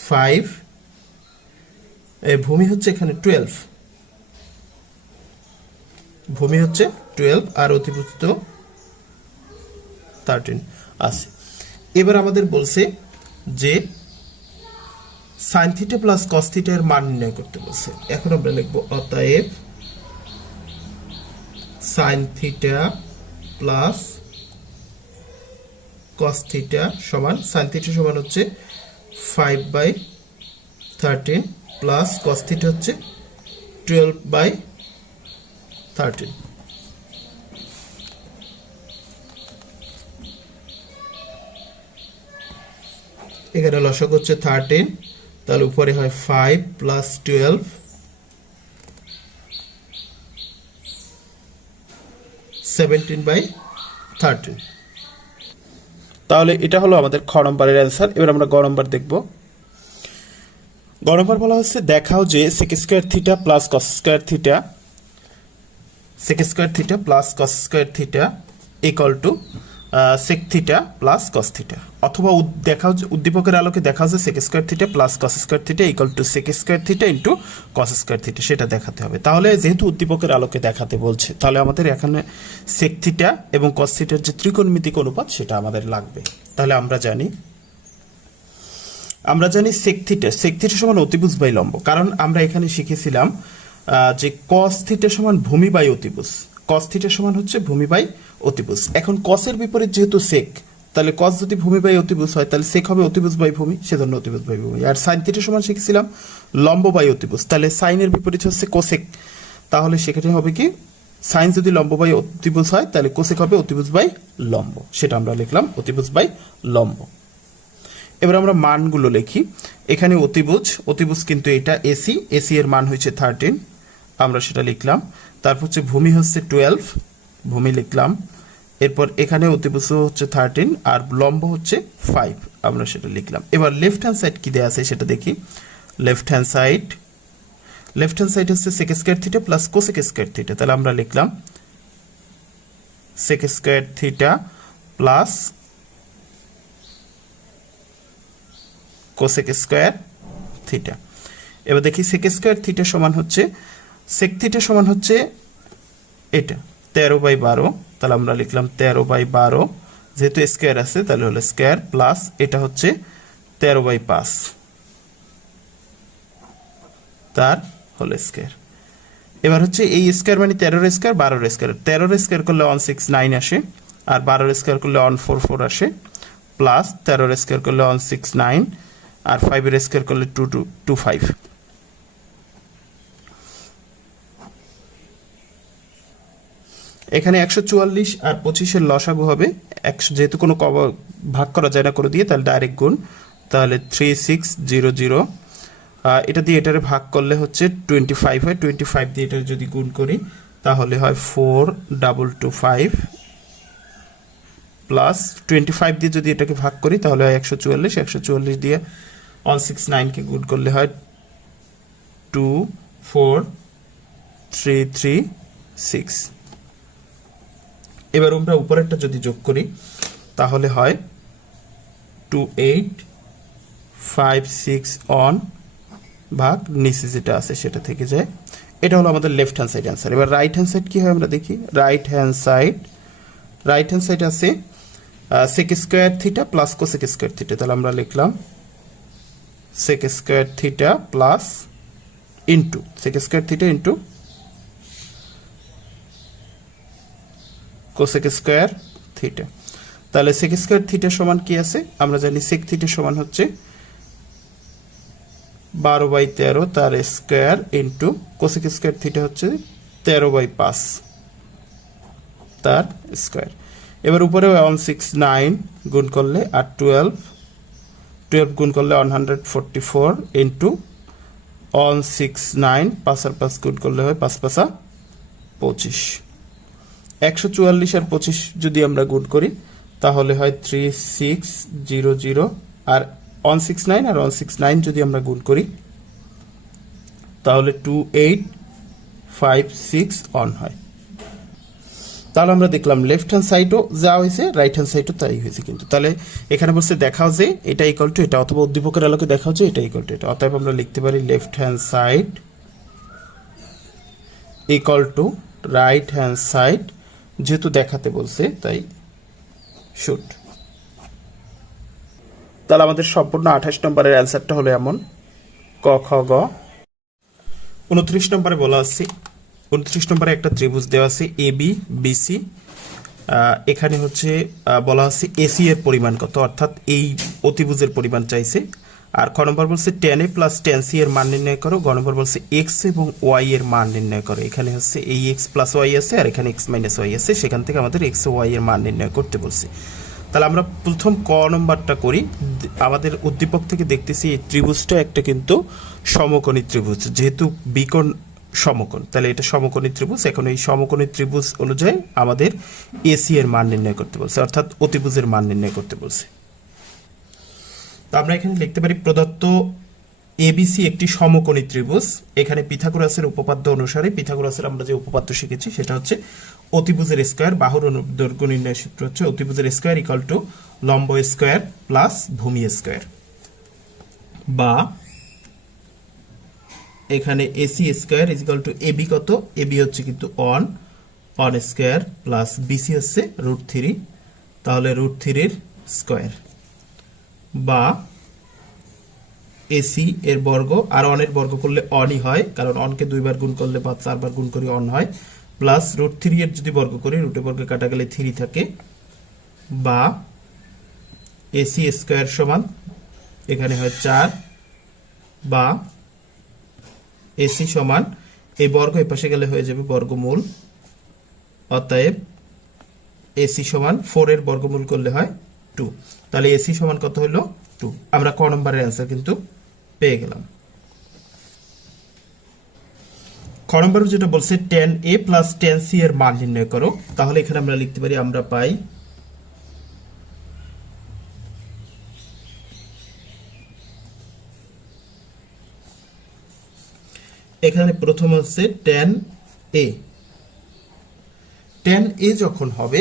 5, ভূমি হচ্ছে এখানে 12, ভূমি হচ্ছে 12 আর অতিভুজ তো 13 আছে। এবার আমাদের বলছে যে sine theta plus cos theta এর মান নির্ণয় করতে বলছে। এখন আমরা লিখব অতএব sine theta plus cos theta সমান, সাইন থিটা সমান হচ্ছে 5/13 প্লাস কস থিটা হচ্ছে 12/13। এখানে লসক হচ্ছে 13, তাহলে উপরে হয় 5 প্লাস 12, 17/13। তাহলে এটা হলো আমাদের খ নম্বরের অ্যান্সার। এবার আমরা গ নম্বর দেখব। গ নম্বর বলা হচ্ছে দেখাও যে sec square theta plus cos square theta, sec square theta plus cos square theta equal to sec theta plus cos theta, অথবা দেখাও উদ্দীপকের আলোকে দেখাও যে sec square theta plus cos square theta equal to sec square theta into cos square theta, সেটা দেখাতে হবে। তাহলে যেহেতু উদ্দীপকের আলোকে দেখাতে বলছে, তাহলে আমাদের এখানে সেক থিটা এবং কস থিটার যে ত্রিকোণমিতিক অনুপাত সেটা আমাদের লাগবে। তাহলে আমরা জানি সেক থিটা সমান অতিভুজ বাই লম্ব, কারণ আমরা এখানে শিখেছিলাম যে কস থিটা সমান ভূমি বাই অতিভুজ, কস থিটা সমান হচ্ছে ভূমি বাই অতিভুজ। এখন কসের বিপরীত যেহেতু সেক, তাহলে কস যদি ভূমি বাই অতিভুজ হয় তাহলে সেক হবে অতিভুজ বাই ভূমি, সেজন্য অতিভুজ বাই ভূমি। আর সাইন থিটা সমান শিখেছিলাম লম্ব বাই অতিভুজ, তাহলে সাইনের বিপরীত হচ্ছে কোসেক, তাহলে সেখানে হবে কি সাইন যদি লম্ব বাই অতিভুজ হয় তাহলে কোসেক হবে অতিভুজ বাই লম্ব, সেটা আমরা লিখলাম অতিভুজ বাই লম্ব। এবার আমরা মানগুলো লিখি। এখানে অতিভুজ কিন্তু এটা এসি, এসি এর মান হচ্ছে 13, আমরা সেটা লিখলাম। তারপর হচ্ছে ভূমি হচ্ছে 12, ভূমি লিখলাম। এরপর এখানে অতিভুজ হচ্ছে 13 আর লম্ব হচ্ছে 5, আমরা সেটা লিখলাম। এবার লেফট হ্যান্ড সাইড কি দেয়া আছে সেটা দেখি। লেফট হ্যান্ড সাইড হচ্ছে sec square theta plus cosec square theta, তাহলে আমরা লিখলাম sec square theta plus cosec square theta. এবার দেখি সেক স্কয়ার থিটা সমান হচ্ছে, সেক থিটা সমান হচ্ছে এটা 13/12, তাহলে আমরা লিখলাম 13/12, যেহেতু স্কয়ার আছে তাহলে হলো স্কয়ার, প্লাস এটা হচ্ছে 13/5 তার হলো স্কয়ার। এবার হচ্ছে এই স্কোয়ার মানে 13 স্কোয়ার 12 স্কোয়ার, 13 স্কোয়ার করলে 169 আসে, আর 12 স্কোয়ার করলে 144 আসে, প্লাস 13 স্কোয়ার করলে 169, আর 5 স্কোয়ার করলে 2225। এখানে 144 আর 25-এর লসাগু হবে 100, যেহেতু কোনো ভাগ করা যায় না করে দিয়ে, তাহলে ডাইরেক্ট গুণ, তাহলে 3600। এটা দিয়ে এটারে ভাগ করলে হচ্ছে 25 হয়, 25 দিয়ে এটা যদি গুণ করি তাহলে হয় 4225, প্লাস 25 দিয়ে যদি এটাকে ভাগ করি তাহলে হয় 144, 144 দিয়ে 169-কে গুণ করলে হয় 24336। এবার আমরা উপরেরটা যদি যোগ করি তাহলে হয় 2856 অন, ভাগ নিচে যেটা আছে সেটা থেকে যায়। এটা হলো আমাদের লেফট হ্যান্ড সাইড অ্যান্সার। এবার রাইট হ্যান্ড সাইড কি হয় আমরা দেখি। রাইট হ্যান্ড সাইড আছে sec square theta plus cosec square theta. তাহলে আমরা লিখলাম sec square theta plus into sec square theta into cosec square theta. তাহলে sec স্কয়ার থিটা সমান কি আছে আমরা জানি, sec থিটা সমান হচ্ছে 12/13 তার square into cosec square theta হচ্ছে 13/5 তার স্কয়ার। এবার উপরে 169 গুণ করলে আর 12 গুণ করলে 144 ইনটু 169, 5 আর 5 গুণ করলে হয় 5 5 25। 144 আর 25 যদি আমরা গুণ করি তাহলে হয় 3600, আর 169 আর 169 যদি আমরা গুণ করি তাহলে 2856 অন হয়। তাহলে আমরা দেখলাম লেফট হ্যান্ড সাইডও যা হয়েছে রাইট হ্যান্ড সাইডও তাই হয়েছে। কিন্তু তাহলে এখানে বসে দেখাও যে এটা ইকুয়াল টু এটা, অথবা উদ্দীপকের আলোকে দেখাও যে এটা ইকুয়াল টু এটা। অতএব আমরা লিখতে পারি left hand side equal to right hand side, যেহেতু দেখাতে বলছে তাই শুড। তাহলে আমাদের সম্পূর্ণ 28 নম্বরের অ্যান্সারটা হলো এমন ক খ গ। 29 নম্বরে বলা আছে, 29 নম্বরে একটা ত্রিভুজ দেওয়া আছে এ বি বিসি। এখানে হচ্ছে বলা আছে এসি এর পরিমাণ কত, অর্থাৎ এই অতিভুজের পরিমাণ চাইছে। আর খ নম্বর বলছে tan a plus tan c এর মান নির্ণয় করো। গ নম্বর বলছে এক্স এবং ওয়াই এর মান নির্ণয় করো। এখানে হচ্ছে এই এক্স প্লাস ওয়াই আছে আর এখানে এক্স মাইনাস ওয়াই আছে, সেখান থেকে আমাদের এক্স ও ওয়াই এর মান নির্ণয় করতে বলছে। তাহলে আমরা প্রথম ক নম্বরটা করি। আমাদের উদ্দীপক থেকে দেখতেছি এই ত্রিভুজটা একটা কিন্তু সমকোণী ত্রিভুজ, যেহেতু বিকোণ সমকোণ, তাহলে এটা সমকোণী ত্রিভুজ। এখন এই সমকোণী ত্রিভুজ অনুযায়ী আমাদের এসি এর মান নির্ণয় করতে বলছে, অর্থাৎ অতিভুজের মান নির্ণয় করতে বলছে। তো আমরা এখানে লিখতে পারি প্রদত্ত এবিসি একটি সমকোণী ত্রিভুজ। এখানে পিথাগোরাসের উপপাদ্য অনুসারে, পিথাগোরাসের আমরা যে উপপাদ্য শিখেছি সেটা হচ্ছে অতিভুজের স্কয়ার, বাহুর দৈর্ঘ্য নির্ণয় সূত্র হচ্ছে অতিভুজের স্কয়ার ইকুয়াল টু লম্ব স্কয়ার প্লাস ভূমি স্কয়ার, বা এখানে AC square is equal to AB কত, এবি হচ্ছে কিন্তু অন স্কয়ার প্লাস বিসি হচ্ছে √3, তাহলে √3 স্কয়ার, বা এসি এর বর্গ, আর অনের বর্গ করলে অনই হয়, কারণ অনকে 2 বার গুণ করলে বা 4 বার গুণ করি অন হয়, প্লাস √3 এর যদি বর্গ করি রুটে বর্গ কাটা গেলে 3 থাকে, বা এসি স্কয়ার সমান এখানে হয় 4, বা এসি সমান এই বর্গ এই পাশে গেলে হয়ে যাবে বর্গমূল, অতএব এসি সমান 4 এর বর্গমূল করলে হয় 2। তাহলে এসি সমান কত হলো 2। আমরা ক নম্বরের অ্যান্সার কিন্তু পেয়ে গেলাম। খ নম্বর যেটা বলছে tan a plus tan c এর মান নির্ণয় করো। তাহলে এখানে আমরা লিখতে পারি, আমরা পাই এখানে প্রথম হচ্ছে tan a। tan a যখন হবে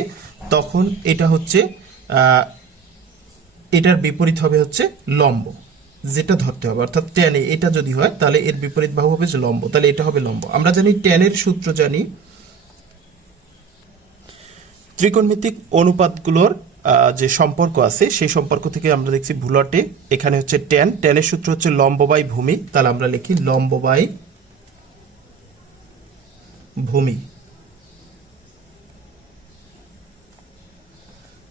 তখন এটা হচ্ছে এটার বিপরীত হবে হচ্ছে লম্ব, যেটা ধরতে হবে। অর্থাৎ tan a এটা যদি হয় তাহলে এর বিপরীত বাহু হবে যে লম্ব, তাহলে এটা হবে লম্ব। আমরা জানি tan এর সূত্র জানি, ত্রিকোণমিতিক অনুপাতগুলোর যে সম্পর্ক আছে সেই সম্পর্ক থেকে আমরা দেখছি ভুলটে এখানে হচ্ছে tan এর সূত্র হচ্ছে লম্ব বাই ভূমি। তাহলে আমরা লিখি লম্ব বাই ভূমি।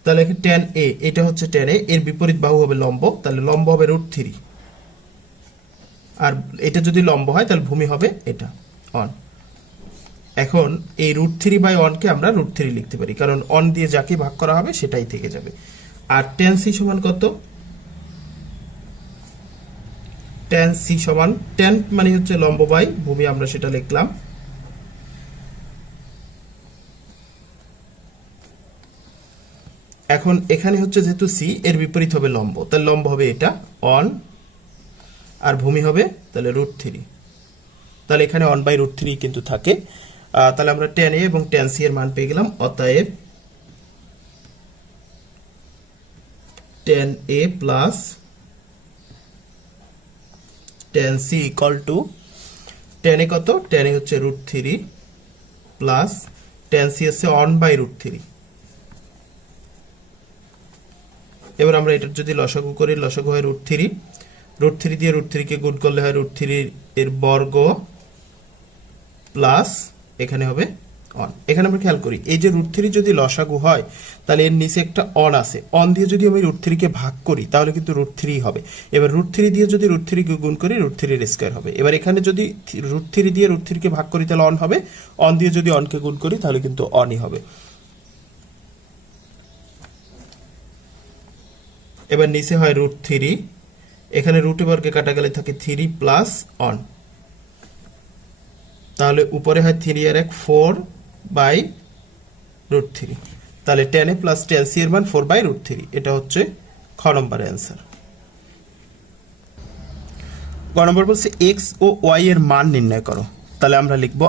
তাহলে tan a, এটা হচ্ছে tan a, এর বিপরীত বাহু হবে লম্ব, তাহলে লম্ব হবে √3, আর এটা যদি লম্ব হয় তাহলে ভূমি হবে এটা অন। এখন এই √3/1 কে আমরা √3 লিখতে পারি, কারণ অন দিয়ে যাকে ভাগ করা হবে সেটাই থেকে যাবে। আর tan c সমান কত? tan c সমান, tan মানে হচ্ছে লম্ব বাই ভূমি, আমরা সেটা লিখলাম। এখন এখানে হচ্ছে যেহেতু c, এর বিপরীত হবে লম্ব, তাহলে লম্ব হবে এটা অন, আর ভূমি হবে তাহলে √3। তাহলে এখানে 1/√3 কিন্তু থাকে। তাহলে আমরা tan a এবং tan c এর মান পেয়ে গেলাম। অতএব tan a plus tan c equal to, tan a কত? tan a হচ্ছে √3 প্লাস tan c হচ্ছে 1/√3। এবার আমরা এটার যদি লসাগু করি, লসাগু হয় √3, √3 দিয়ে √3 কে গুণ করলে হয় √3 এর বর্গ প্লাস এখানে হবে অন। এখানে আমরা খেয়াল করি, এই যে √3 যদি লসাগু হয় তাহলে এর নিচে একটা অন আছে, অন দিয়ে যদি আমি √3 কে ভাগ করি তাহলে কিন্তু √3 হবে। এবার √3 দিয়ে যদি √3 কে গুণ করি √3 এর স্কয়ার হবে। এবার এখানে যদি √3 দিয়ে √3 কে ভাগ করি তাহলে অন হবে, অন দিয়ে যদি অন কে গুণ করি তাহলে কিন্তু অনই হবে। এবার নিচে হয় √3, এখানে রুটে বর্গে কাটা গেলে থাকে 3 প্লাস অন, তাহলে উপরে হয় 3 আর 1 4/√3। তাহলে tan a plus tan c এর মান 4/√3। এটা হচ্ছে খ নম্বরের অ্যান্সার। গ নম্বর বলছে x ও y এর মান নির্ণয় করো। তাহলে আমরা লিখব,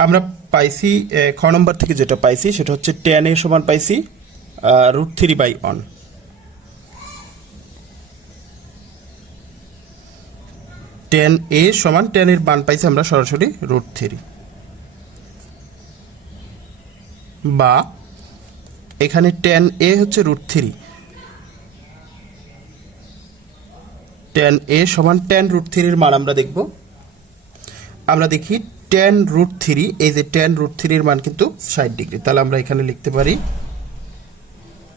আমরা পাইছি খ নম্বর থেকে যেটা পাইছি সেটা হচ্ছে tan a সমান পাইছি √3/1। tan a সমান, tan এর মান পাইছি আমরা সরাসরি √3, বা এখানে tan a হচ্ছে √3, tan a সমান tan √3 এর মান আমরা দেখব। আমরা দেখি tan √3, এই যে tan √3 এর মান কিন্তু 60 ডিগ্রি, তাহলে আমরা এখানে লিখতে পারি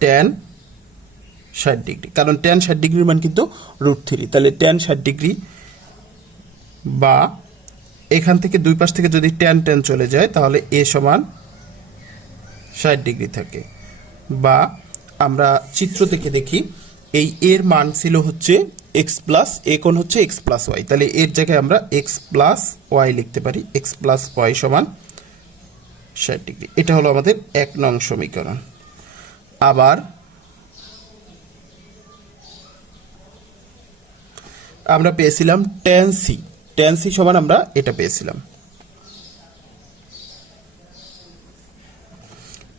tan 60 ডিগ্রি, কারণ tan 60 ডিগ্রির মান কিন্তু √3, তাহলে tan 60 ডিগ্রি, বা এখান থেকে দুই পাশ থেকে যদি tan চলে যায় তাহলে a সমান 60 ডিগ্রি থাকে। বা আমরা চিত্র থেকে দেখি, এই এর মান ছিল হচ্ছে x প্লাস, a কোণ হচ্ছে x প্লাস y, তাহলে এর জায়গায় আমরা x প্লাস y লিখতে পারি, x প্লাস y সমান 60 ডিগ্রি। এটা হলো আমাদের 1 নং সমীকরণ। আবার আমরা পেয়েছিলাম tan c সমান, আমরা এটা পেয়েছিলাম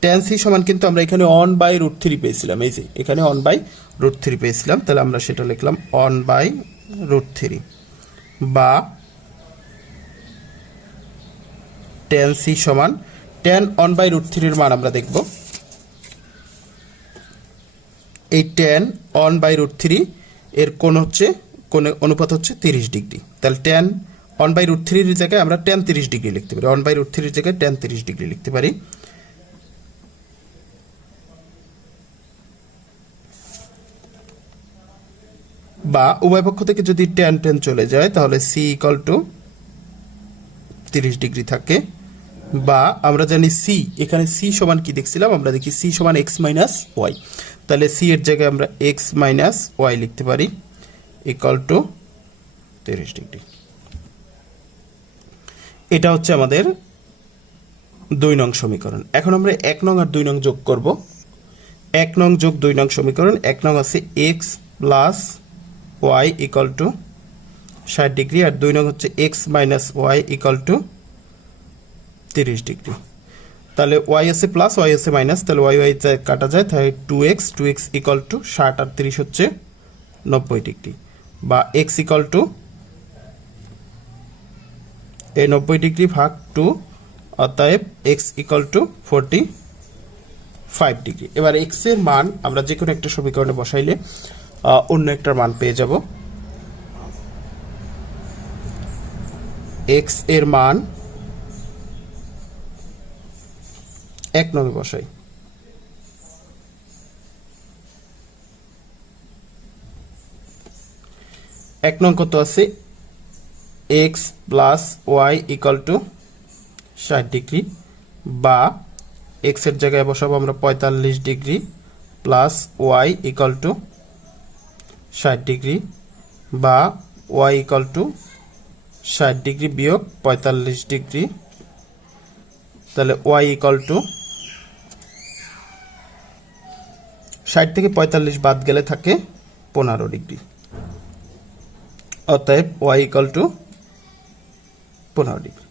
tan c সমান, কিন্তু আমরা এখানে 1/√3 পেয়েছিলাম, এই যে এখানে 1/√3 পেয়েছিলাম, তাহলে আমরা সেটা লিখলাম 1/√3, বা tan c সমান, tan 1/√3 এর মান আমরা দেখব, এই tan 1/√3 এর কোণ হচ্ছে, কোণ অনুপাত হচ্ছে 30 ডিগ্রি, তাহলে tan 1/√3 এর জায়গায় আমরা tan 30 ডিগ্রি লিখতে পারি, 1/√3 এর জায়গায় tan 30 ডিগ্রি লিখতে পারি। বা উভয় পক্ষ থেকে যদি tan চলে যায় তাহলে c ইকুয়াল টু 30 ডিগ্রি থাকে। বা আমরা জানি c, এখানে c সমান কি দেখছিলাম, আমরা দেখি c সমান x মাইনাস y, তাহলে c এর জায়গায় আমরা x মাইনাস y লিখতে পারি ইকুয়াল টু 30 ডিগ্রি। এটা হচ্ছে আমাদের 2 নং সমীকরণ। এখন আমরা 1 নং আর 2 নং যোগ করব। 1 নং যোগ 2 নং সমীকরণ, 1 নং আছে x plus y equal to 60 degree, আর 2 নং হচ্ছে x minus y equal to 30 degree. তাহলে y আছে প্লাস, y আছে মাইনাস, তাহলে y কাটা যায়, তাহলে 2x ইকুয়াল টু 60 আর 30 হচ্ছে 90 ডিগ্রি, বা x ইকুয়াল টু এই 90 ডিগ্রি ভাগ 2, অতএব x ইকুয়াল টু 45 ডিগ্রি। এবার x এর মান আমরা যে কোনো একটা সমীকরণে বসাইলে অন্য একটা মান পেয়ে যাব। এক্স এর মান 1 নং বসাই। 1 নং কত আছে, X plus Y equal to 60 degree, বা এক্স এর জায়গায় বসাবো আমরা 45 degree plus Y equal to 60 degree, বা ওয়াই ইকুয়াল টু 60 ডিগ্রি বিয়োগ 45 ডিগ্রি। তাহলে ওয়াই ইকুয়াল টু 60 থেকে 45 বাদ গেলে থাকে 15 ডিগ্রি। অতএব ওয়াই ইকুয়াল টু 15 ডিগ্রি।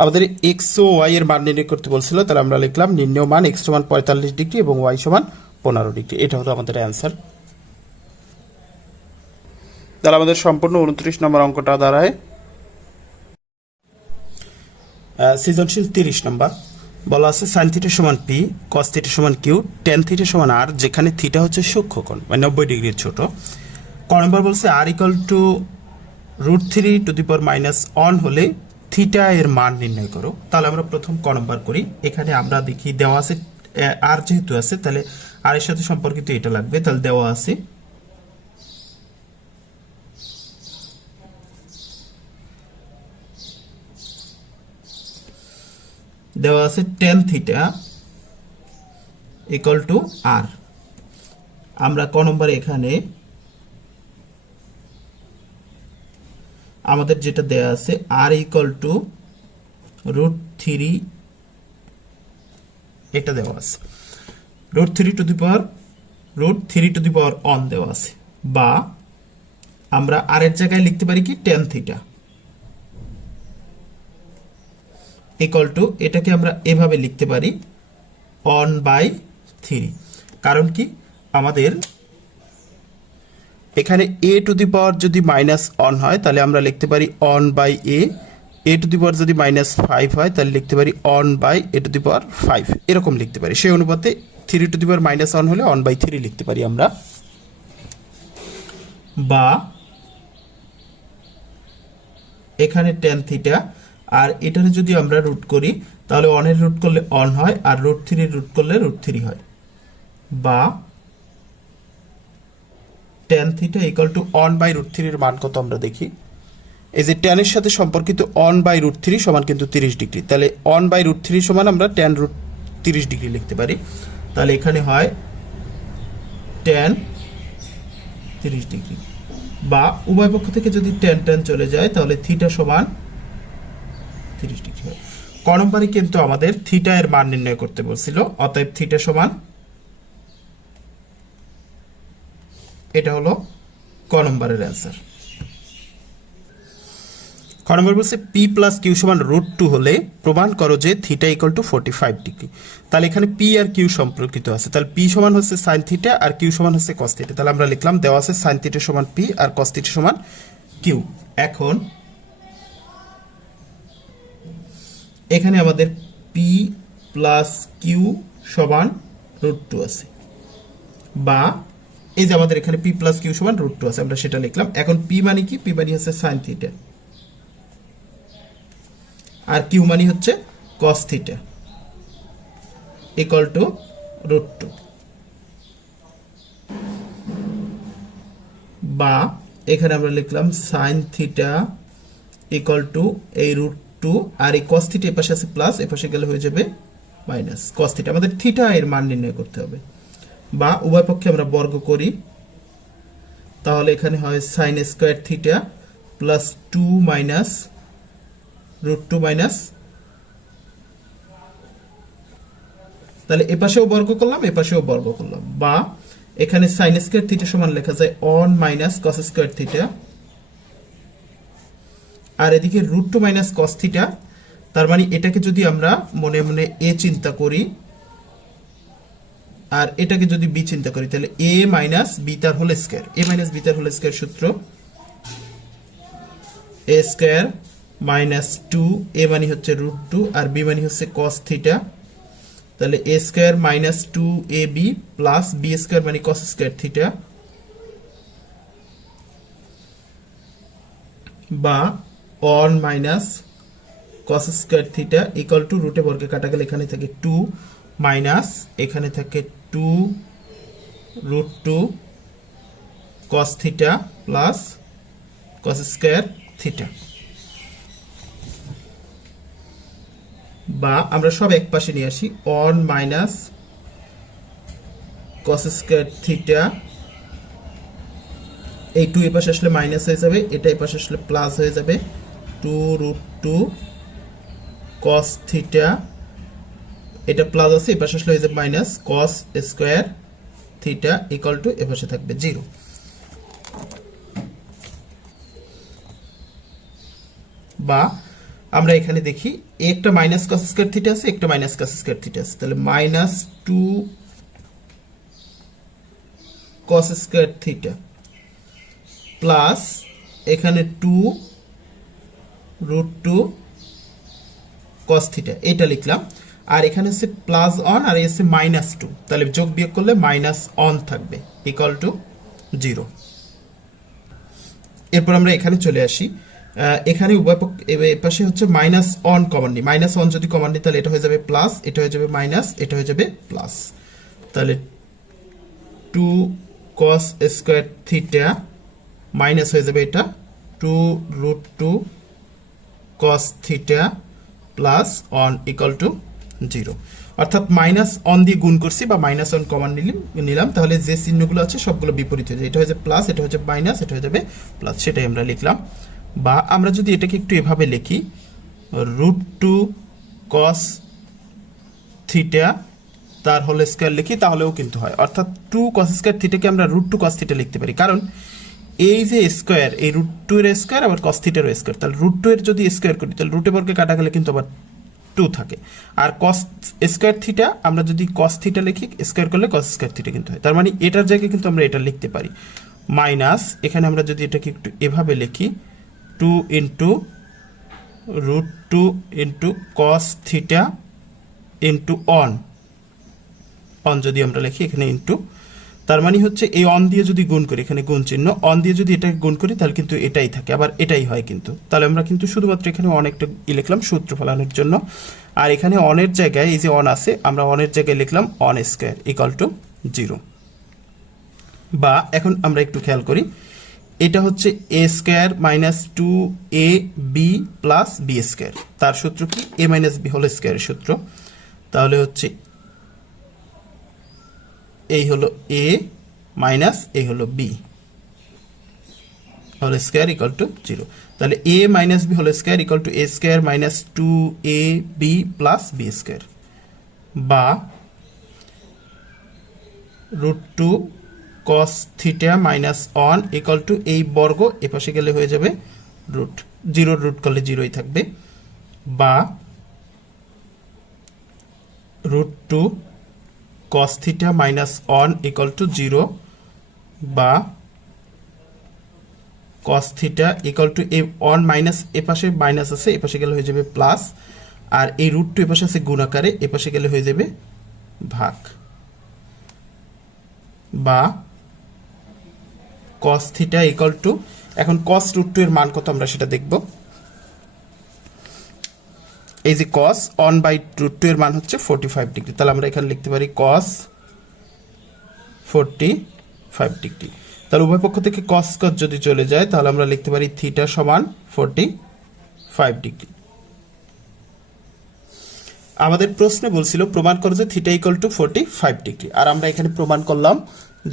আমাদের এক্স ও ওয়াই এর মান নির্ণয় করতে বলছিল, তাহলে আমরা লিখলাম নির্ণয় মান এক্স সমান 45 ডিগ্রি এবং ওয়াই সমান 15 ডিগ্রি। এটা হলো আমাদের অ্যান্সার। তাহলে আমাদের সম্পূর্ণ 29 নম্বর অঙ্কটা দাঁড়ায় সৃজনশীল 30 নম্বর। বলা আছে সাইন থিটা সমান পি, কস থিটা সমান কিউ, টেন থিটা সমান আর, যেখানে থিটা হচ্ছে সূক্ষ্মকোণ মানে 90 ডিগ্রির ছোট। ক নম্বর বলছে আর ইকুয়াল টু √3 হলে থিটা এর মান নির্ণয় করো। তাহলে আমরা প্রথম ক নম্বর করি। এখানে আমরা দেখি দেওয়া আছে আর যেহেতু আছে তাহলে আর এর সাথে সম্পর্কিত এটা লাগবে। তাহলে দেওয়া আছে tan থিটা ইকুয়াল টু আর। আমরা ক নম্বরে এখানে আমাদের যেটা দেয়া আছে আর ইকুয়াল টু √3, এটা দেওয়া আছে √3 দেওয়া আছে, বা আমরা আর এর জায়গায় লিখতে পারি কি tan থিটা ইকুয়াল টু, এটাকে আমরা এভাবে লিখতে পারি 1/3। কারণ কি আমাদের এখানে a টু দি পাওয়ার যদি -1 হয় তাহলে আমরা লিখতে পারি 1/a, a টু দি পাওয়ার যদি -5 হয় তাহলে লিখতে পারি 1/a টু দি পাওয়ার 5, এরকম লিখতে পারি। সেই অনুপাতে 3 টু দি পাওয়ার -1 হলে 1/3 লিখতে পারি আমরা। বা এখানে tan থিটা, আর এটারে যদি আমরা রুট করি তাহলে 1 এর রুট করলে 1 হয়, আর √3 এর রুট করলে √3 হয়। বা tan থিটা ইকুয়াল টু 1/√3 এর মান কত আমরা দেখি। এই যে tan এর সাথে সম্পর্কিত 1/√3 সমান কিন্তু 30 ডিগ্রি। তাহলে 1/√3 সমান আমরা tan √30 ডিগ্রি লিখতে পারি। তাহলে এখানে হয় tan 30 ডিগ্রি। বা উভয় পক্ষ থেকে যদি tan চলে যায় তাহলে থিটা সমান 30 ডিগ্রি হয়। ক নম্বরে কিন্তু আমাদের থিটা এর মান নির্ণয় করতে বলছিল, অতএব থিটা সমান, এটা হলো ক নম্বরের অ্যান্সার। খ নম্বর বলছে পি প্লাস কিউ সমান √2 হলে প্রমাণ করো যে থিটা ইকুয়াল টু 45 ডিগ্রি। তাহলে এখানে পি আর কিউ সম্পর্কিত আছে। তাহলে পি সমান হচ্ছে সাইন থিটা আর কিউ সমান হচ্ছে কস থিটা। তাহলে আমরা লিখলাম দেওয়া আছে সাইন থিটা সমান পি আর কস থিটা সমান কিউ। এখন এখানে আমাদের পি প্লাস কিউ সমান √2 আছে, বা এই যে আমাদের এখানে পি প্লাস কিউ সমান √2 আছে, আমরা সেটা লিখলাম। এখন পি মানে কি, পি মানে হচ্ছে সাইন থিটা আর কিউ মানে হচ্ছে কস থিটা ইকুয়াল টু √2। বা এখানে আমরা লিখলাম সাইন থিটা ইকুয়াল টু এই √2, আর এই কস থিটা এর পাশে আছে প্লাস, এর পাশে গেলে হয়ে যাবে মাইনাস কস থিটা। আমাদের থিটা এর মান নির্ণয় করতে হবে। বা উভয় পক্ষে আমরা বর্গ করি, তাহলে এখানে হয় sine square theta plus 2 minus √2 minus, তাহলে এ পাশেও বর্গ করলাম এ পাশেও বর্গ করলাম। বা এখানে সাইন স্কয়ার থিটা সমান লেখা যায় 1 মাইনাস কস স্কয়ার থিটা, আর এদিকে √2 মাইনাস কস থিটা। তার মানে এটাকে যদি আমরা মনে মনে এ চিন্তা করি আর এটাকে যদি বি চিন্তা করি, তাহলে a মাইনাস বি তার whole square, a minus B তার হোল স্কয়ার সূত্র a স্কয়ার মাইনাস 2, a মানে হচ্ছে √2 আর b মানে হচ্ছে cos থিটা। তাহলে a square minus 2ab plus b square মানে cos স্কয়ার থিটা। বা on minus cos square theta equal two রুটে বর্গে কাটা গেলে এখানে থাকে 2 মাইনাস এখানে থাকে 2 root 2 cos theta plus cos square theta, বা আমরা সব এক পাশে নিয়ে আসি one minus cos square theta, এই 2 এর পাশে আসলে মাইনাস হয়ে যাবে, এটা এই পাশে আসলে প্লাস হয়ে যাবে 2 রুট 2 কস থিটা, এটা প্লাস আছে এই পাশে আসলে হয়ে যাবে minus cos square theta equal to এ পাশে থাকবে 0। বা আমরা এখানে দেখি একটা মাইনাস কস স্কয়ার থিটা আছে, একটা মাইনাস কস স্কয়ার থিটা আছে, তাহলে মাইনাস 2 কস স্কয়ার থিটা প্লাস এখানে 2 রুট 2 কস থিটা, এটা লিখলাম। আর এখানে হচ্ছে প্লাস অন আর এসে মাইনাস 2, তাহলে যোগ বিয়োগ করলে মাইনাস অন থাকবে ইকুয়াল টু 0। এরপর আমরা এখানে চলে আসি, এখানে উভয় পাশে হচ্ছে মাইনাস অন কমন নিই, মাইনাস অন যদি কমন নিই তাহলে এটা হয়ে যাবে প্লাস, এটা হয়ে যাবে মাইনাস, এটা হয়ে যাবে প্লাস, তাহলে 2 কস স্কয়ার থিটা মাইনাস হয়ে যাবে এটা 2 root 2 cos theta plus one equal to 0। অর্থাৎ মাইনাস অন দিয়ে গুণ করছি বা মাইনাস অন কমন নিলাম, তাহলে যে চিহ্নগুলো আছে সবগুলো বিপরীত হয়ে যায়, এটা হয়ে যাবে প্লাস, এটা হয়ে যাবে মাইনাস, এটা হয়ে যাবে প্লাস, সেটাই আমরা লিখলাম। বা আমরা যদি এটাকে একটু এভাবে লিখি রুট 2 কস থিটা তার হোল স্কয়ার লিখি তাহলেও কিন্তু হয়, অর্থাৎ 2 কস স্কয়ার থিটাকে আমরা রুট 2 কস থিটা লিখতে পারি, কারণ এই যে স্কয়ার, এই রুট 2 এর স্কয়ার আবার কস থিটার স্কয়ার, তাহলে রুট 2 এর যদি স্কয়ার করি তাহলে রুটে বর্গে কাটা গেলে কিন্তু আবার 2 থাকে। আর কস স্কয়ার থিটা আমরা যদি কস থিটা লিখি স্কয়ার করলে কস স্কয়ার থিটা কিন্তু হয়, তার মানে এটার জায়গায় কিন্তু আমরা এটা লিখতে পারি মাইনাস, এখানে আমরা যদি এটাকে একটু এভাবে লিখি 2 into root 2 into cos theta into one যদি আমরা লিখি এখানে ইন্টু, তার মানে হচ্ছে এই অন দিয়ে যদি গুণ করি, এখানে গুণ চিহ্ন, অন দিয়ে যদি এটাকে গুণ করি তাহলে কিন্তু এটাই থাকে, আবার এটাই হয় কিন্তু, তাহলে আমরা কিন্তু শুধুমাত্র এখানে অনেকটা লিখলাম সূত্র ফলানোর জন্য। আর এখানে অনের জায়গায় এই যে অন আছে, আমরা অনের জায়গায় লিখলাম অন স্কয়ার ইকুয়াল টু 0। বা এখন আমরা একটু খেয়াল করি, এটা হচ্ছে A square minus 2ab plus B square, তার সূত্র কি এ মাইনাস বি হোল স্কয়ারের সূত্র, তাহলে হচ্ছে এই হলো এ মাইনাস এই হলো B whole square equal to 0, তাহলে A minus B whole square equal to A square minus 2ab plus B square, বা root 2 cos theta minus one equal to এই বর্গ এপাশে গেলে হয়ে যাবে রুট 0, রুট করলে 0ই থাকবে, বা root 2 cos theta minus 1 equal to 0, বা cos theta equal to a 1 minus এ পাশে মাইনাস আছে এ পাশে গেলে হয়ে যাবে প্লাস, আর এই রুট 2 এ পাশে আছে গুণ আকারে এ পাশে গেলে হয়ে যাবে ভাগ, বা cos theta equal to, এখন cos রুট 2 এর মান কত আমরা সেটা দেখব। এই যে cos 1/√2 এর মান হচ্ছে 45 ডিগ্রি, তাহলে আমরা এখানে লিখতে পারি cos 45 ডিগ্রি, তাহলে উভয় পক্ষ থেকে cos cos যদি চলে যায় তাহলে আমরা লিখতে পারি থিটা সমান 45 ডিগ্রি। আমাদের প্রশ্নে বলছিল প্রমাণ করো যে থিটা ইকুয়াল টু 45 ডিগ্রি, আর আমরা এখানে প্রমাণ করলাম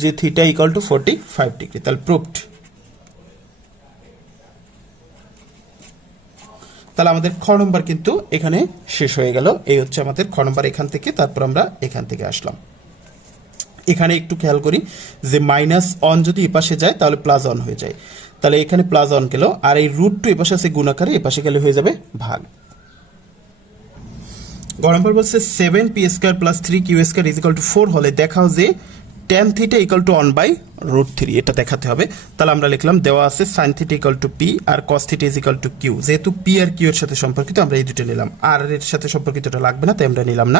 যে থিটা ইকুয়াল টু 45 ডিগ্রি, তাহলে প্রুভড। তাহলে আমাদের খ নম্বর কিন্তু এখানে শেষ হয়ে গেল, এই হচ্ছে আমাদের খ নম্বর এখান থেকে, তারপর আমরা এখান থেকে আসলাম। এখানে একটু খেয়াল করি যে মাইনাস অন যদি এপাশে যায় তাহলে প্লাস অন হয়ে যায়, তাহলে এখানে প্লাস অন গেল, আর এই রুট 2 এপাশে আছে গুণ আকারে এপাশে গেলে হয়ে যাবে ভাগ। গ নম্বর বলছে 7p² plus 3q² is equal to 4 হলে দেখাও যে tan থিটা ইকুয়াল টু 1/√3, এটা দেখাতে হবে। তাহলে আমরা লিখলাম দেওয়া আছে sin theta equal to p আর cos theta is equal to q, যেহেতু p আর q এর সাথে সম্পর্কিত আমরা এই দুটো নিলাম, আর এর সাথে সম্পর্কিতটা লাগবে না তাই আমরা নিলাম না।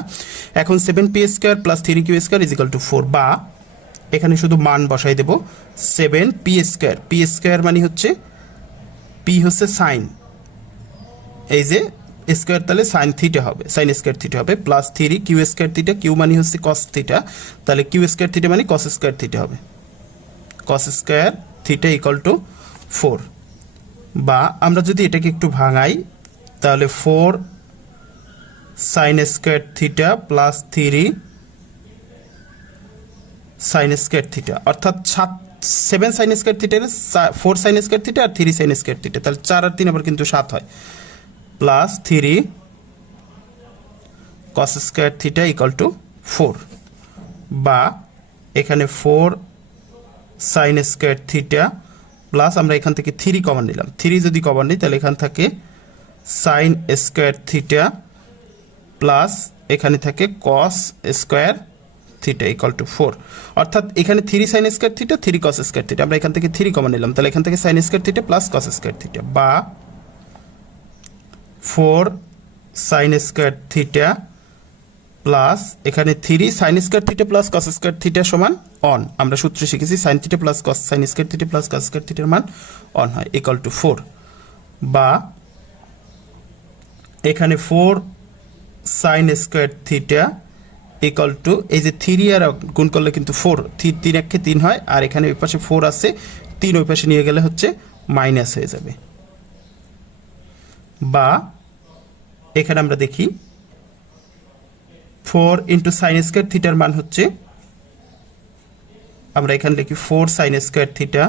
এখন 7p² plus 3q² is equal to 4, বা এখানে শুধু মান বসাই দেব 7p², p² মানে হচ্ছে p হচ্ছে সাইন, এই যে স্কোয়ার তাহলে সাইন থিটা হবে, সাইন স্কোয়ার থিটা হবে plus 3 Q square theta, Q মানে হচ্ছে কস থিটা, তাহলে কিউ স্কোয়ার থিটা মানে কস স্কোয়ার থিটা হবে, cos square theta equal to 4। বা আমরা যদি এটাকে একটু ভাঙাই তাহলে 4 sine square theta plus 3 sine square theta, অর্থাৎ 7 sine square theta 4 sine square theta আর 3 সাইন স্কোয়ার থিটা, তাহলে 4 আর 3 আবার কিন্তু 7 হয়, plus 3 cos square theta equal to 4। বা এখানে 4 সাইন স্কোয়ার থিটা প্লাস আমরা এখান থেকে 3 কমন নিলাম, 3 যদি কমন নিই তাহলে এখান থাকে সাইন স্কোয়ার থিটা প্লাস এখানে থাকে কস স্কোয়ার থিটা ইকুয়াল টু 4। অর্থাৎ এখানে 3 সাইন স্কোয়ার থিটা 3 কস স্কোয়ার থিটা, আমরা এখান থেকে 3 কমন নিলাম, তাহলে এখান থেকে sign square theta plus cos square theta, বা 4 সাইন স্কোয়ার থিটা প্লাস এখানে 3 sine square theta plus cos square theta সমান অন, আমরা সূত্র শিখেছি সাইন থিটা প্লাস কস, sign square theta plus cos square থিটার মান অন হয়, ইকুয়াল টু 4। বা এখানে 4 sine square theta equal to এই যে 3 আর গুণ করলে কিন্তু 4, 3 একে 3 হয়, আর এখানে ওই পাশে 4 আছে, 3 ওই পাশে নিয়ে গেলে হচ্ছে মাইনাস হয়ে যাবে। বা এখানে আমরা দেখি 4 ইন্টু সাইন স্কোয়ার থিটার মান হচ্ছে, আমরা এখানে লিখি 4 sine square theta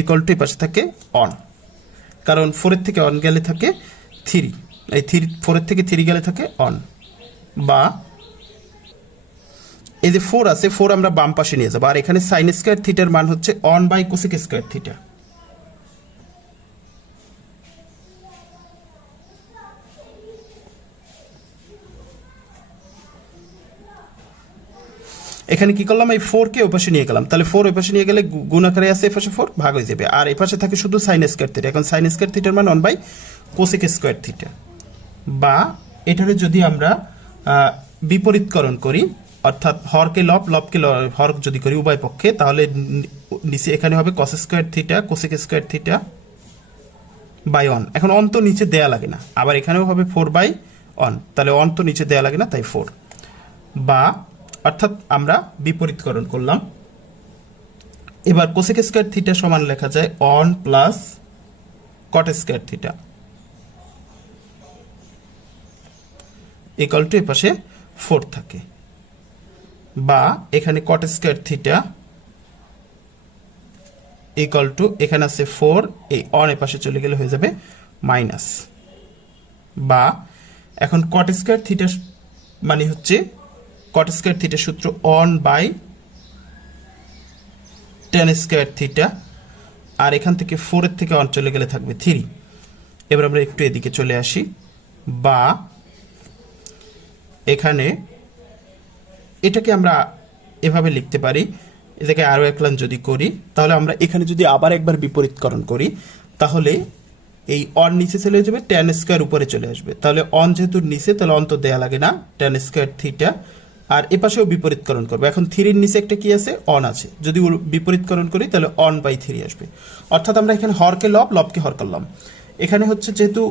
equal to এই পাশে থাকে অন, কারণ 4 এর থেকে অন গেলে থাকে 3, এই 4 এর থেকে 3 গেলে থাকে অন। বা এই যে 4 আছে, 4 আমরা বাম পাশে নিয়ে যাবো, আর এখানে সাইন স্কোয়ার থিটার মান হচ্ছে one by cosec square theta. এখানে কি করলাম, এই 4 কে ওই পাশে নিয়ে গেলাম, তাহলে 4 ওই পাশে নিয়ে গেলে গুণ আকারে আছে, এই পাশে 4 ভাগ হয়ে যাবে, আর এই পাশে থাকে শুধু সাইন স্কোয়ার থিটা। এখন সাইন স্কোয়ার থিটার মান one by cosec square theta. বা এটারে যদি আমরা বিপরীতকরণ করি, অর্থাৎ হরকে লব, লবকে হর যদি করি উভয় পক্ষে, তাহলে নিচে এখানে হবে cos square theta cosec square theta by one. এখন অন তো নিচে দেয়া লাগে না, আবার এখানেও হবে 4 বাই অন, তাহলে অন তো নিচে দেয়া লাগে না, তাই 4। বা অর্থাৎ আমরা বিপরীতকরণ করলাম। এবার কোসেক স্কোয়ার থিটা সমান লেখা যায় one plus cot square theta equal to এ পাশে 4 থাকে। বা এখানে cot square theta equal to এখানে আছে 4, এই অন এ পাশে চলে গেলে হয়ে যাবে মাইনাস। বা এখন কট স্কোয়ার থিটা মানে হচ্ছে কট স্কোয়ার থিটার সূত্র one by tan square theta, আর এখান থেকে 4 এর থেকে অন চলে গেলে থাকবে 3। এবার আমরা একটু এদিকে চলে আসি। বা এখানে এটাকে আমরা এভাবে লিখতে পারি, এটাকে আরও এক লাইন যদি করি, তাহলে আমরা এখানে যদি আবার একবার বিপরীতকরণ করি, তাহলে এই অন নিচে চলে যাবে, টেন স্কোয়ার উপরে চলে আসবে, তাহলে অন যেহেতু নিচে, তাহলে অন তো দেয়া লাগে না, টেন স্কোয়ার থিটা, আর এপাশেও বিপরীতকরণ করবো। এখন 3 নিচে একটা কি আছে, অন আছে, যদি বিপরীতকরণ করি তাহলে অন বাই 3 আসবে। অর্থাৎ আমরা এখানে হরকে লব, লবকে হর করলাম। এখানে হচ্ছে যেহেতু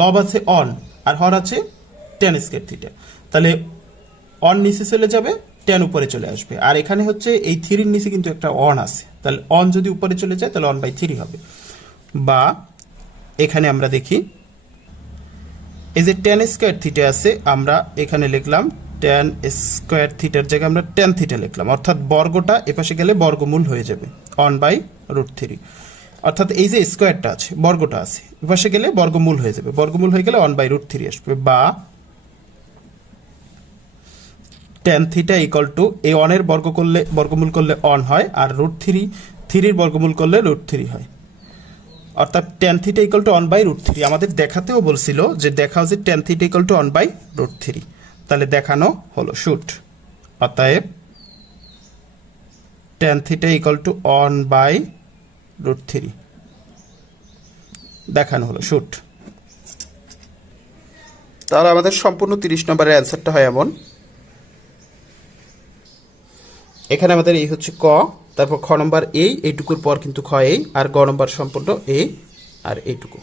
লব আছে অন আর হর আছে টেন স্কোয়ার থিটা, তাহলে অন নিচে চলে যাবে, টেন উপরে চলে আসবে, আর এখানে হচ্ছে এই 3 নিচে কিন্তু একটা অন আছে, তাহলে অন যদি উপরে চলে যায় তাহলে অন বাই 3 হবে। বা এখানে আমরা দেখি এই যে টেন স্কোয়ার থিটা আছে, আমরা এখানে লিখলাম টেন স্কোয়ার থিটার জায়গায় আমরা টেন থিটা লিখলাম, অর্থাৎ বর্গটা এপাশে গেলে বর্গমূল হয়ে যাবে অন বাই √3, অর্থাৎ এই যে স্কোয়ারটা আছে বর্গটা আছে এপাশে গেলে বর্গমূল হয়ে যাবে, বর্গমূল হয়ে গেলে অন বাই √3 আসবে। বা টেন থিটা ইকুয়াল টু এই অনের বর্গমূল করলে অন হয়, আর √3 বর্গমূল করলে √3 হয়, অর্থাৎ tan theta equal to one by √3। আমাদের দেখাতেও বলছিল যে দেখাও যে tan theta equal to one by √3, তাহলে দেখানো হলো শুট। অতএব tan theta equal to one by √3 দেখানো হলো শুট। তাহলে আমাদের সম্পূর্ণ 30 নম্বরের অ্যান্সারটা হয় এমন, এখানে আমাদের এই হচ্ছে ক, তারপর খ নম্বর এইটুকুর পর কিন্তু খ এই, আর গ নম্বর সম্পূর্ণ এই আর এইটুকু।